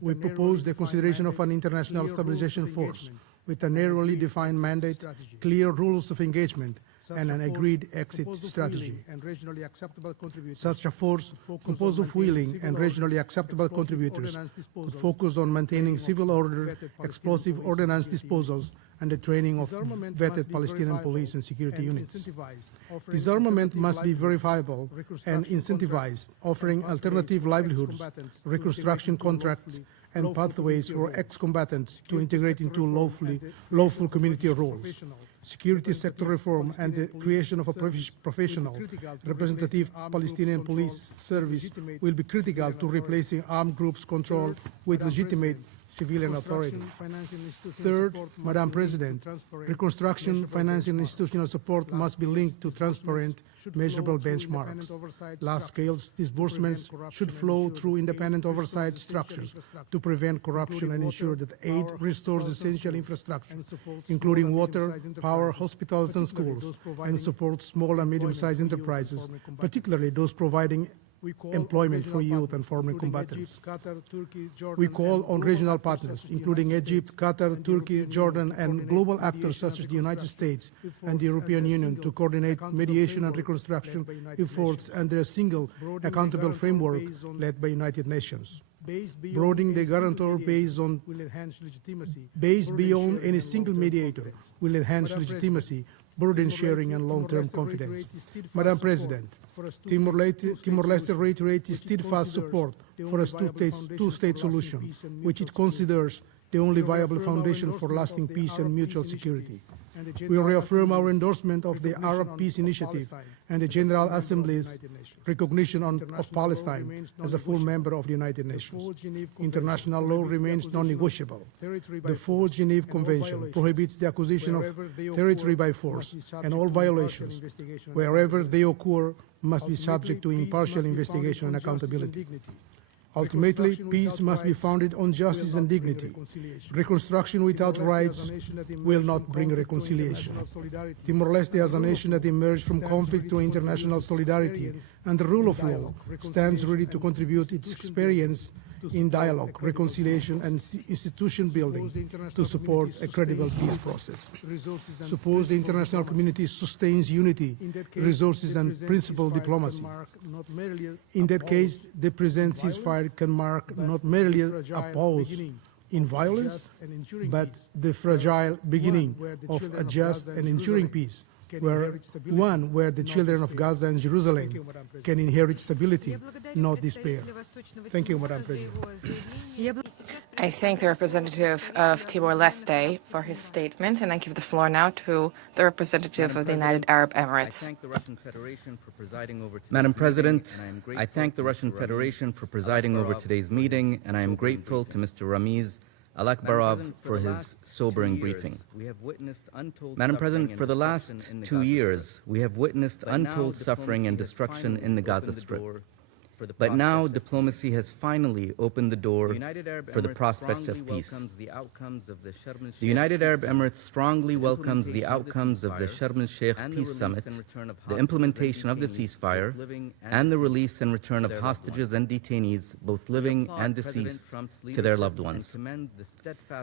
We propose the consideration of an international stabilization force with a narrowly defined mandate, clear rules of engagement, and an agreed exit strategy. Such a force, composed of willing and regionally acceptable contributors, could focus on maintaining civil order, explosive ordnance disposals, and the training of vetted Palestinian police and security units. Disarmament must be verifiable and incentivized, offering alternative livelihoods, reconstruction contracts, and pathways for ex-combatants to integrate into lawful community roles. Security sector reform and the creation of a professional, representative Palestinian police service will be critical to replacing armed groups' control with legitimate civilian authority. Third, Madam President, reconstruction, financial and institutional support must be linked to transparent, measurable benchmarks. Large-scale disbursements should flow through independent oversight structures to prevent corruption and ensure that aid restores essential infrastructure, including water, power, hospitals and schools, and supports small and medium-sized enterprises, particularly those providing employment for youth and former combatants. We call on regional partners, including Egypt, Qatar, Turkey, Jordan, and global actors such as the United States and the European Union to coordinate mediation and reconstruction efforts under a single accountable framework led by United Nations. Broadening the guarantor based beyond any single mediator will enhance legitimacy, burden sharing, and long-term confidence. Madam President, Timor-Leste reiterates its steadfast support for a two-state solution, which it considers the only viable foundation for lasting peace and mutual security. We reaffirm our endorsement of the Arab Peace Initiative and the General Assembly's recognition of Palestine as a full member of the United Nations. International law remains non-negotiable. The Fourth Geneva Convention prohibits the acquisition of territory by force, and all violations, wherever they occur, must be subject to impartial investigation and accountability. Ultimately, peace must be founded on justice and dignity. Reconstruction without rights will not bring reconciliation. Timor-Leste, as a nation that emerged from conflict to international solidarity and the rule of law, stands ready to contribute its experience in dialogue, reconciliation, and institution building to support a credible peace process. Suppose the international community sustains unity, resources, and principled diplomacy. In that case, the present ceasefire can mark not merely a pause in violence, but the fragile beginning of a just and enduring peace, where the children of Gaza and Jerusalem can inherit stability, not despair. Thank you, Madam President. I thank the representative of Timor-Leste for his statement, and I give the floor now to the representative of the United Arab Emirates. Madam President, I thank the Russian Federation for presiding over today's meeting, and I am grateful to Mr. Ramiz Alakbarov for his sobering briefing. Madam President, for the last 2 years, we have witnessed untold suffering and destruction in the Gaza Strip. But now diplomacy has finally opened the door for the prospect of peace. The United Arab Emirates strongly welcomes the outcomes of the Sharm el-Sheikh Peace Summit, the implementation of the ceasefire, and the release and return of hostages and detainees, both living and deceased, to their loved ones.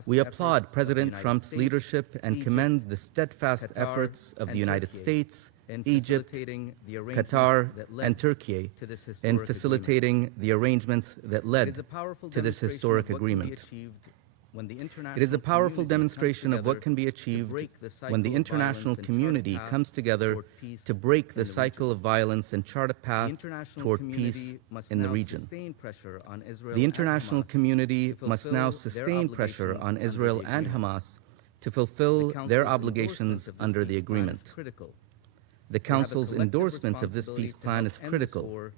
We applaud President Trump's leadership and commend the steadfast efforts of the United States, Egypt, Qatar, and Turkey in facilitating the arrangements that led to this historic agreement. It is a powerful demonstration of what can be achieved when the international community comes together to break the cycle of violence and chart a path toward peace in the region. The international community must now sustain pressure on Israel and Hamas to fulfill their obligations under the agreement. The Council's endorsement of this peace plan is critical.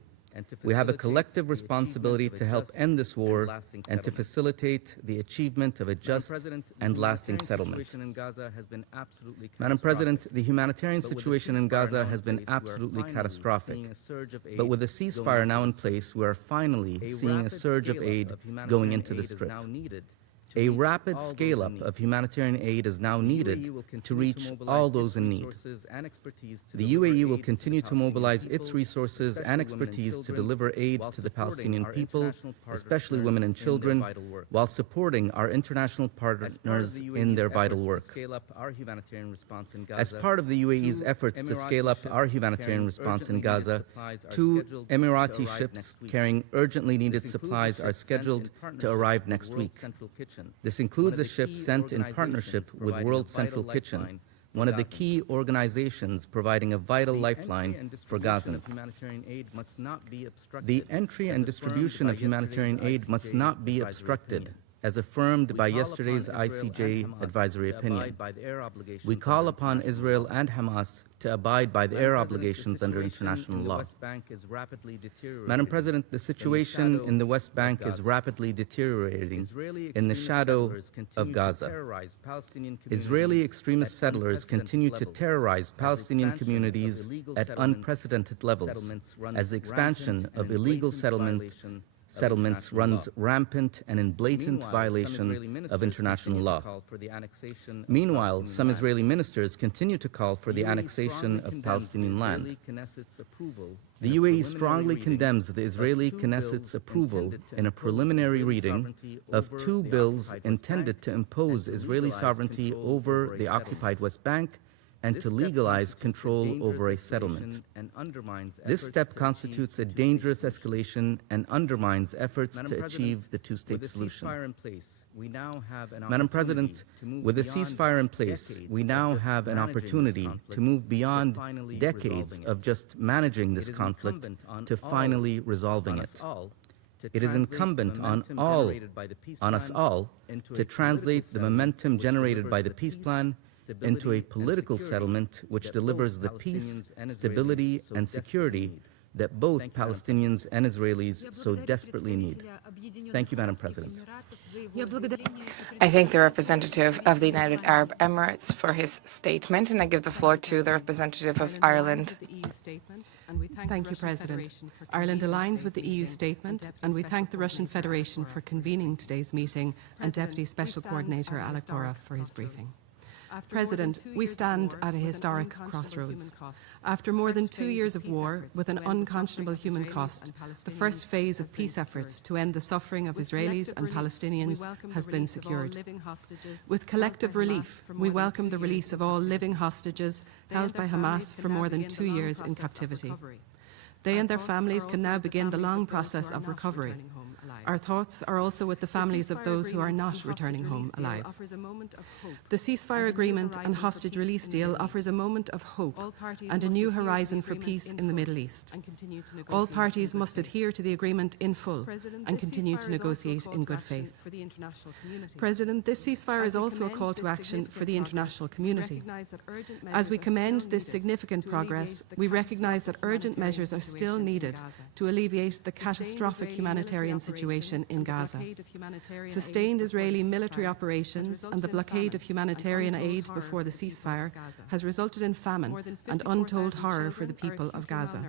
We have a collective responsibility to help end this war and to facilitate the achievement of a just and lasting settlement. Madam President, the humanitarian situation in Gaza has been absolutely catastrophic. But with the ceasefire now in place, we are finally seeing a surge of aid going into the Strip. A rapid scale-up of humanitarian aid is now needed to reach all those in need. The UAE will continue to mobilize its resources and expertise to deliver aid to the Palestinian people, especially women and children, while supporting our international partners in their vital work. As part of the UAE's efforts to scale up our humanitarian response in Gaza, 2 Emirati ships carrying urgently needed supplies are scheduled to arrive next week. This includes a ship sent in partnership with World Central Kitchen, one of the key organizations providing a vital lifeline for Gazans. The entry and distribution of humanitarian aid must not be obstructed, as affirmed by yesterday's ICJ advisory opinion. We call upon Israel and Hamas to abide by their obligations under international law. Madam President, the situation in the West Bank is rapidly deteriorating in the shadow of Gaza. Israeli extremist settlers continue to terrorize Palestinian communities at unprecedented levels as the expansion of illegal settlements runs rampant and in blatant violation of international law. Meanwhile, some Israeli ministers continue to call for the annexation of Palestinian land. The UAE strongly condemns the Israeli Knesset's approval in a preliminary reading of 2 bills intended to impose Israeli sovereignty over the occupied West Bank and to legalize control over a settlement. This step constitutes a dangerous escalation and undermines efforts to achieve the two-state solution. Madam President, with the ceasefire in place, we now have an opportunity to move beyond decades of just managing this conflict to finally resolving it. It is incumbent on us all to translate the momentum generated by the peace plan into a political settlement which delivers the peace, stability, and security that both Palestinians and Israelis so desperately need. Thank you, Madam President. I thank the representative of the United Arab Emirates for his statement, and I give the floor to the representative of Ireland. Thank you, President. Ireland aligns with the EU statement, and we thank the Russian Federation for convening today's meeting and Deputy Special Coordinator Alec Borov for his briefing. President, we stand at a historic crossroads. After more than 2 years of war, with an unconscionable human cost, the first phase of peace efforts to end the suffering of Israelis and Palestinians has been secured. With collective relief, we welcome the release of all living hostages held by Hamas for more than 2 years in captivity. They and their families can now begin the long process of recovery. Our thoughts are also with the families of those who are not returning home alive. The ceasefire agreement and hostage release deal offers a moment of hope and a new horizon for peace in the Middle East. All parties must adhere to the agreement in full and continue to negotiate in good faith. President, this ceasefire is also a call to action for the international community. As we commend this significant progress, we recognise that urgent measures are still needed to alleviate the catastrophic humanitarian situation in Gaza. Sustained Israeli military operations and the blockade of humanitarian aid before the ceasefire has resulted in famine and untold horror for the people of Gaza.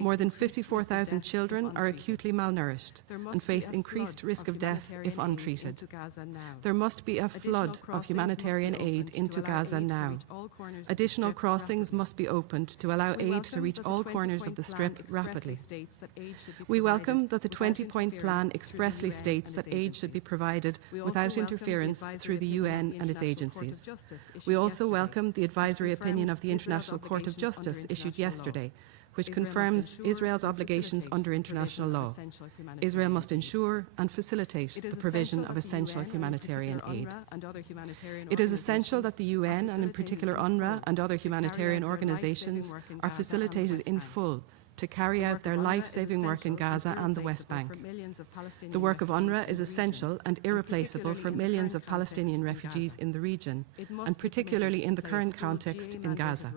More than 54,000 children are acutely malnourished and face increased risk of death if untreated. There must be a flood of humanitarian aid into Gaza now. Additional crossings must be opened to allow aid to reach all corners of the Strip rapidly. We welcome that the 20-point plan expressly states that aid should be provided without interference through the UN and its agencies. We also welcome the advisory opinion of the International Court of Justice issued yesterday, which confirms Israel's obligations under international law. Israel must ensure and facilitate the provision of essential humanitarian aid. It is essential that the UN, and in particular UNRWA and other humanitarian organizations, are facilitated in full to carry out their life-saving work in Gaza and the West Bank. The work of UNRWA is essential and irreplaceable for millions of Palestinian refugees in the region, and particularly in the current context in Gaza.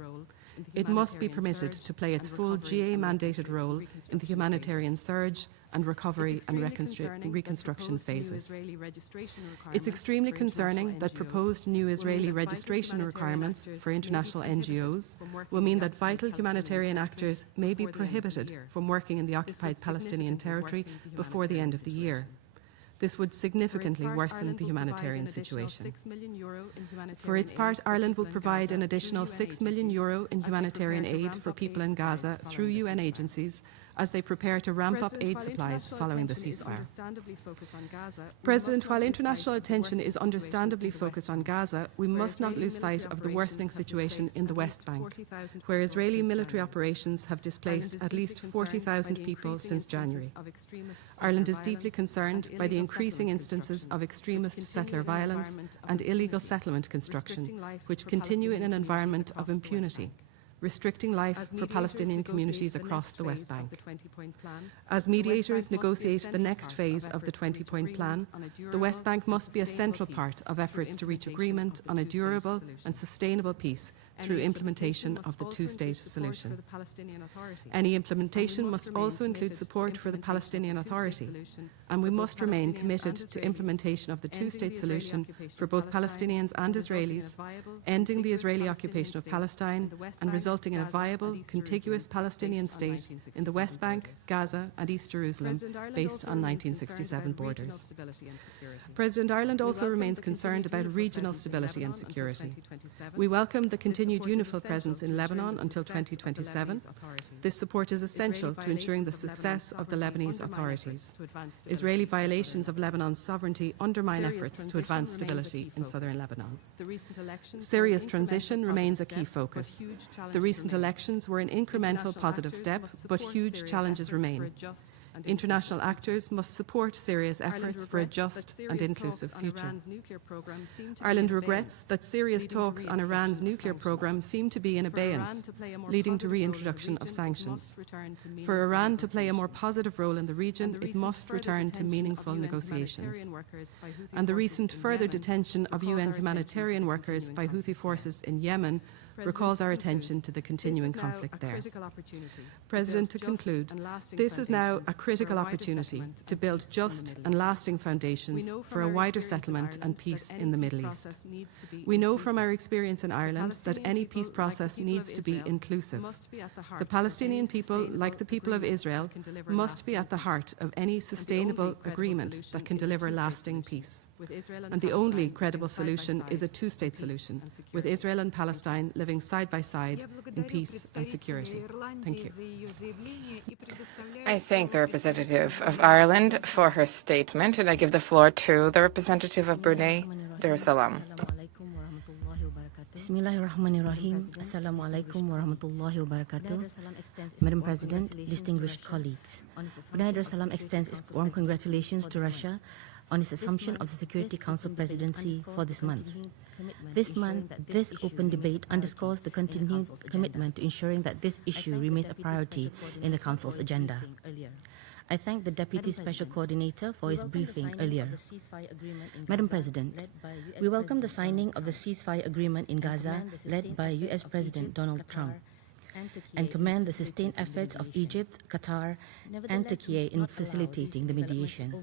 It must be permitted to play its full GA-mandated role in the humanitarian surge and recovery and reconstruction phases. It's extremely concerning that proposed new Israeli registration requirements for international NGOs will mean that vital humanitarian actors may be prohibited from working in the occupied Palestinian territory before the end of the year. This would significantly worsen the humanitarian situation. For its part, Ireland will provide an additional €6 million in humanitarian aid for people in Gaza through UN agencies as they prepare to ramp up aid supplies following the ceasefire. President, while international attention is understandably focused on Gaza, we must not lose sight of the worsening situation in the West Bank, where Israeli military operations have displaced at least 40,000 people since January. Ireland is deeply concerned by the increasing instances of extremist settler violence and illegal settlement construction, which continue in an environment of impunity, restricting life for Palestinian communities across the West Bank. As mediators negotiate the next phase of the 20-point plan, the West Bank must be a central part of efforts to reach agreement on a durable and sustainable peace through implementation of the two-state solution. Any implementation must also include support for the Palestinian Authority, and we must remain committed to implementation of the two-state solution for both Palestinians and Israelis, ending the Israeli occupation of Palestine and resulting in a viable, contiguous Palestinian state in the West Bank, Gaza and East Jerusalem based on 1967 borders. President, Ireland also remains concerned about regional stability and security. We welcome the continued UNIFIL presence in Lebanon until 2027. This support is essential to ensuring the success of the Lebanese authorities. Israeli violations of Lebanon's sovereignty undermine efforts to advance stability in southern Lebanon. Syria's transition remains a key focus. The recent elections were an incremental positive step, but huge challenges remain. International actors must support Syria's efforts for a just and inclusive future. Ireland regrets that serious talks on Iran's nuclear program seem to be in abeyance, leading to reintroduction of sanctions. For Iran to play a more positive role in the region, it must return to meaningful negotiations. And the recent further detention of UN humanitarian workers by Houthi forces in Yemen recalls our attention to the continuing conflict there. President, to conclude, this is now a critical opportunity to build just and lasting foundations for a wider settlement and peace in the Middle East. We know from our experience in Ireland that any peace process needs to be inclusive. The Palestinian people, like the people of Israel, must be at the heart of any sustainable agreement that can deliver lasting peace. And the only credible solution is a two-state solution, with Israel and Palestine living side by side in peace and security. Thank you. I thank the representative of Ireland for her statement, and I give the floor to the representative of Brunei Darussalam. Bismillahirrahmanirrahim. Assalamu alaikum wa rahmatullahi wa barakatuh. Madam President, distinguished colleagues, Brunei Darussalam extends its warm congratulations to Russia on its assumption of the Security Council presidency for this month. This month, this open debate underscores the continued commitment to ensuring that this issue remains a priority in the Council's agenda. I thank the Deputy Special Coordinator for his briefing earlier. Madam President, we welcome the signing of the ceasefire agreement in Gaza led by US President Donald Trump and commend the sustained efforts of Egypt, Qatar, and Turkey in facilitating the mediation.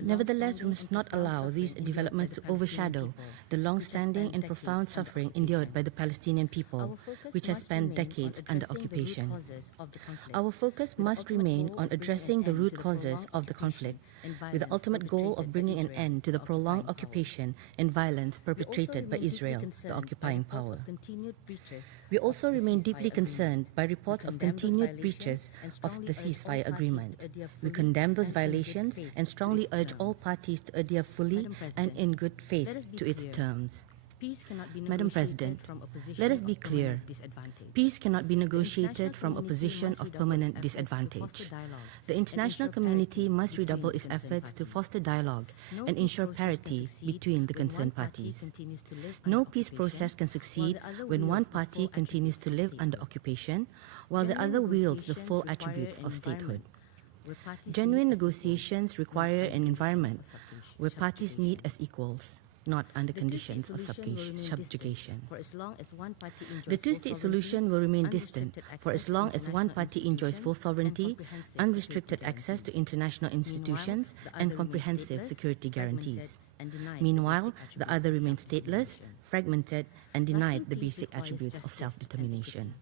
Nevertheless, we must not allow these developments to overshadow the long-standing and profound suffering endured by the Palestinian people, which has spent decades under occupation. Our focus must remain on addressing the root causes of the conflict, with the ultimate goal of bringing an end to the prolonged occupation and violence perpetrated by Israel, the occupying power. We also remain deeply concerned by reports of continued breaches of the ceasefire agreement. We condemn those violations and strongly urge all parties to adhere fully and in good faith to its terms. Madam President, let us be clear. Peace cannot be negotiated from a position of permanent disadvantage. The international community must redouble its efforts to foster dialogue and ensure parity between the concerned parties. No peace process can succeed when one party continues to live under occupation while the other wields the full attributes of statehood. Genuine negotiations require an environment where parties meet as equals, not under conditions of subjugation. The two-state solution will remain distant for as long as one party enjoys full sovereignty, unrestricted access to international institutions, and comprehensive security guarantees. Meanwhile, the other remains stateless, fragmented, and denied the basic attributes of self-determination.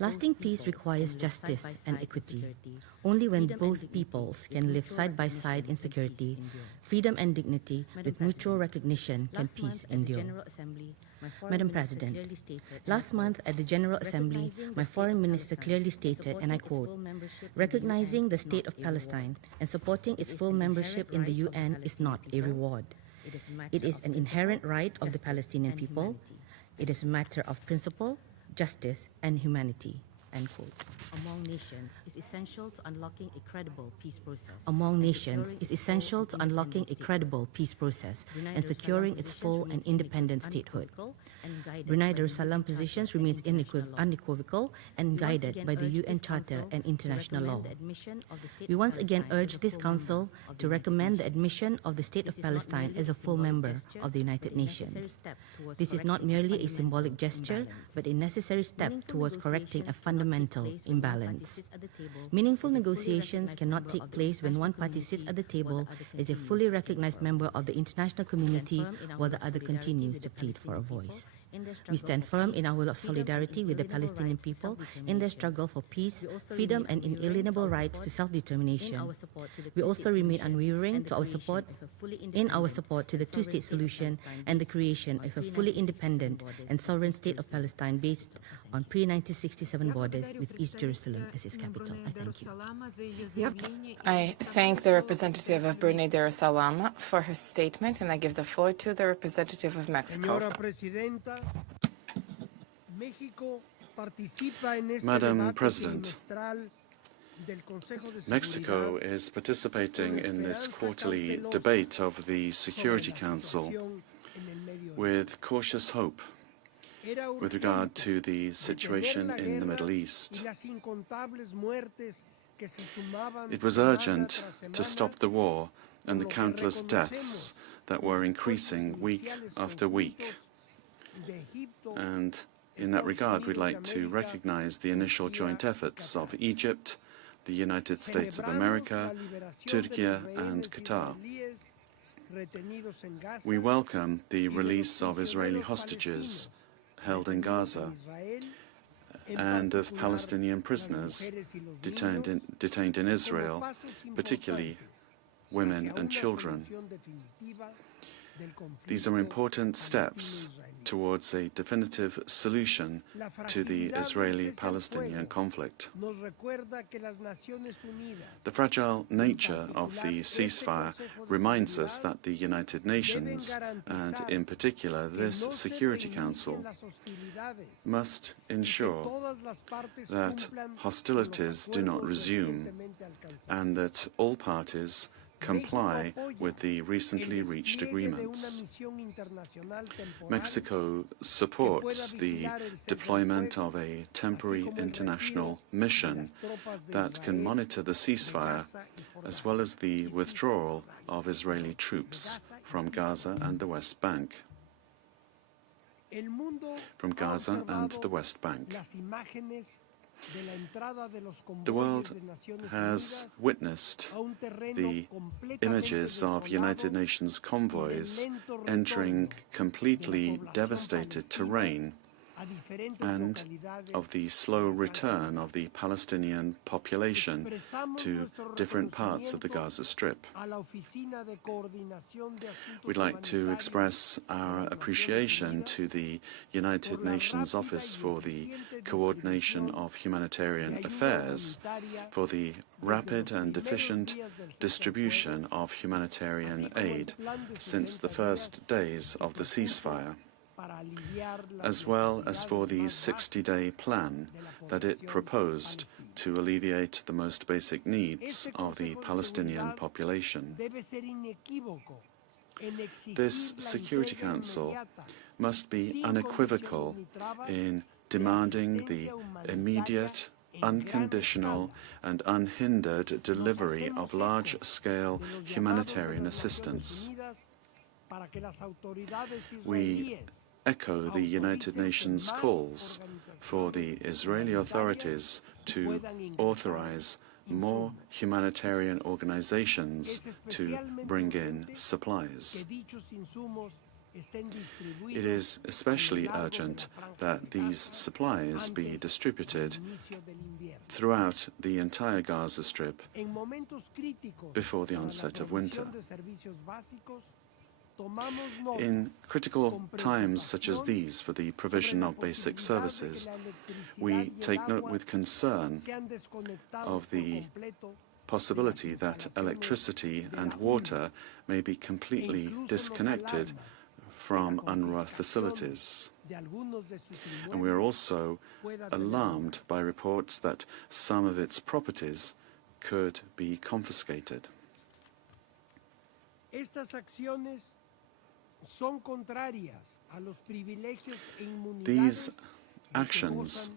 Lasting peace requires justice and equity. Only when both peoples can live side by side in security, freedom and dignity with mutual recognition can peace endure. Madam President, last month at the General Assembly, my Foreign Minister clearly stated, and I quote, "Recognizing the state of Palestine and supporting its full membership in the UN is not a reward. It is an inherent right of the Palestinian people. It is a matter of principle, justice, and humanity." End quote. Among nations is essential to unlocking a credible peace process. Among nations is essential to unlocking a credible peace process and securing its full and independent statehood. Brunei Darussalam positions remains unequivocal and guided by the UN Charter and international law. We once again urge this Council to recommend the admission of the State of Palestine as a full member of the United Nations. This is not merely a symbolic gesture, but a necessary step towards correcting a fundamental imbalance. Meaningful negotiations cannot take place when one party sits at the table as a fully recognized member of the international community while the other continues to plead for a voice. We stand firm in our solidarity with the Palestinian people in their struggle for peace, freedom, and inalienable rights to self-determination. We also remain unwavering to our support to the two-state solution and the creation of a fully independent and sovereign state of Palestine based on pre-1967 borders with East Jerusalem as its capital. I thank you. I thank the representative of Brunei Darussalam for her statement, and I give the floor to the representative of Mexico. Madam President, Mexico is participating in this quarterly debate of the Security Council with cautious hope with regard to the situation in the Middle East. It was urgent to stop the war and the countless deaths that were increasing week after week. And in that regard, we'd like to recognize the initial joint efforts of Egypt, the United States of America, Turkey, and Qatar. We welcome the release of Israeli hostages held in Gaza and of Palestinian prisoners detained in Israel, particularly women and children. These are important steps towards a definitive solution to the Israeli-Palestinian conflict. The fragile nature of the ceasefire reminds us that the United Nations, and in particular this Security Council, must ensure that hostilities do not resume and that all parties comply with the recently reached agreements. Mexico supports the deployment of a temporary international mission that can monitor the ceasefire as well as the withdrawal of Israeli troops from Gaza and the West Bank. The world has witnessed the images of United Nations convoys entering completely devastated terrain and of the slow return of the Palestinian population to different parts of the Gaza Strip. We'd like to express our appreciation to the United Nations Office for the Coordination of Humanitarian Affairs for the rapid and efficient distribution of humanitarian aid since the first days of the ceasefire, as well as for the 60-day plan that it proposed to alleviate the most basic needs of the Palestinian population. This Security Council must be unequivocal in demanding the immediate, unconditional and unhindered delivery of large-scale humanitarian assistance. We echo the United Nations calls for the Israeli authorities to authorize more humanitarian organizations to bring in supplies. It is especially urgent that these supplies be distributed throughout the entire Gaza Strip before the onset of winter. In critical times such as these for the provision of basic services, we take note with concern of the possibility that electricity and water may be completely disconnected from UNRWA facilities. And we are also alarmed by reports that some of its properties could be confiscated. These actions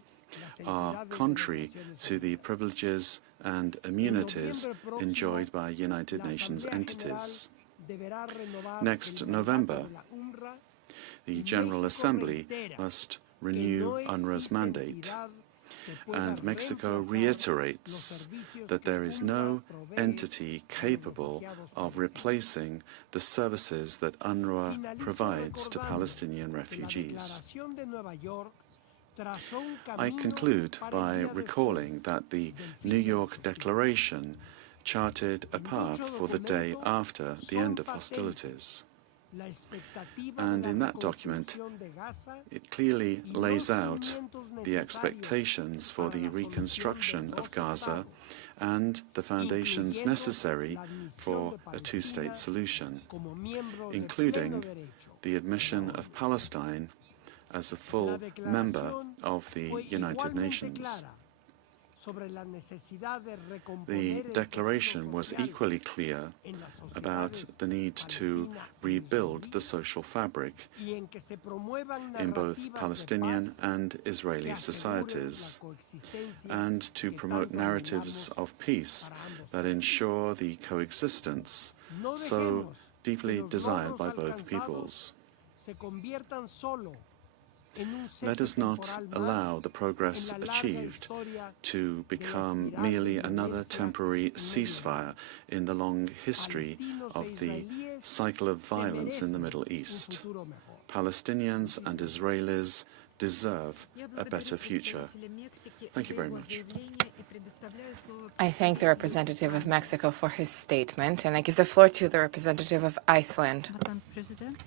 are contrary to the privileges and immunities enjoyed by United Nations entities. Next November, the General Assembly must renew UNRWA's mandate, and Mexico reiterates that there is no entity capable of replacing the services that UNRWA provides to Palestinian refugees. I conclude by recalling that the New York Declaration charted a path for the day after the end of hostilities. And in that document, it clearly lays out the expectations for the reconstruction of Gaza and the foundations necessary for a two-state solution, including the admission of Palestine as a full member of the United Nations. The declaration was equally clear about the need to rebuild the social fabric in both Palestinian and Israeli societies, and to promote narratives of peace that ensure the coexistence so deeply desired by both peoples. Let us not allow the progress achieved to become merely another temporary ceasefire in the long history of the cycle of violence in the Middle East. Palestinians and Israelis deserve a better future. Thank you very much. I thank the representative of Mexico for his statement, and I give the floor to the representative of Iceland. Madam President,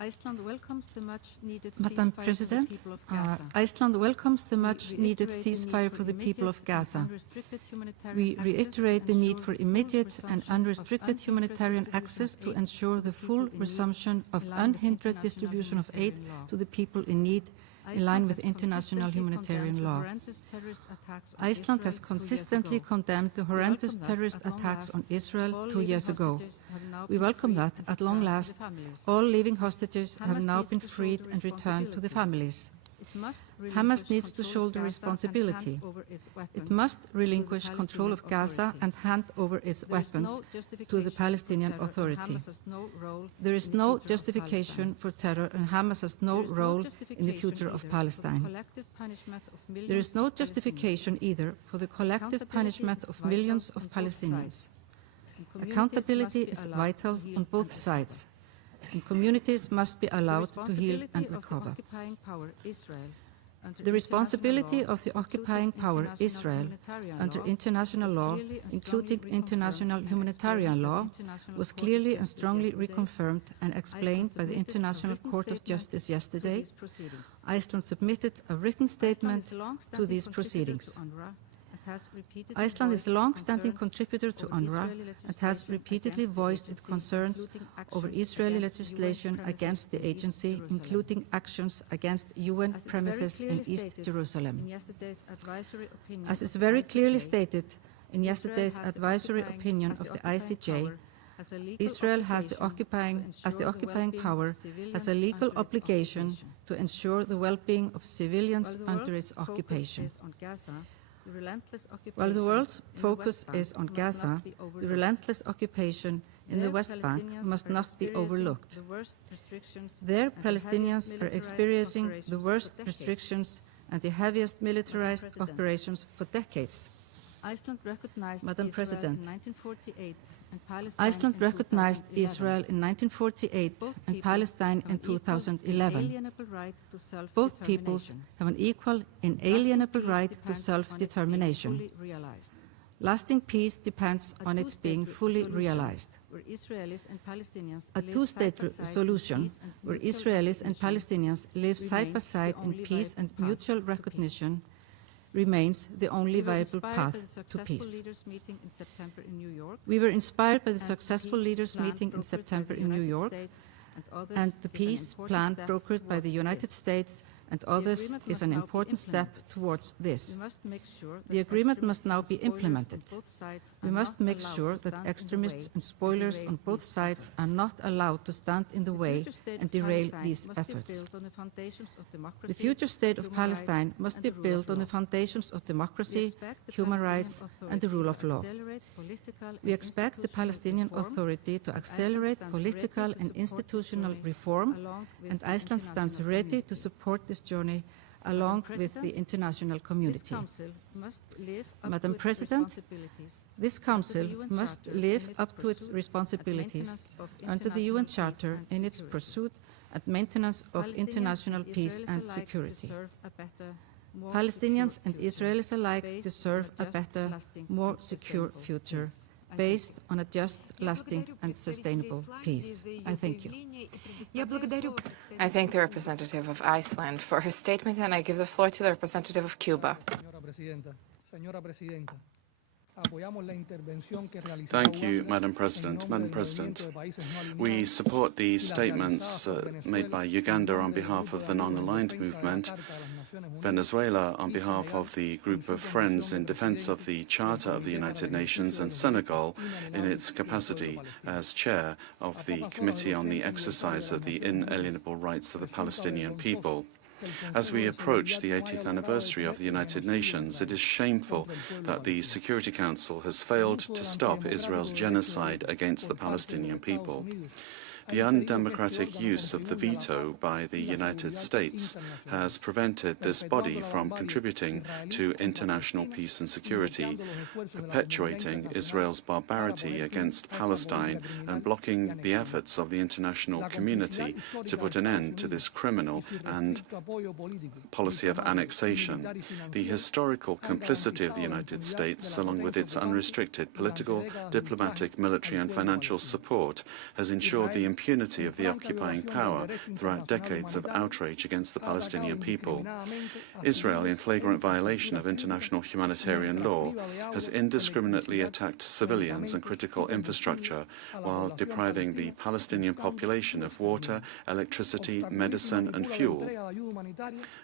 Iceland welcomes the much-needed ceasefire for the people of Gaza. We reiterate the need for immediate and unrestricted humanitarian access to ensure the full resumption of unhindered distribution of aid to the people in need, in line with international humanitarian law. Iceland has consistently condemned the horrendous terrorist attacks on Israel 2 years ago. We welcome that, at long last, all living hostages have now been freed and returned to the families. Hamas needs to shoulder responsibility. It must relinquish control of Gaza and hand over its weapons to the Palestinian Authority. There is no justification for terror, and Hamas has no role in the future of Palestine. There is no justification either for the collective punishment of millions of Palestinians. Accountability is vital on both sides, and communities must be allowed to heal and recover. The responsibility of the occupying power, Israel, under international law, including international humanitarian law, was clearly and strongly reconfirmed and explained by the International Court of Justice yesterday. Iceland submitted a written statement to these proceedings. Iceland is a long-standing contributor to UNRWA and has repeatedly voiced its concerns over Israeli legislation against the agency, including actions against UN premises in East Jerusalem. As is very clearly stated in yesterday's advisory opinion of the ICJ, Israel as the occupying power has a legal obligation to ensure the well-being of civilians under its occupation. While the world's focus is on Gaza, the relentless occupation in the West Bank must not be overlooked. There, Palestinians are experiencing the worst restrictions and the heaviest militarized operations for decades. Madam President, Iceland recognized Israel in 1948 and Palestine in 2011. Both peoples have an equal, inalienable right to self-determination. Lasting peace depends on it being fully realized. A two-state solution where Israelis and Palestinians live side by side in peace and mutual recognition remains the only viable path to peace. We were inspired by the successful leaders' meeting in September in New York, and the peace plan brokered by the United States and others is an important step towards this. The agreement must now be implemented. We must make sure that extremists and spoilers on both sides are not allowed to stand in the way and derail these efforts. The future state of Palestine must be built on the foundations of democracy, human rights, and the rule of law. We expect the Palestinian Authority to accelerate political and institutional reform, and Iceland stands ready to support this journey along with the international community. Madam President, this Council must live up to its responsibilities under the UN Charter in its pursuit and maintenance of international peace and security. Palestinians and Israelis alike deserve a better, more secure future based on a just, lasting and sustainable peace. I thank you. I thank the representative of Iceland for her statement, and I give the floor to the representative of Cuba. Thank you, Madam President. Madam President, we support the statements made by Uganda on behalf of the non-aligned movement, Venezuela on behalf of the Group of Friends in Defense of the Charter of the United Nations, and Senegal in its capacity as chair of the Committee on the Exercise of the Inalienable Rights of the Palestinian People. As we approach the 80th anniversary of the United Nations, it is shameful that the Security Council has failed to stop Israel's genocide against the Palestinian people. The undemocratic use of the veto by the United States has prevented this body from contributing to international peace and security, perpetuating Israel's barbarity against Palestine and blocking the efforts of the international community to put an end to this criminal and policy of annexation. The historical complicity of the United States, along with its unrestricted political, diplomatic, military and financial support, has ensured the impunity of the occupying power throughout decades of outrage against the Palestinian people. Israel, in flagrant violation of international humanitarian law, has indiscriminately attacked civilians and critical infrastructure while depriving the Palestinian population of water, electricity, medicine and fuel,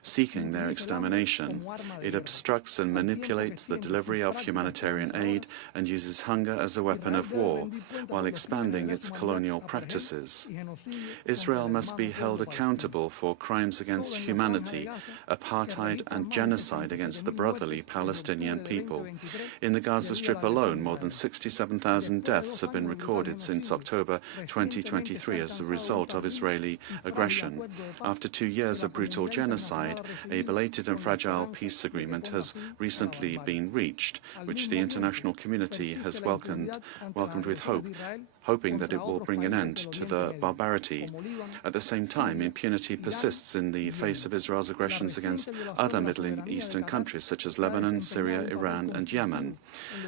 seeking their extermination. It obstructs and manipulates the delivery of humanitarian aid and uses hunger as a weapon of war, while expanding its colonial practices. Israel must be held accountable for crimes against humanity, apartheid and genocide against the brotherly Palestinian people. In the Gaza Strip alone, more than 67,000 deaths have been recorded since October 2023 as a result of Israeli aggression. After 2 years of brutal genocide, a belated and fragile peace agreement has recently been reached, which the international community has welcomed with hope, hoping that it will bring an end to the barbarity. At the same time, impunity persists in the face of Israel's aggressions against other Middle Eastern countries such as Lebanon, Syria, Iran and Yemen.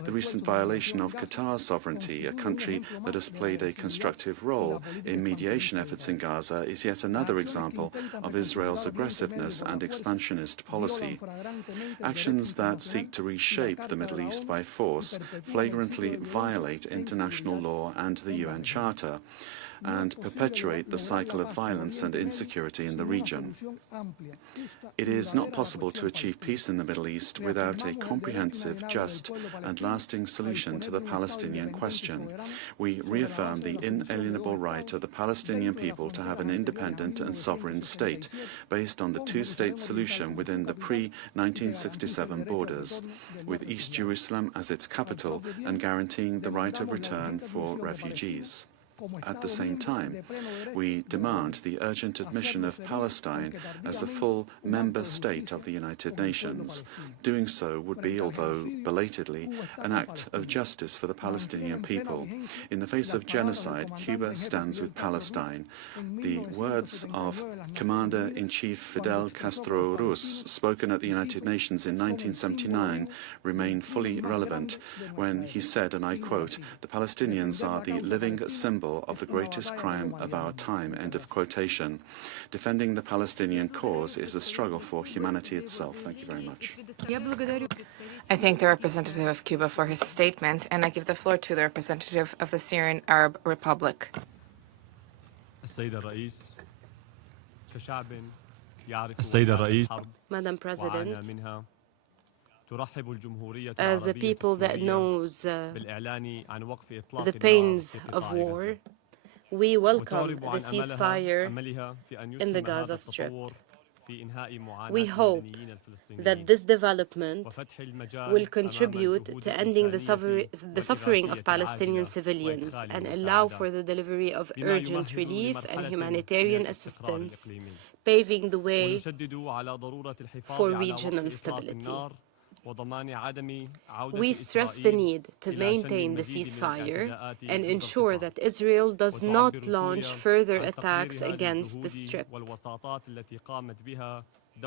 The recent violation of Qatar's sovereignty, a country that has played a constructive role in mediation efforts in Gaza, is yet another example of Israel's aggressiveness and expansionist policy. Actions that seek to reshape the Middle East by force flagrantly violate international law and the UN Charter, and perpetuate the cycle of violence and insecurity in the region. It is not possible to achieve peace in the Middle East without a comprehensive, just, and lasting solution to the Palestinian question. We reaffirm the inalienable right of the Palestinian people to have an independent and sovereign state based on the two-state solution within the pre-1967 borders, with East Jerusalem as its capital and guaranteeing the right of return for refugees. At the same time, we demand the urgent admission of Palestine as a full member state of the United Nations. Doing so would be, although belatedly, an act of justice for the Palestinian people. In the face of genocide, Cuba stands with Palestine. The words of Commander-in-Chief Fidel Castro Ruz, spoken at the United Nations in 1979, remain fully relevant when he said, and I quote, "The Palestinians are the living symbol of the greatest crime of our time," end of quotation. Defending the Palestinian cause is a struggle for humanity itself. Thank you very much. I thank the representative of Cuba for his statement, and I give the floor to the representative of the Syrian Arab Republic. Madam President, as a people that knows the pains of war, we welcome the ceasefire in the Gaza Strip. We hope that this development will contribute to ending the suffering of Palestinian civilians and allow for the delivery of urgent relief and humanitarian assistance, paving the way for regional stability. We stress the need to maintain the ceasefire and ensure that Israel does not launch further attacks against the Strip.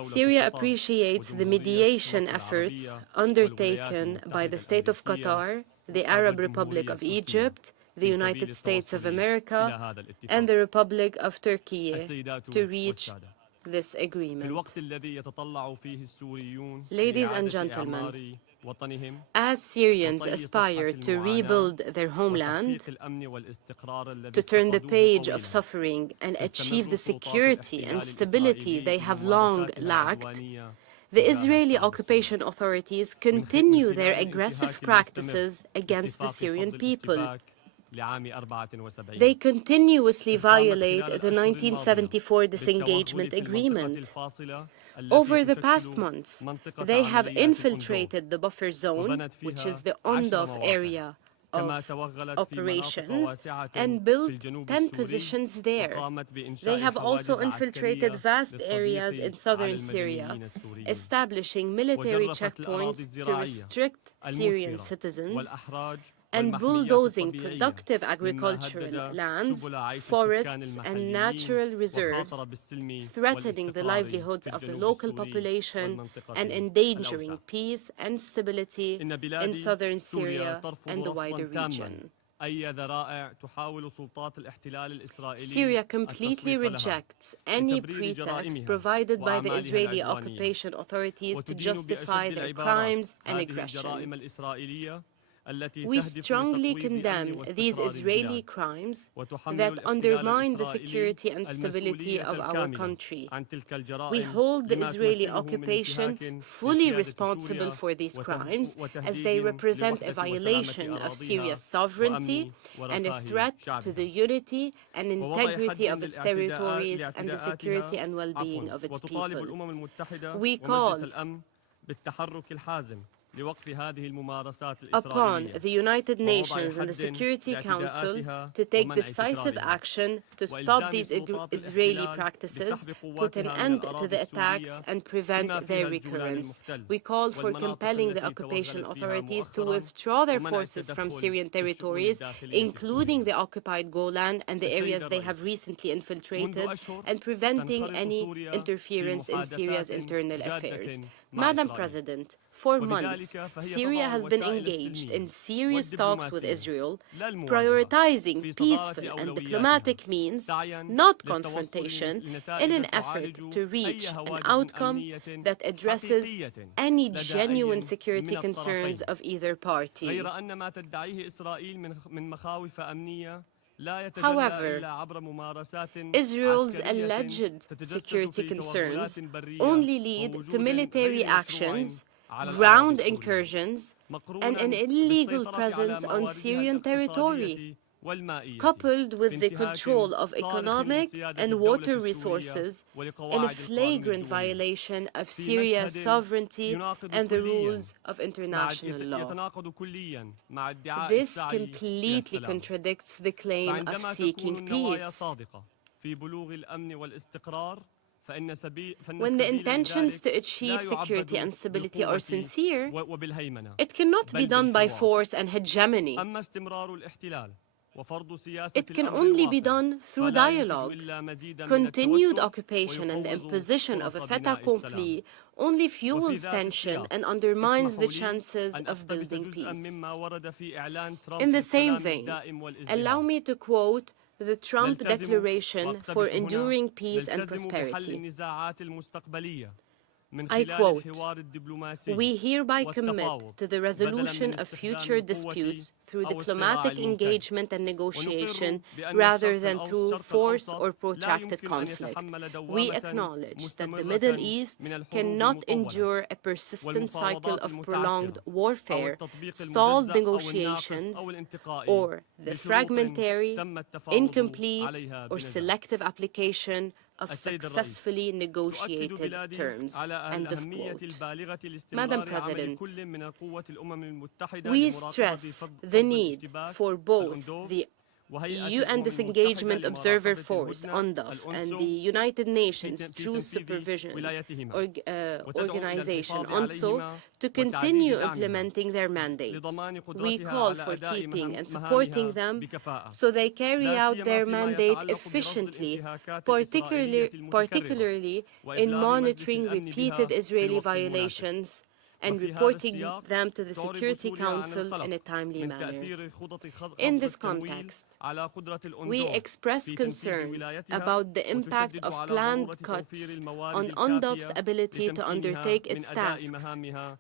Syria appreciates the mediation efforts undertaken by the State of Qatar, the Arab Republic of Egypt, the United States of America, and the Republic of Turkey to reach this agreement. Ladies and gentlemen, as Syrians aspire to rebuild their homeland, to turn the page of suffering and achieve the security and stability they have long lacked, the Israeli occupation authorities continue their aggressive practices against the Syrian people. They continuously violate the 1974 disengagement agreement. Over the past months, they have infiltrated the buffer zone, which is the Ondof area of operations and built 10 positions there. They have also infiltrated vast areas in southern Syria, establishing military checkpoints to restrict Syrian citizens and bulldozing productive agricultural lands, forests, and natural reserves, threatening the livelihoods of the local population and endangering peace and stability in southern Syria and the wider region. Syria completely rejects any pretext provided by the Israeli occupation authorities to justify their crimes and aggression. We strongly condemn these Israeli crimes that undermine the security and stability of our country. We hold the Israeli occupation fully responsible for these crimes, as they represent a violation of Syria's sovereignty and a threat to the unity and integrity of its territories and the security and well-being of its people. We call upon the United Nations and the Security Council to take decisive action to stop these Israeli practices, put an end to the attacks, and prevent their recurrence. We call for compelling the occupation authorities to withdraw their forces from Syrian territories, including the occupied Golan and the areas they have recently infiltrated, and preventing any interference in Syria's internal affairs. Madam President, for months, Syria has been engaged in serious talks with Israel, prioritizing peaceful and diplomatic means, not confrontation, in an effort to reach an outcome that addresses any genuine security concerns of either party. However, Israel's alleged security concerns only lead to military actions, ground incursions, and an illegal presence on Syrian territory, coupled with the control of economic and water resources in a flagrant violation of Syria's sovereignty and the rules of international law. This completely contradicts the claim of seeking peace. When the intentions to achieve security and stability are sincere, it cannot be done by force and hegemony. It can only be done through dialogue. Continued occupation and the imposition of a fait accompli only fuels tension and undermines the chances of building peace. In the same vein, allow me to quote the Trump Declaration for Enduring Peace and Prosperity. I quote, "We hereby commit to the resolution of future disputes through diplomatic engagement and negotiation rather than through force or protracted conflict. We acknowledge that the Middle East cannot endure a persistent cycle of prolonged warfare, stalled negotiations, or the fragmentary, incomplete, or selective application of successfully negotiated terms." End of quote. Madam President, we stress the need for both the UN Disengagement Observer Force, UNDOF, and the United Nations Truce Supervision Organization, UNSO, to continue implementing their mandates. We call for keeping and supporting them so they carry out their mandate efficiently, particularly in monitoring repeated Israeli violations and reporting them to the Security Council in a timely manner. In this context, we express concern about the impact of planned cuts on UNDOF's ability to undertake its tasks.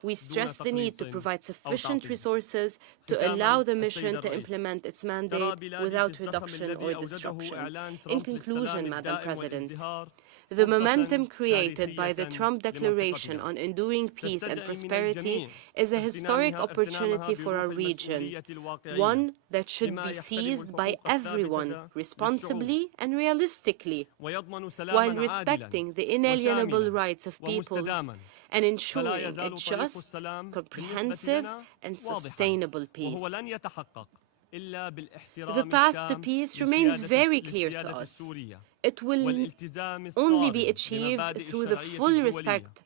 We stress the need to provide sufficient resources to allow the mission to implement its mandate without reduction or disruption. In conclusion, Madam President, the momentum created by the Trump Declaration on Enduring Peace and Prosperity is a historic opportunity for our region, one that should be seized by everyone responsibly and realistically, while respecting the inalienable rights of peoples and ensuring a just, comprehensive, and sustainable peace. The path to peace remains very clear to us. It will only be achieved through the full respect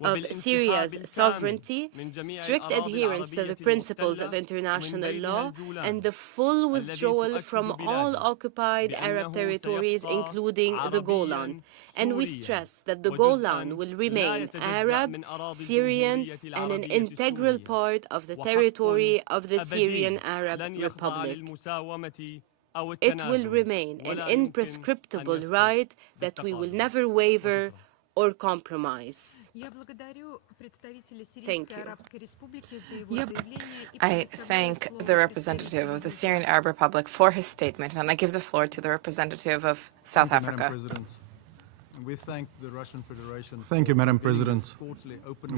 of Syria's sovereignty, strict adherence to the principles of international law, and the full withdrawal from all occupied Arab territories, including the Golan. And we stress that the Golan will remain Arab, Syrian, and an integral part of the territory of the Syrian Arab Republic. It will remain an imprescriptible right that we will never waver or compromise. Thank you. I thank the representative of the Syrian Arab Republic for his statement, and I give the floor to the representative of South Africa. We thank the Russian Federation. Thank you, Madam President.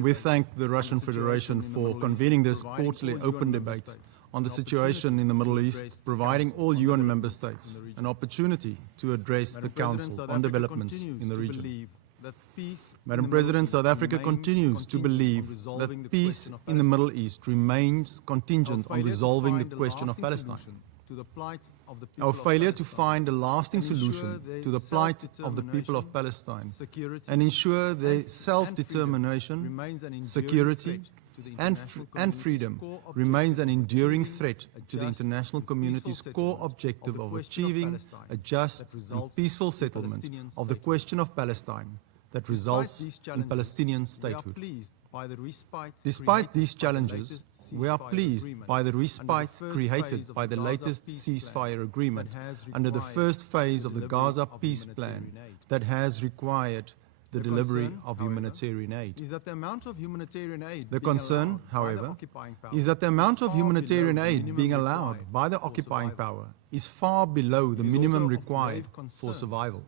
We thank the Russian Federation for convening this quarterly open debate on the situation in the Middle East, providing all UN member states an opportunity to address the Council on developments in the region. Madam President, South Africa continues to believe that peace in the Middle East remains contingent on resolving the question of Palestine. Our failure to find a lasting solution to the plight of the people of Palestine and ensure their self-determination, security, and freedom remains an enduring threat to the international community's core objective of achieving a just and peaceful settlement of the question of Palestine that results in Palestinian statehood. Despite these challenges, we are pleased by the respite created by the latest ceasefire agreement under the first phase of the Gaza peace plan that has required the delivery of humanitarian aid. The concern, however, is that the amount of humanitarian aid being allowed by the occupying power is far below the minimum required for survival.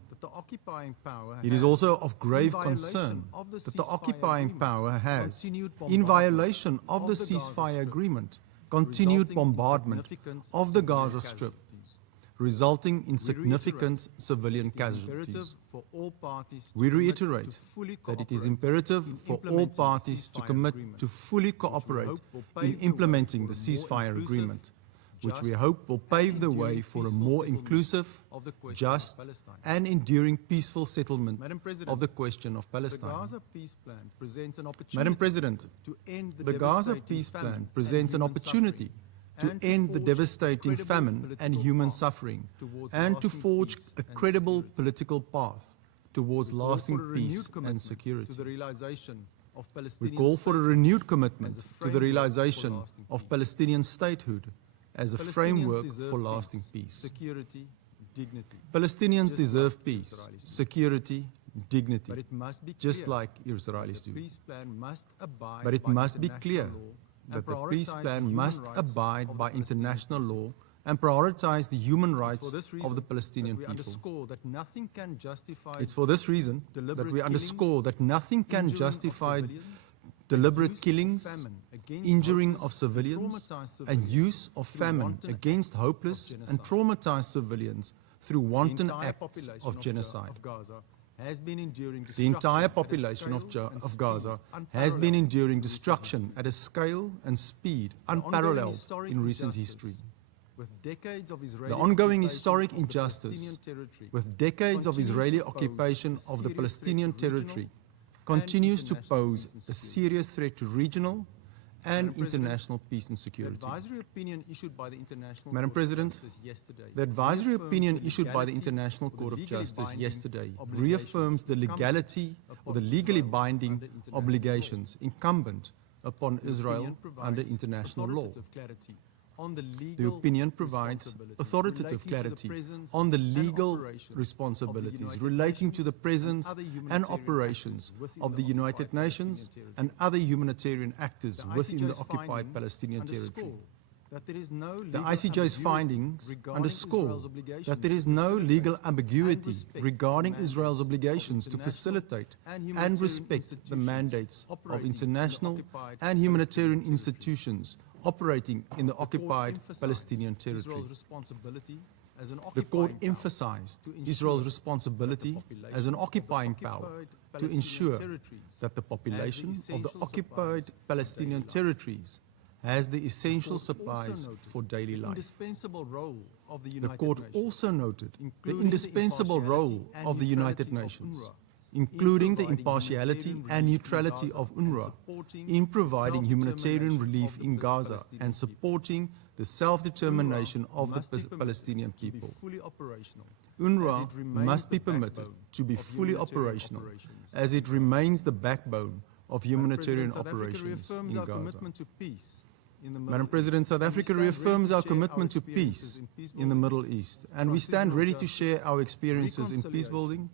It is also of grave concern that the occupying power has, in violation of the ceasefire agreement, continued bombardment of the Gaza Strip, resulting in significant civilian casualties. We reiterate that it is imperative for all parties to commit to fully cooperate in implementing the ceasefire agreement, which we hope will pave the way for a more inclusive, just, and enduring peaceful settlement of the question of Palestine. Madam President, the Gaza peace plan presents an opportunity to end the devastating famine and human suffering, and to forge a credible political path towards lasting peace and security. We call for a renewed commitment to the realization of Palestinian statehood as a framework for lasting peace. Palestinians deserve peace, security, dignity, just like Israelis do. But it must be clear that the peace plan must abide by international law and prioritize the human rights of the Palestinian people. It's for this reason that we underscore that nothing can justify deliberate killings, injuring of civilians, and use of famine against hopeless and traumatized civilians through wanton acts of genocide. The entire population of Gaza has been enduring destruction at a scale and speed unparalleled in recent history. The ongoing historic injustice, with decades of Israeli occupation of the Palestinian territory, continues to pose a serious threat to regional and international peace and security. Madam President, the advisory opinion issued by the International Court of Justice yesterday reaffirms the legality or the legally binding obligations incumbent upon Israel under international law. The opinion provides authoritative clarity on the legal responsibilities relating to the presence and operations of the United Nations and other humanitarian actors within the occupied Palestinian territory. The ICJ's findings underscore that there is no legal ambiguity regarding Israel's obligations to facilitate and respect the mandates of international and humanitarian institutions operating in the occupied Palestinian territory. The court emphasized Israel's responsibility as an occupying power to ensure that the population of the occupied Palestinian territories has the essential supplies for daily life. The court also noted the indispensable role of the United Nations, including the impartiality and neutrality of UNRWA in providing humanitarian relief in Gaza and supporting the self-determination of the Palestinian people. UNRWA must be permitted to be fully operational as it remains the backbone of humanitarian operations in Gaza. Madam President, South Africa reaffirms our commitment to peace in the Middle East, and we stand ready to share our experiences in peacebuilding,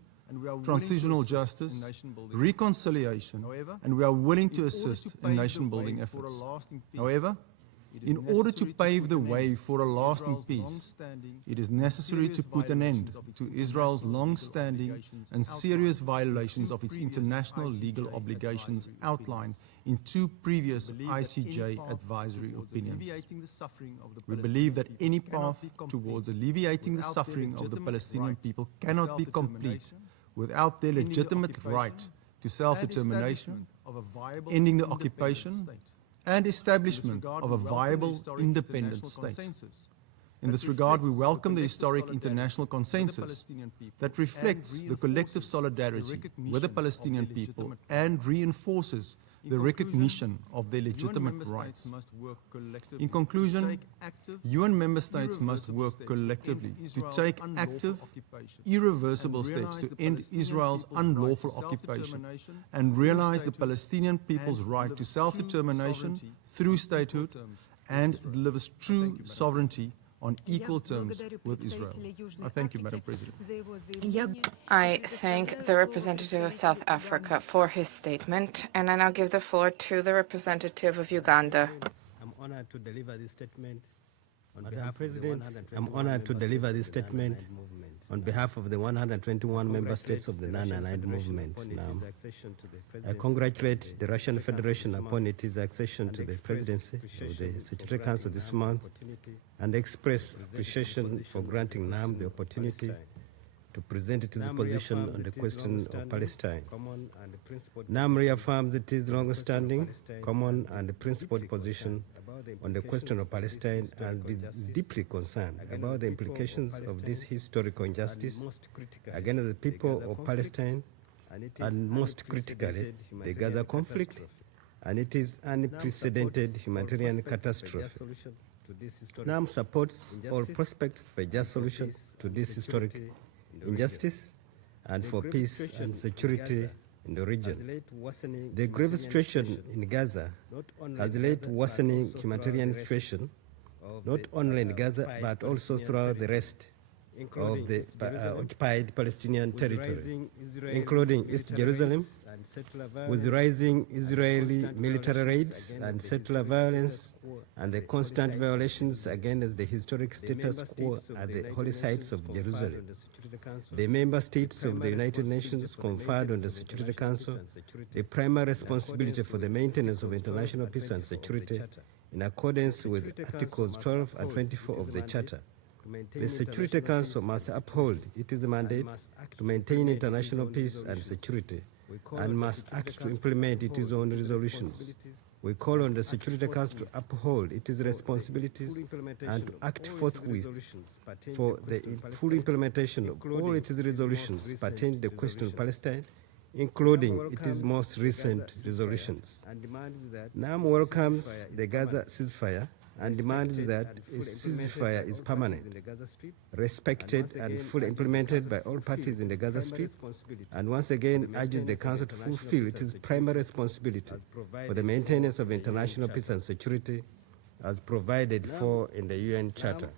transitional justice, reconciliation, and we are willing to assist in nation-building efforts. However, in order to pave the way for a lasting peace, it is necessary to put an end to Israel's long-standing and serious violations of its international legal obligations outlined in two previous ICJ advisory opinions. We believe that any path towards alleviating the suffering of the Palestinian people cannot be complete without their legitimate right to self-determination, ending the occupation, and establishment of a viable, independent state. In this regard, we welcome the historic international consensus that reflects the collective solidarity with the Palestinian people and reinforces the recognition of their legitimate rights. In conclusion, UN member states must work collectively to take active, irreversible steps to end Israel's unlawful occupation and realize the Palestinian people's right to self-determination through statehood and delivers true sovereignty on equal terms with Israel. I thank you, Madam President. I thank the representative of South Africa for his statement, and I now give the floor to the representative of Uganda. I'm honored to deliver this statement on behalf of President. I'm honored to deliver this statement on behalf of the 121 member states of the non-aligned movement. Now, I congratulate the Russian Federation upon its accession to the presidency of the Security Council this month and express appreciation for granting NAM the opportunity to present its position on the question of Palestine. NAM reaffirms its long-standing, common and principled position on the question of Palestine and is deeply concerned about the implications of this historical injustice against the people of Palestine and most critically the Gaza conflict and its unprecedented humanitarian catastrophe. NAM supports all prospects for a just solution to this historic injustice and for peace and security in the region. The grave situation in Gaza has led to worsening humanitarian situation, not only in Gaza, but also throughout the rest of the occupied Palestinian territory, including East Jerusalem, with rising Israeli military raids and settler violence and the constant violations against the historic status quo at the holy sites of Jerusalem. The member states of the United Nations conferred on the Security Council the primary responsibility for the maintenance of international peace and security in accordance with Articles 12 and 24 of the Charter. The Security Council must uphold its mandate to maintain international peace and security and must act to implement its own resolutions. We call on the Security Council to uphold its responsibilities and to act forthwith for the full implementation of all its resolutions pertaining to the question of Palestine, including its most recent resolutions. NAM welcomes the Gaza ceasefire and demands that a ceasefire is permanent, respected and fully implemented by all parties in the Gaza Strip, and once again urges the Council to fulfill its primary responsibility for the maintenance of international peace and security as provided for in the UN Charter.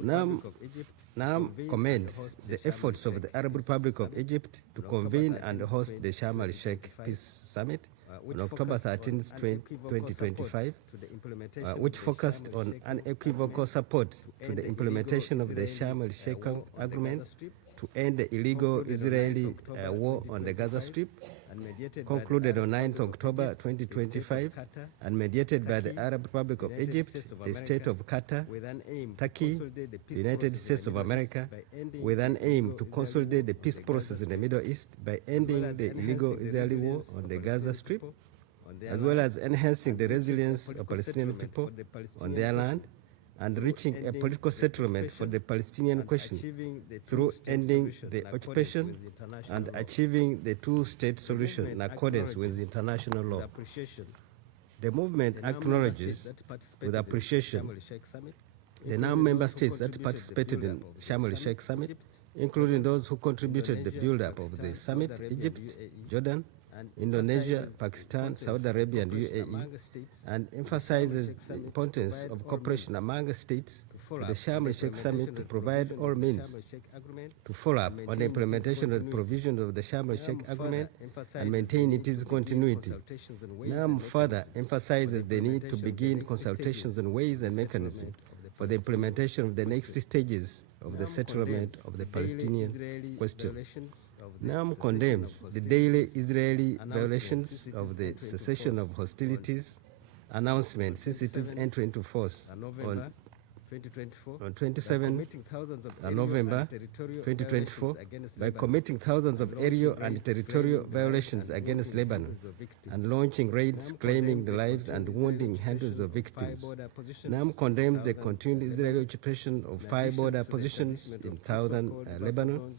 NAM commends the efforts of the Arab Republic of Egypt to convene and host the Sharm el-Sheikh Peace Summit on October 13, 2025, which focused on unequivocal support to the implementation of the Sharm el-Sheikh Agreement to end the illegal Israeli war on the Gaza Strip, concluded on 9th October 2025 and mediated by the Arab Republic of Egypt, the State of Qatar, Turkey, the United States of America, with an aim to consolidate the peace process in the Middle East by ending the illegal Israeli war on the Gaza Strip, as well as enhancing the resilience of Palestinian people on their land, and reaching a political settlement for the Palestinian question through ending the occupation and achieving the two-state solution in accordance with international law. The movement acknowledges with appreciation the non-member states that participated in Sharm el-Sheikh summit, including those who contributed the build-up of the summit: Egypt, Jordan, Indonesia, Pakistan, Saudi Arabia, and UAE, and emphasizes the importance of cooperation among states for the Sharm el-Sheikh summit to provide all means to follow up on the implementation of the provisions of the Sharm el-Sheikh agreement and maintain its continuity. NAM further emphasizes the need to begin consultations on ways and mechanisms for the implementation of the next stages of the settlement of the Palestinian question. NAM condemns the daily Israeli violations of the cessation of hostilities announcement since its entry into force on 27 November 2024 by committing thousands of aerial and territorial violations against Lebanon and launching raids claiming the lives and wounding hundreds of victims. NAM condemns the continued Israeli occupation of 5 border positions in southern Lebanon,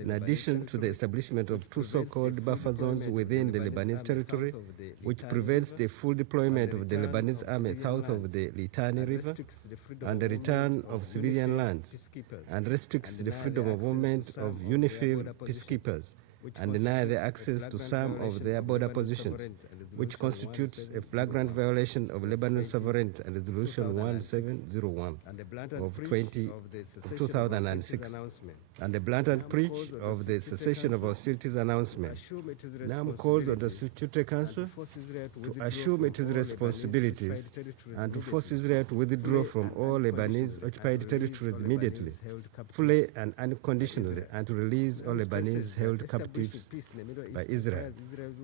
in addition to the establishment of 2 so-called buffer zones within the Lebanese territory, which prevents the full deployment of the Lebanese army south of the Litani River and the return of civilian lands, and restricts the freedom of movement of UNIFIL peacekeepers and deny their access to some of their border positions, which constitutes a flagrant violation of Lebanon's sovereignty and Resolution 1701 of 2006, and a blatant breach of the cessation of hostilities announcement. NAM calls on the Security Council to assume its responsibilities and to force Israel to withdraw from all Lebanese occupied territories immediately, fully and unconditionally, and to release all Lebanese held captives by Israel.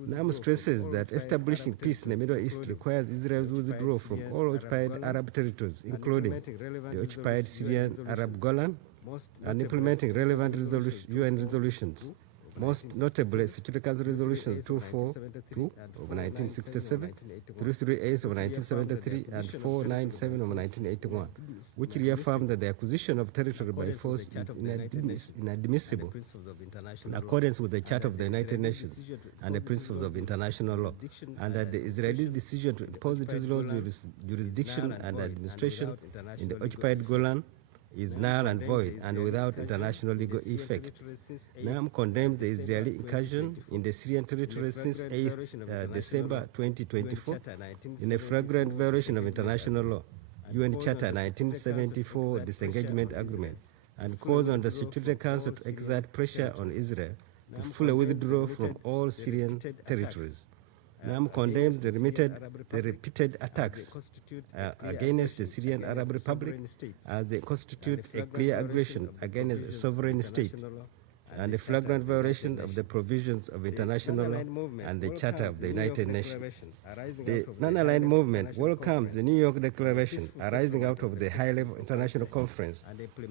NAM stresses that establishing peace in the Middle East requires Israel's withdrawal from all occupied Arab territories, including the occupied Syrian Arab Golan, and implementing relevant UN resolutions, most notably Security Council Resolutions 242 of 1967, 338 of 1973, and 497 of 1981, which reaffirmed that the acquisition of territory by force is inadmissible in accordance with the Charter of the United Nations and the principles of international law, and that the Israeli decision to impose its laws, jurisdiction, and administration in the occupied Golan is null and void and without international legal effect. NAM condemns the Israeli incursion in the Syrian territory since 8 December 2024 in a flagrant violation of international law, UN Charter 1974 Disengagement Agreement, and calls on the Security Council to exert pressure on Israel to fully withdraw from all Syrian territories. NAM condemns the repeated attacks against the Syrian Arab Republic as they constitute a clear aggression against a sovereign state and a flagrant violation of the provisions of international law and the Charter of the United Nations. The non-aligned movement welcomes the New York Declaration arising out of the high-level international conference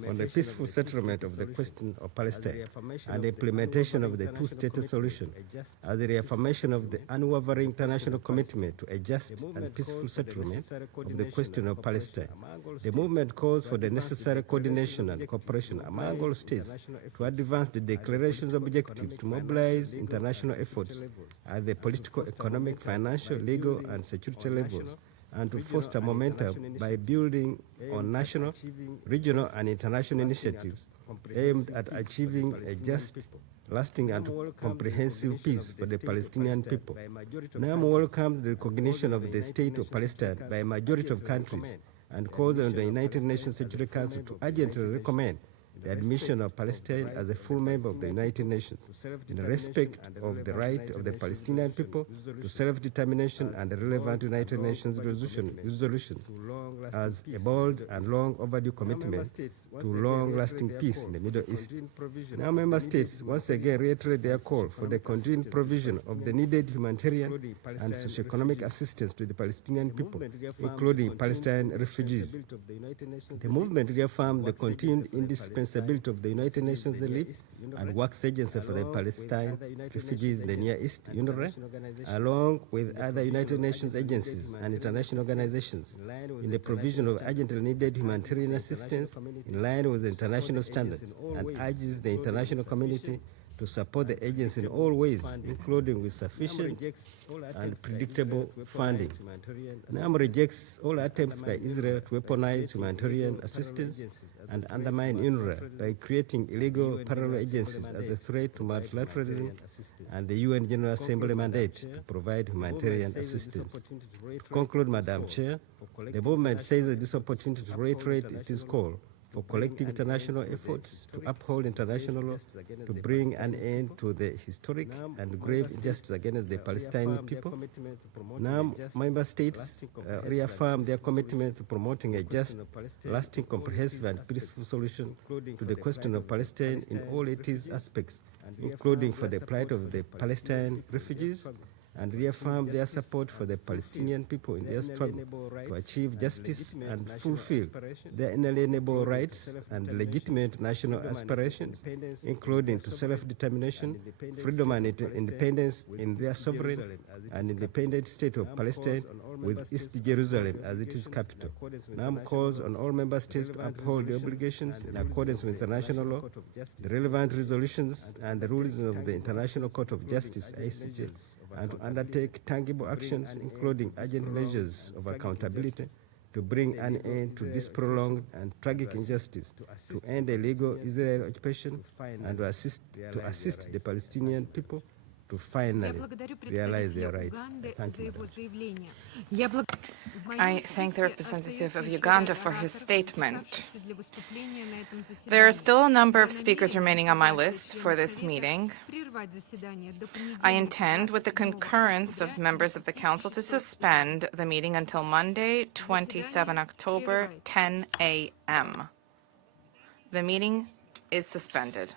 on the peaceful settlement of the question of Palestine and the implementation of the two-state solution as a reaffirmation of the unwavering international commitment to a just and peaceful settlement of the question of Palestine. The movement calls for the necessary coordination and cooperation among all states to advance the declaration's objectives to mobilize international efforts at the political, economic, financial, legal, and security levels, and to foster momentum by building on national, regional, and international initiatives aimed at achieving a just, lasting, and comprehensive peace for the Palestinian people. NAM welcomes the recognition of the state of Palestine by a majority of countries and calls on the United Nations Security Council to urgently recommend the admission of Palestine as a full member of the United Nations in respect of the right of the Palestinian people to self-determination and the relevant United Nations resolutions as a bold and long overdue commitment to long-lasting peace in the Middle East. Now member states once again reiterate their call for the continued provision of the needed humanitarian and socio-economic assistance to the Palestinian people, including Palestinian refugees. The movement reaffirmed the continued indispensable responsibility of the United Nations Relief and Works Agency for the Palestine Refugees in the Near East, UNRWA, along with other United Nations agencies and international organizations in the provision of urgently needed humanitarian assistance in line with international standards, and urges the international community to support the agency in all ways, including with sufficient and predictable funding. NAM rejects all attempts by Israel to weaponize humanitarian assistance and undermine UNRWA by creating illegal parallel agencies as a threat to multilateralism and the UN General Assembly mandate to provide humanitarian assistance. To conclude, Madam Chair, the movement seizes this opportunity to reiterate its call for collective international efforts to uphold international law, to bring an end to the historic and grave injustice against the Palestinian people. Now, member states reaffirm their commitment to promoting a just, lasting, comprehensive, and peaceful solution to the question of Palestine in all its aspects, including for the plight of the Palestinian refugees, and reaffirm their support for the Palestinian people in their struggle to achieve justice and fulfill their inalienable rights and legitimate national aspirations, including to self-determination, freedom and independence in their sovereign and independent state of Palestine, with East Jerusalem as its capital. NAM calls on all member states to uphold the obligations in accordance with international law, the relevant resolutions and the rulings of the International Court of Justice, ICJ, and to undertake tangible actions, including urgent measures of accountability, to bring an end to this prolonged and tragic injustice, to end illegal Israeli occupation, and to assist the Palestinian people to finally realize their rights. Thank you, I thank the representative of Uganda for his statement. There are still a number of speakers remaining on my list for this meeting. I intend, with the concurrence of members of the Council, to suspend the meeting until Monday, 27 October, 10 a.m. The meeting is suspended.